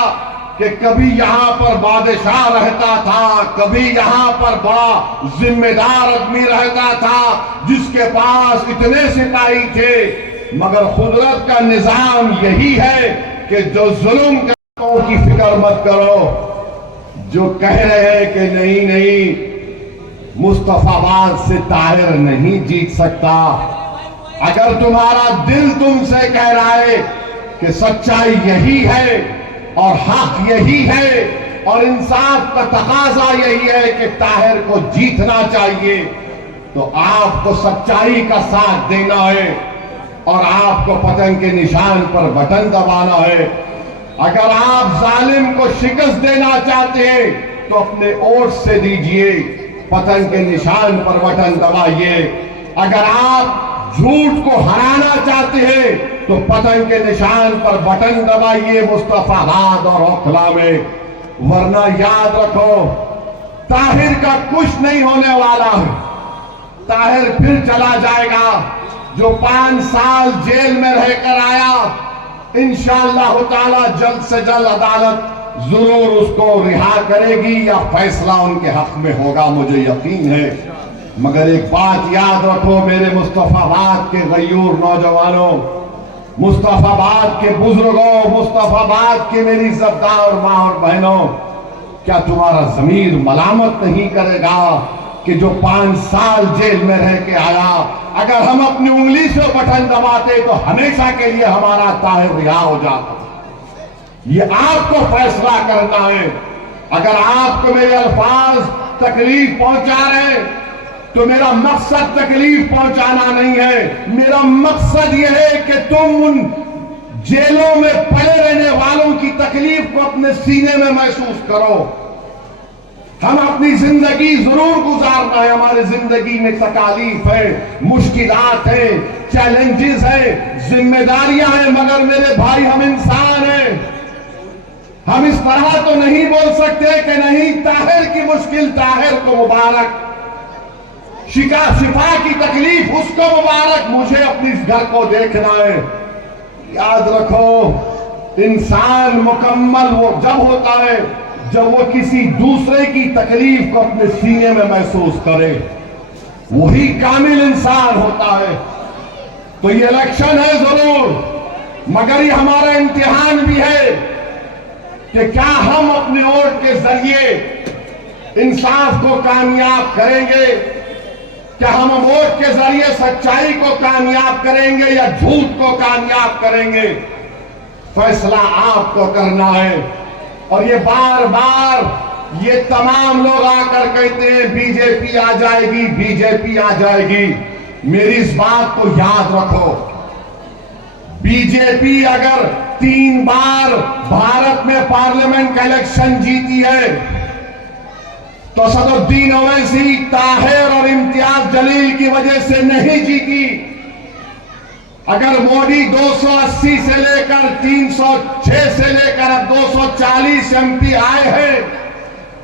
कि कभी यहां पर बादशाह रहता था, कभी यहां पर बड़ा जिम्मेदार आदमी रहता था जिसके पास इतने सिपाही थे। मगर कुदरत का निजाम यही है कि जो जुल्म करतों की फिक्र मत करो, जो कह रहे हैं कि नहीं नहीं मुस्तफाबाद से ताहिर नहीं जीत सकता, अगर तुम्हारा दिल तुमसे कह रहा है कि सच्चाई यही है और हक यही है और इंसाफ का तकाजा यही है कि ताहिर को जीतना चाहिए, तो आपको सच्चाई का साथ देना है और आपको पतंग के निशान पर बटन दबाना है। अगर आप जालिम को शिकस्त देना चाहते हैं तो अपने ओट से दीजिए, पतंग के निशान पर बटन दबाइए। अगर आप झूठ को हराना चाहते हैं तो पतंग के निशान पर बटन दबाइए मुस्तफाबाद और ओखला में। वरना याद रखो, ताहिर का कुछ नहीं होने वाला है, ताहिर फिर चला जाएगा। जो 5 साल जेल में रहकर आया, इंशाअल्लाह ताला जल्द से जल्द अदालत जरूर उसको रिहा करेगी या फैसला उनके हक में होगा, मुझे यकीन है। मगर एक बात याद रखो मेरे मुस्तफाबाद के गयूर नौजवानों, मुस्तफाबाद के बुजुर्गों, मुस्तफाबाद के मेरी इज्जतदार मां और बहनों, क्या तुम्हारा जमीर मलामत नहीं करेगा कि जो 5 साल जेल में रह के आया, अगर हम अपनी उंगली से बटन दबाते तो हमेशा के लिए हमारा ताहिर रिहा हो जाता। ये आपको फैसला करना है। अगर आपको मेरे अल्फाज तकलीफ पहुंचा रहे तो मेरा मकसद तकलीफ पहुंचाना नहीं है, मेरा मकसद यह है कि तुम उन जेलों में पड़े रहने वालों की तकलीफ को अपने सीने में महसूस करो। हम अपनी जिंदगी जरूर गुजारना है, हमारी जिंदगी में तकालीफ है, मुश्किलात है, चैलेंजेस है, जिम्मेदारियां हैं, मगर मेरे भाई हम इंसान हैं। हम इस तरह तो नहीं बोल सकते कि नहीं ताहिर की मुश्किल ताहिर को मुबारक, शिफा की तकलीफ उसको मुबारक, मुझे अपने इस घर को देखना है। याद रखो, इंसान मुकम्मल वो जब होता है जब वो किसी दूसरे की तकलीफ को अपने सीने में महसूस करे, वही कामिल इंसान होता है। तो ये इलेक्शन है जरूर, मगर ये हमारा इम्तिहान भी है कि क्या हम अपने वोट के जरिए इंसाफ को कामयाब करेंगे, क्या हम वोट के जरिए सच्चाई को कामयाब करेंगे या झूठ को कामयाब करेंगे। फैसला आपको करना है। और ये बार बार ये तमाम लोग आकर कहते हैं बीजेपी आ जाएगी, बीजेपी आ जाएगी। मेरी इस बात को याद रखो, बीजेपी अगर 3 बार भारत में पार्लियामेंट का इलेक्शन जीती है तो सदुद्दीन ओवैसी, ताहिर और इम्तियाज जलील की वजह से नहीं जीती। अगर मोदी 280 से लेकर 306 से लेकर अब 240 एमपी आए हैं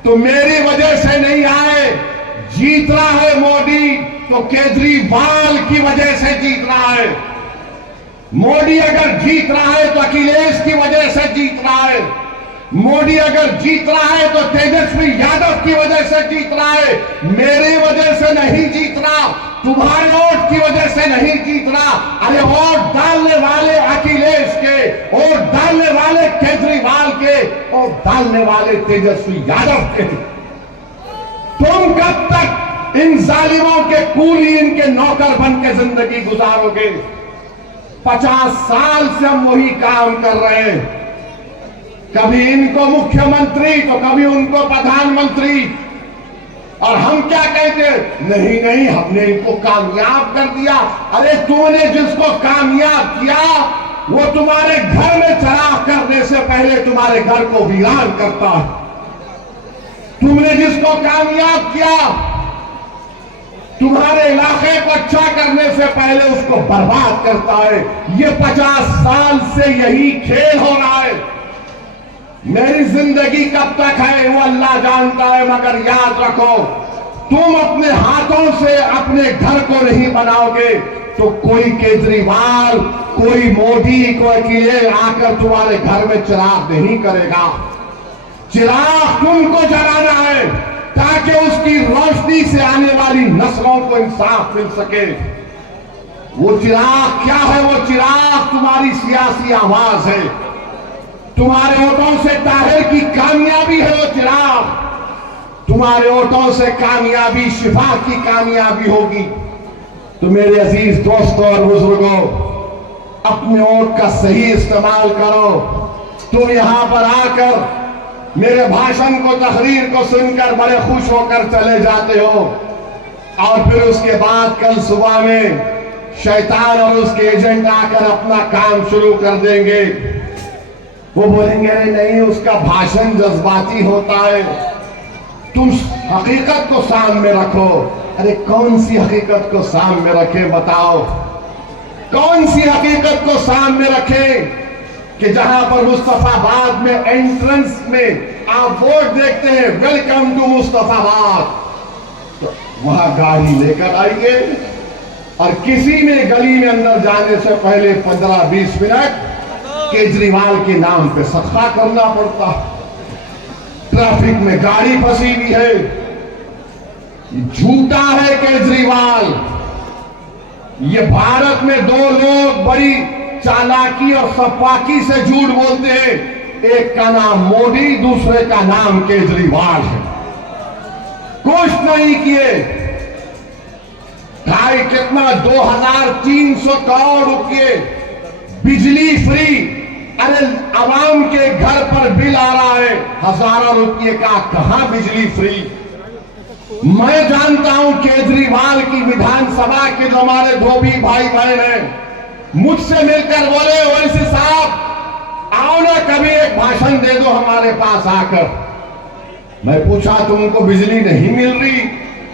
तो मेरी वजह से नहीं आए। जीत रहा है मोदी तो केजरीवाल की वजह से जीत रहा है। मोदी अगर जीत रहा है तो अखिलेश की वजह से जीत रहा है। मोदी अगर जीत रहा है तो तेजस्वी यादव की वजह से जीत रहा है। मेरी वजह से नहीं जीत रहा, तुम्हारे वोट की वजह से नहीं जीत रहा। अरे वोट डालने वाले अखिलेश के, वोट डालने वाले केजरीवाल के, वोट डालने वाले तेजस्वी यादव के। तुम कब तक इन जालिमों के कूली, इनके नौकर बन के जिंदगी गुजारोगे? 50 साल से हम वही काम कर रहे हैं, कभी इनको मुख्यमंत्री तो कभी उनको प्रधानमंत्री। और हम क्या कहते, नहीं नहीं हमने इनको कामयाब कर दिया। अरे तुमने जिसको कामयाब किया वो तुम्हारे घर में चराग करने से पहले तुम्हारे घर को वीरान करता है। तुमने जिसको कामयाब किया तुम्हारे इलाके को अच्छा करने से पहले उसको बर्बाद करता है। ये 50 साल से यही खेल हो रहा है। मेरी जिंदगी कब तक है वो अल्लाह जानता है, मगर याद रखो, तुम अपने हाथों से अपने घर को नहीं बनाओगे तो कोई केजरीवाल, कोई मोदी, कोई अखिलेश आकर तुम्हारे घर में चिराग नहीं करेगा। चिराग तुमको जलाना है ताकि उसकी रोशनी से आने वाली नस्लों को इंसाफ मिल सके। वो चिराग क्या है? वो चिराग तुम्हारी सियासी आवाज है। तुम्हारे वोटों से ताहिर की कामयाबी है वो चिराग। तुम्हारे वोटों से कामयाबी, शिफा की कामयाबी होगी। तो मेरे अजीज दोस्तों और बुजुर्गों, अपने वोट का सही इस्तेमाल करो। तुम यहां पर आकर मेरे भाषण को, तकरीर को सुनकर बड़े खुश होकर चले जाते हो और फिर उसके बाद कल सुबह में शैतान और उसके एजेंट आकर अपना काम शुरू कर देंगे। वो बोलेंगे अरे नहीं, उसका भाषण जज्बाती होता है, तुम हकीकत को सामने रखो। अरे कौन सी हकीकत को सामने रखें बताओ? कौन सी हकीकत को सामने रखें कि जहां पर मुस्तफाबाद में एंट्रेंस में आप वोट देखते हैं वेलकम टू मुस्तफाबाद, तो वहां गाड़ी लेकर आइए और किसी में गली में अंदर जाने से पहले 15-20 मिनट केजरीवाल के नाम पे सदका करना पड़ता। ट्रैफिक में गाड़ी फंसी हुई है, झूठा है केजरीवाल। ये भारत में 2 लोग बड़ी चालाकी और सपाकी से झूठ बोलते हैं, एक का नाम मोदी, दूसरे का नाम केजरीवाल है। कुछ नहीं किए, ढाई कितना 2300 करोड़ रुपये बिजली फ्री। अरे आवाम के घर पर बिल आ रहा है हजारों रुपये का, कहां बिजली फ्री? मैं जानता हूं केजरीवाल की विधानसभा के जो हमारे धोबी भाई बहन हैं मुझसे मिलकर बोले, ओवैसी साहब आओ ना कभी एक भाषण दे दो हमारे पास आकर। मैं पूछा तुमको बिजली नहीं मिल रही?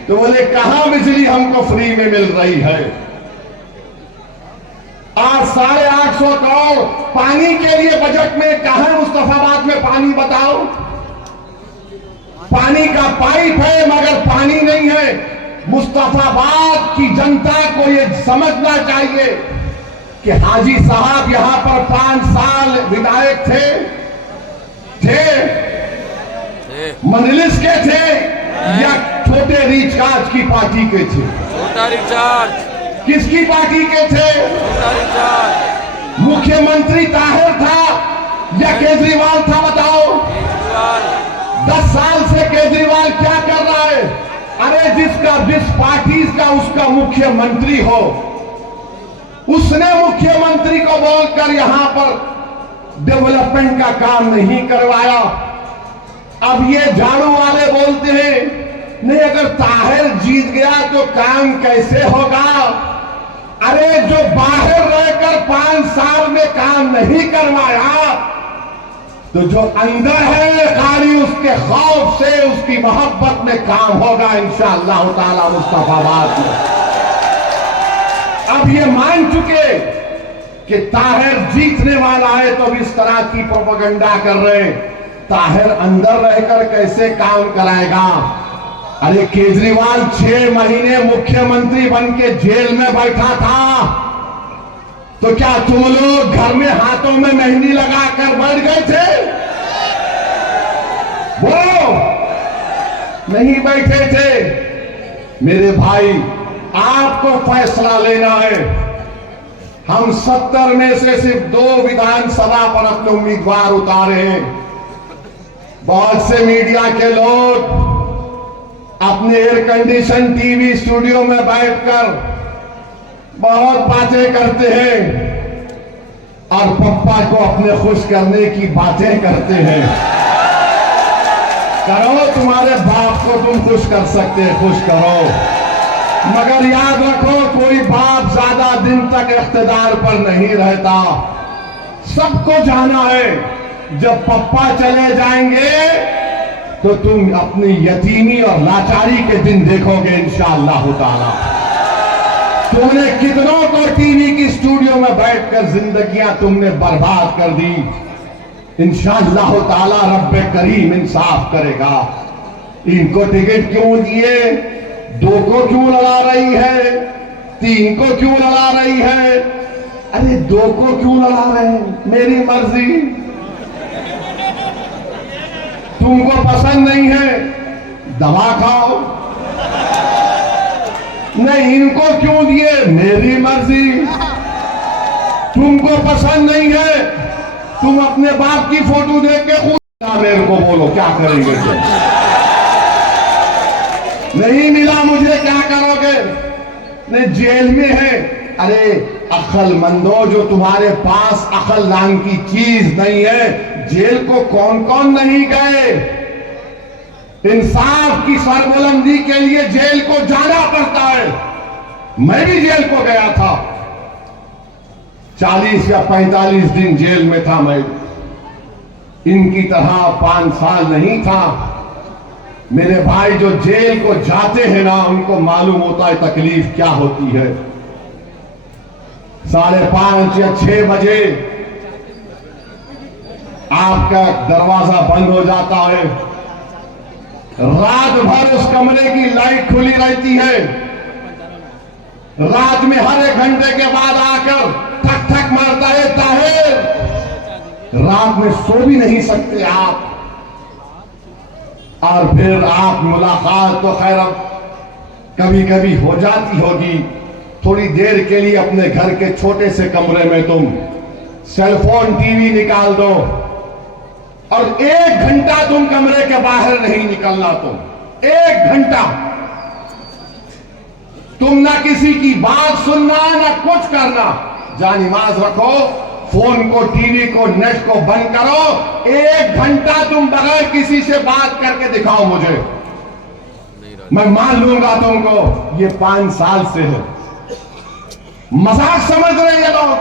तो बोले कहां बिजली हमको फ्री में मिल रही है। आज 850 करोड़ पानी के लिए बजट में कहां मुस्तफाबाद में पानी बताओ? पानी का पाइप है मगर पानी नहीं है। मुस्तफाबाद की जनता को यह समझना चाहिए कि हाजी साहब यहां पर 5 साल विधायक थे मजलिस के थे या छोटे रिचार्ज की पार्टी के थे? छोटा रिचार्ज। किसकी पार्टी के थे? छोटा रिचार्ज। मुख्यमंत्री ताहिर था या केजरीवाल था? बताओ। 10 साल से केजरीवाल क्या कर रहा है? अरे जिस पार्टी का उसका मुख्यमंत्री हो, उसने मुख्यमंत्री को बोलकर यहां पर डेवलपमेंट का काम नहीं करवाया। अब ये झाड़ू वाले बोलते हैं नहीं, अगर ताहिर जीत गया तो काम कैसे होगा? अरे जो बाहर रहकर 5 साल में काम नहीं करवाया, तो जो अंदर है खाली उसके खौफ से, उसकी मोहब्बत में काम होगा इंशाअल्लाह ताला मुस्तफाबाद में। अब ये मान चुके कि ताहिर जीतने वाला है, तो इस तरह की प्रोपेगेंडा कर रहे। ताहिर अंदर रहकर कैसे काम कराएगा? अरे केजरीवाल 6 महीने मुख्यमंत्री बन के जेल में बैठा था, तो क्या तुम लोग घर में हाथों में मेहंदी लगाकर बैठ गए थे? वो नहीं बैठे थे। मेरे भाई, आपको फैसला लेना है। हम 70 में से सिर्फ 2 विधानसभा पर अपने उम्मीदवार उतारे हैं। बहुत से मीडिया के लोग अपने एयर कंडीशन टीवी स्टूडियो में बैठकर बहुत बातें करते हैं और पप्पा को अपने खुश करने की बातें करते हैं। करो, तुम्हारे बाप को तुम खुश कर सकते हैं, खुश करो। मगर याद रखो, कोई बाप ज्यादा दिन तक इख्तिदार पर नहीं रहता। सबको जाना है, जब पप्पा चले जाएंगे तो तुम अपनी यतीमी और लाचारी के दिन देखोगे इंशाअल्लाह ताला। तुमने कितनों को टीवी की स्टूडियो में बैठकर जिंदगियां तुमने बर्बाद कर दी। इंशाअल्लाह ताला रब्बे करीम इंसाफ करेगा। इनको टिकट क्यों दिए? 2 को क्यों लड़ा रही है? 3 को क्यों लड़ा रही है? अरे 2 को क्यों लड़ा रहे हैं? मेरी मर्जी। तुमको पसंद नहीं है, दवा खाओ। नहीं, इनको क्यों दिए? मेरी मर्जी। तुमको पसंद नहीं है, तुम अपने बाप की फोटो देख के खुद मेरे को बोलो क्या करेंगे तुम? नहीं मिला मुझे, क्या करोगे? नहीं, जेल में है। अरे अक्लमंदो, जो तुम्हारे पास अक्ल नाम की चीज नहीं है, जेल को कौन कौन नहीं गए? इंसाफ की सरबुलंदी के लिए जेल को जाना पड़ता है। मैं भी जेल को गया था, 40 या 45 दिन जेल में था मैं। इनकी तरह 5 साल नहीं था। मेरे भाई जो जेल को जाते हैं ना, उनको मालूम होता है तकलीफ क्या होती है। 5:30 या 6 बजे आपका दरवाजा बंद हो जाता है। रात भर उस कमरे की लाइट खुली रहती है। रात में हर 1 घंटे के बाद आकर ठक ठक मारता है ताहिर। रात में सो भी नहीं सकते आप। और फिर आप मुलाकात तो खैर अब कभी कभी हो जाती होगी। थोड़ी देर के लिए अपने घर के छोटे से कमरे में तुम सेलफोन टीवी निकाल दो और 1 घंटा तुम कमरे के बाहर नहीं निकलना। तुम 1 घंटा तुम ना किसी की बात सुनना ना कुछ करना। जानिमाज रखो, फोन को, टीवी को, नेट को बंद करो। 1 घंटा तुम बगैर किसी से बात करके दिखाओ मुझे, मैं मान लूंगा तुमको। ये 5 साल से है। मजाक समझ रहे ये लोग,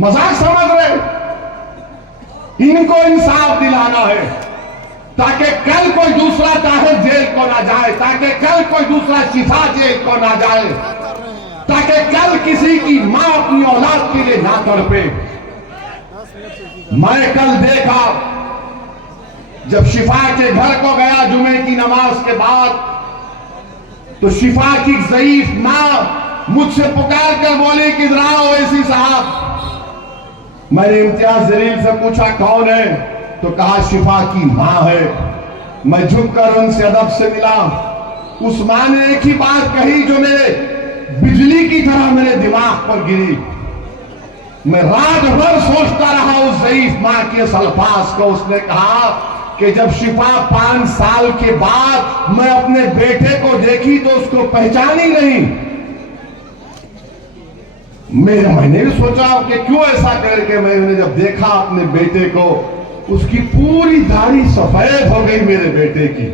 मजाक समझ रहे। इनको इंसाफ दिलाना है, ताकि कल कोई दूसरा ताहिर जेल को ना जाए, ताकि कल कोई दूसरा शिफा जेल को ना जाए, ताकि कल किसी की मां अपनी औलाद के लिए ना तड़पे। मैं कल देखा जब शिफा के घर को गया जुमे की नमाज के बाद, तो शिफा की ज़ईफ मां मुझसे पुकार कर बोली कि इधर आओ ओवैसी साहब। मैंने इम्तियाज जलील से पूछा कौन है, तो कहा शिफा की मां है। मैं झुककर उनसे अदब से मिला। उस मां ने एक ही बात कही जो मेरे बिजली की तरह मेरे दिमाग पर गिरी। मैं रात भर सोचता रहा उस ज़ईफ मां के इस अल्फाज को। उसने कहा कि जब शिफा 5 साल के बाद मैं अपने बेटे को देखी तो उसको पहचानी नहीं। मैंने भी सोचा कि क्यों ऐसा करके मैंने जब देखा अपने बेटे को, उसकी पूरी दाढ़ी सफेद हो गई मेरे बेटे की।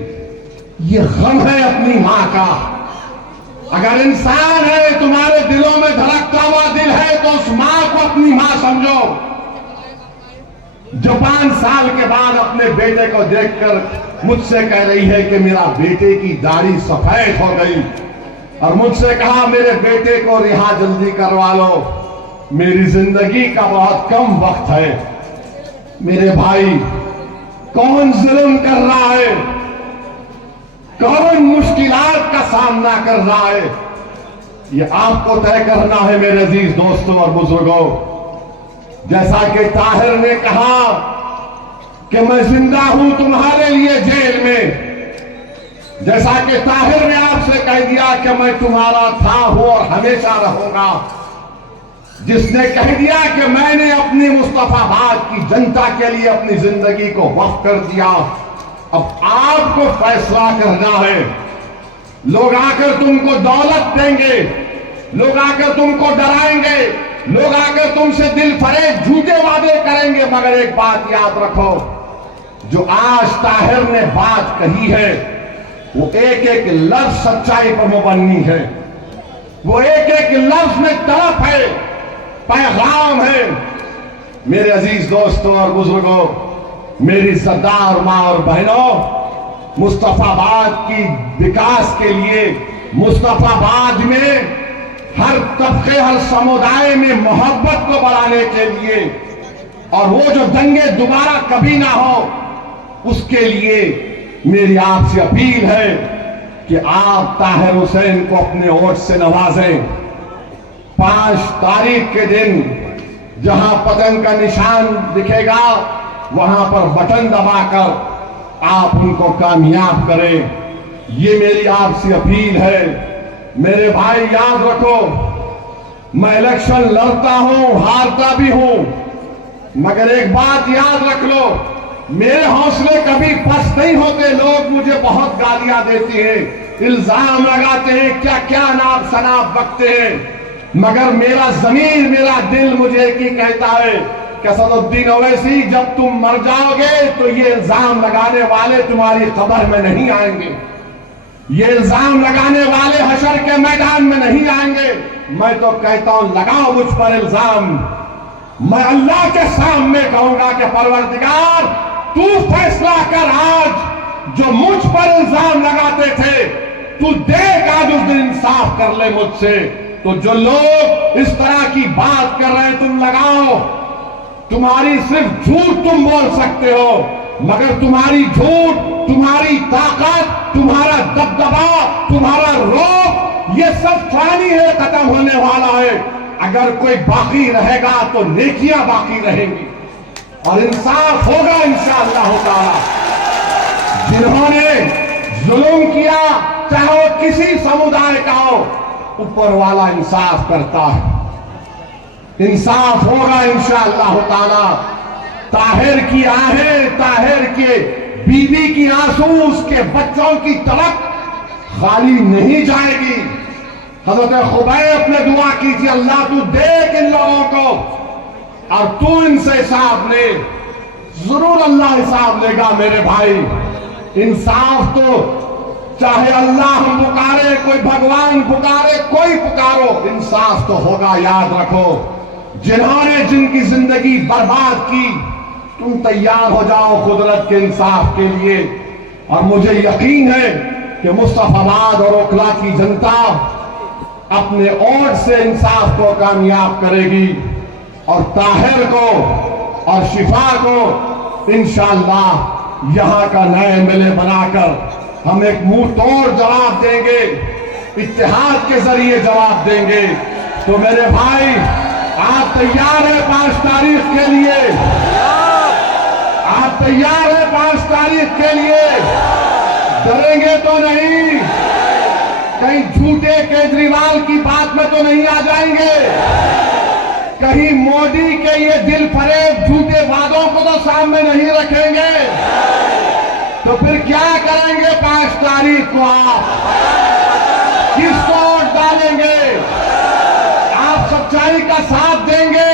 ये गम है अपनी मां का। अगर इंसान है, तुम्हारे दिलों में धड़कता हुआ दिल है, तो उस मां को अपनी मां समझो, जो 5 साल के बाद अपने बेटे को देखकर मुझसे कह रही है कि मेरा बेटे की दाढ़ी सफेद हो गई, और मुझसे कहा मेरे बेटे को रिहा जल्दी करवा लो, मेरी जिंदगी का बहुत कम वक्त है। मेरे भाई, कौन जुल्म कर रहा है, कौन मुश्किलात का सामना कर रहा है, ये आपको तय करना है मेरे अजीज दोस्तों और बुजुर्गों। जैसा कि ताहिर ने कहा कि मैं जिंदा हूं तुम्हारे लिए जेल में, जैसा कि ताहिर ने आपसे कह दिया कि मैं तुम्हारा था हूं और हमेशा रहूंगा, जिसने कह दिया कि मैंने अपनी मुस्तफाबाद की जनता के लिए अपनी जिंदगी को वक्फ कर दिया, अब आपको फैसला करना है। लोग आकर तुमको दौलत देंगे, लोग आकर तुमको डराएंगे, लोग आकर तुमसे दिल फरेब झूठे वादे करेंगे, मगर एक बात याद रखो, जो आज ताहिर ने बात कही है वो एक एक लफ्ज सच्चाई पर मुबन्नी है, वो एक एक लफ्ज में तड़प है, पैगाम है। मेरे अजीज दोस्तों और बुजुर्गों, मेरी सरदार मां और बहनों, मुस्तफाबाद की विकास के लिए, मुस्तफाबाद में हर तबके हर समुदाय में मोहब्बत को बढ़ाने के लिए, और वो जो दंगे दोबारा कभी ना हो, उसके लिए मेरी आपसे अपील है कि आप ताहिर हुसैन को अपने वोट से नवाजें। 5 तारीख के दिन जहां पतंग का निशान दिखेगा, वहां पर बटन दबाकर आप उनको कामयाब करें, ये मेरी आपसे अपील है। मेरे भाई याद रखो, मैं इलेक्शन लड़ता हूं, हारता भी हूं, मगर एक बात याद रख लो, मेरे हौसले कभी पस्त नहीं होते। लोग मुझे बहुत गालियां देते हैं, इल्जाम लगाते हैं, क्या क्या नाप शनाप बकते हैं, मगर मेरा जमीर, मेरा दिल मुझे एक ही कहता है कि असदुद्दीन ओवैसी, जब तुम मर जाओगे तो ये इल्जाम लगाने वाले तुम्हारी कब्र में नहीं आएंगे, ये इल्जाम लगाने वाले हशर के मैदान में नहीं आएंगे। मैं तो कहता हूं, लगाओ मुझ पर इल्जाम, मैं अल्लाह के सामने कहूंगा कि परवरदिगार तू फैसला कर, आज जो मुझ पर इल्जाम लगाते थे, तू देख आज उस दिन इंसाफ कर ले मुझसे। तो जो लोग इस तरह की बात कर रहे हैं, तुम लगाओ, तुम्हारी सिर्फ झूठ तुम बोल सकते हो, मगर तुम्हारी झूठ, तुम्हारी ताकत, तुम्हारा दबदबा, तुम्हारा रोब, ये सब फानी है, खत्म होने वाला है। अगर कोई बाकी रहेगा तो नेकियां बाकी रहेंगी और इंसाफ होगा इंशाअल्लाह ताला। जिन्होंने जुल्म किया, चाहे वो किसी समुदाय का हो, ऊपर वाला इंसाफ करता है, इंसाफ होगा इंशाअल्लाह ताला। ताहिर की आहें, ताहिर के बीवी की आंसू, उसके बच्चों की तड़प खाली नहीं जाएगी। हजरत खुबैब ने दुआ की थी, अल्लाह तू देख इन लोगों को और तू इनसे हिसाब ले। जरूर अल्लाह हिसाब लेगा मेरे भाई। इंसाफ तो चाहे अल्लाह हम पुकारे, कोई भगवान पुकारे, कोई पुकारो, इंसाफ तो होगा। याद रखो, जिन्होंने जिनकी जिंदगी बर्बाद की, तुम तैयार हो जाओ कुदरत के इंसाफ के लिए। और मुझे यकीन है कि मुस्तफाबाद और ओखला की जनता अपने वोट से इंसाफ को कामयाब करेगी और ताहिर को और शिफा को इंशाअल्लाह यहां का नए एमएलए बनाकर हम एक मुंह तोड़ जवाब देंगे, इत्तेहाद के जरिए जवाब देंगे। तो मेरे भाई, आप तैयार है 5 तारीख के लिए? आप तैयार है 5 तारीख के लिए? डरेंगे तो नहीं? कहीं झूठे केजरीवाल की बात में तो नहीं आ जाएंगे? कहीं मोदी के ये दिल फरेब झूठे वादों को तो सामने नहीं रखेंगे? तो फिर क्या करेंगे 5 तारीख को? आप किसको वोट डालेंगे? आप सच्चाई का साथ देंगे?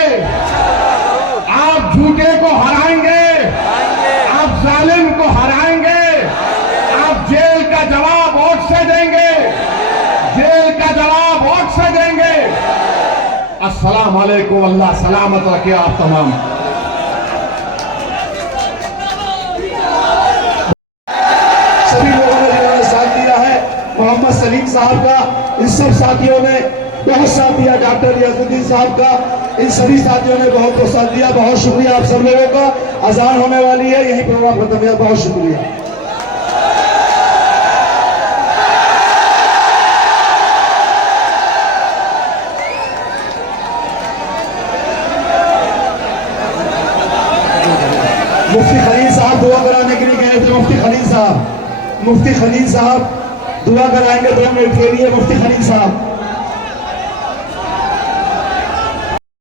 आप झूठे को हराएंगे? आप जालिम को हराएंगे? आप जेल का जवाब वोट से देंगे? जेल का जवाब वोट से देंगे? अस्सलाम वालेकुम, अल्लाह सलामत रखे आप तमाम। सभी लोगों ने जिन्होंने साथ दिया है, मोहम्मद सलीम साहब का, इन सब साथियों ने बहुत साथ दिया, डॉक्टर रियाजुद्दीन साहब का, इन सभी साथियों ने बहुत बहुत साथ दिया। बहुत शुक्रिया आप सब लोगों का। अजान होने वाली है, यही प्रोग्राम खत्म हुआ। बहुत शुक्रिया। मुफ्ती खलील साहब दुआ कराने के लिए गए थे। मुफ्ती खलील साहब दुआ कराएंगे 2 मिनट के लिए। मुफ्ती खलील साहब।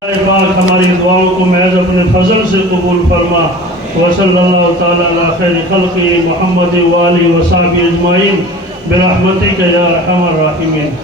पाक हमारी दुआओं को महज अपने फजल से कबूल फरमा। वसल्लल्लाहु तआला अला खैरि खल्क़ि मुहम्मद व आलिहि व सहबिहि अजमईन बिरहमतिका या अरहमर राहिमीन।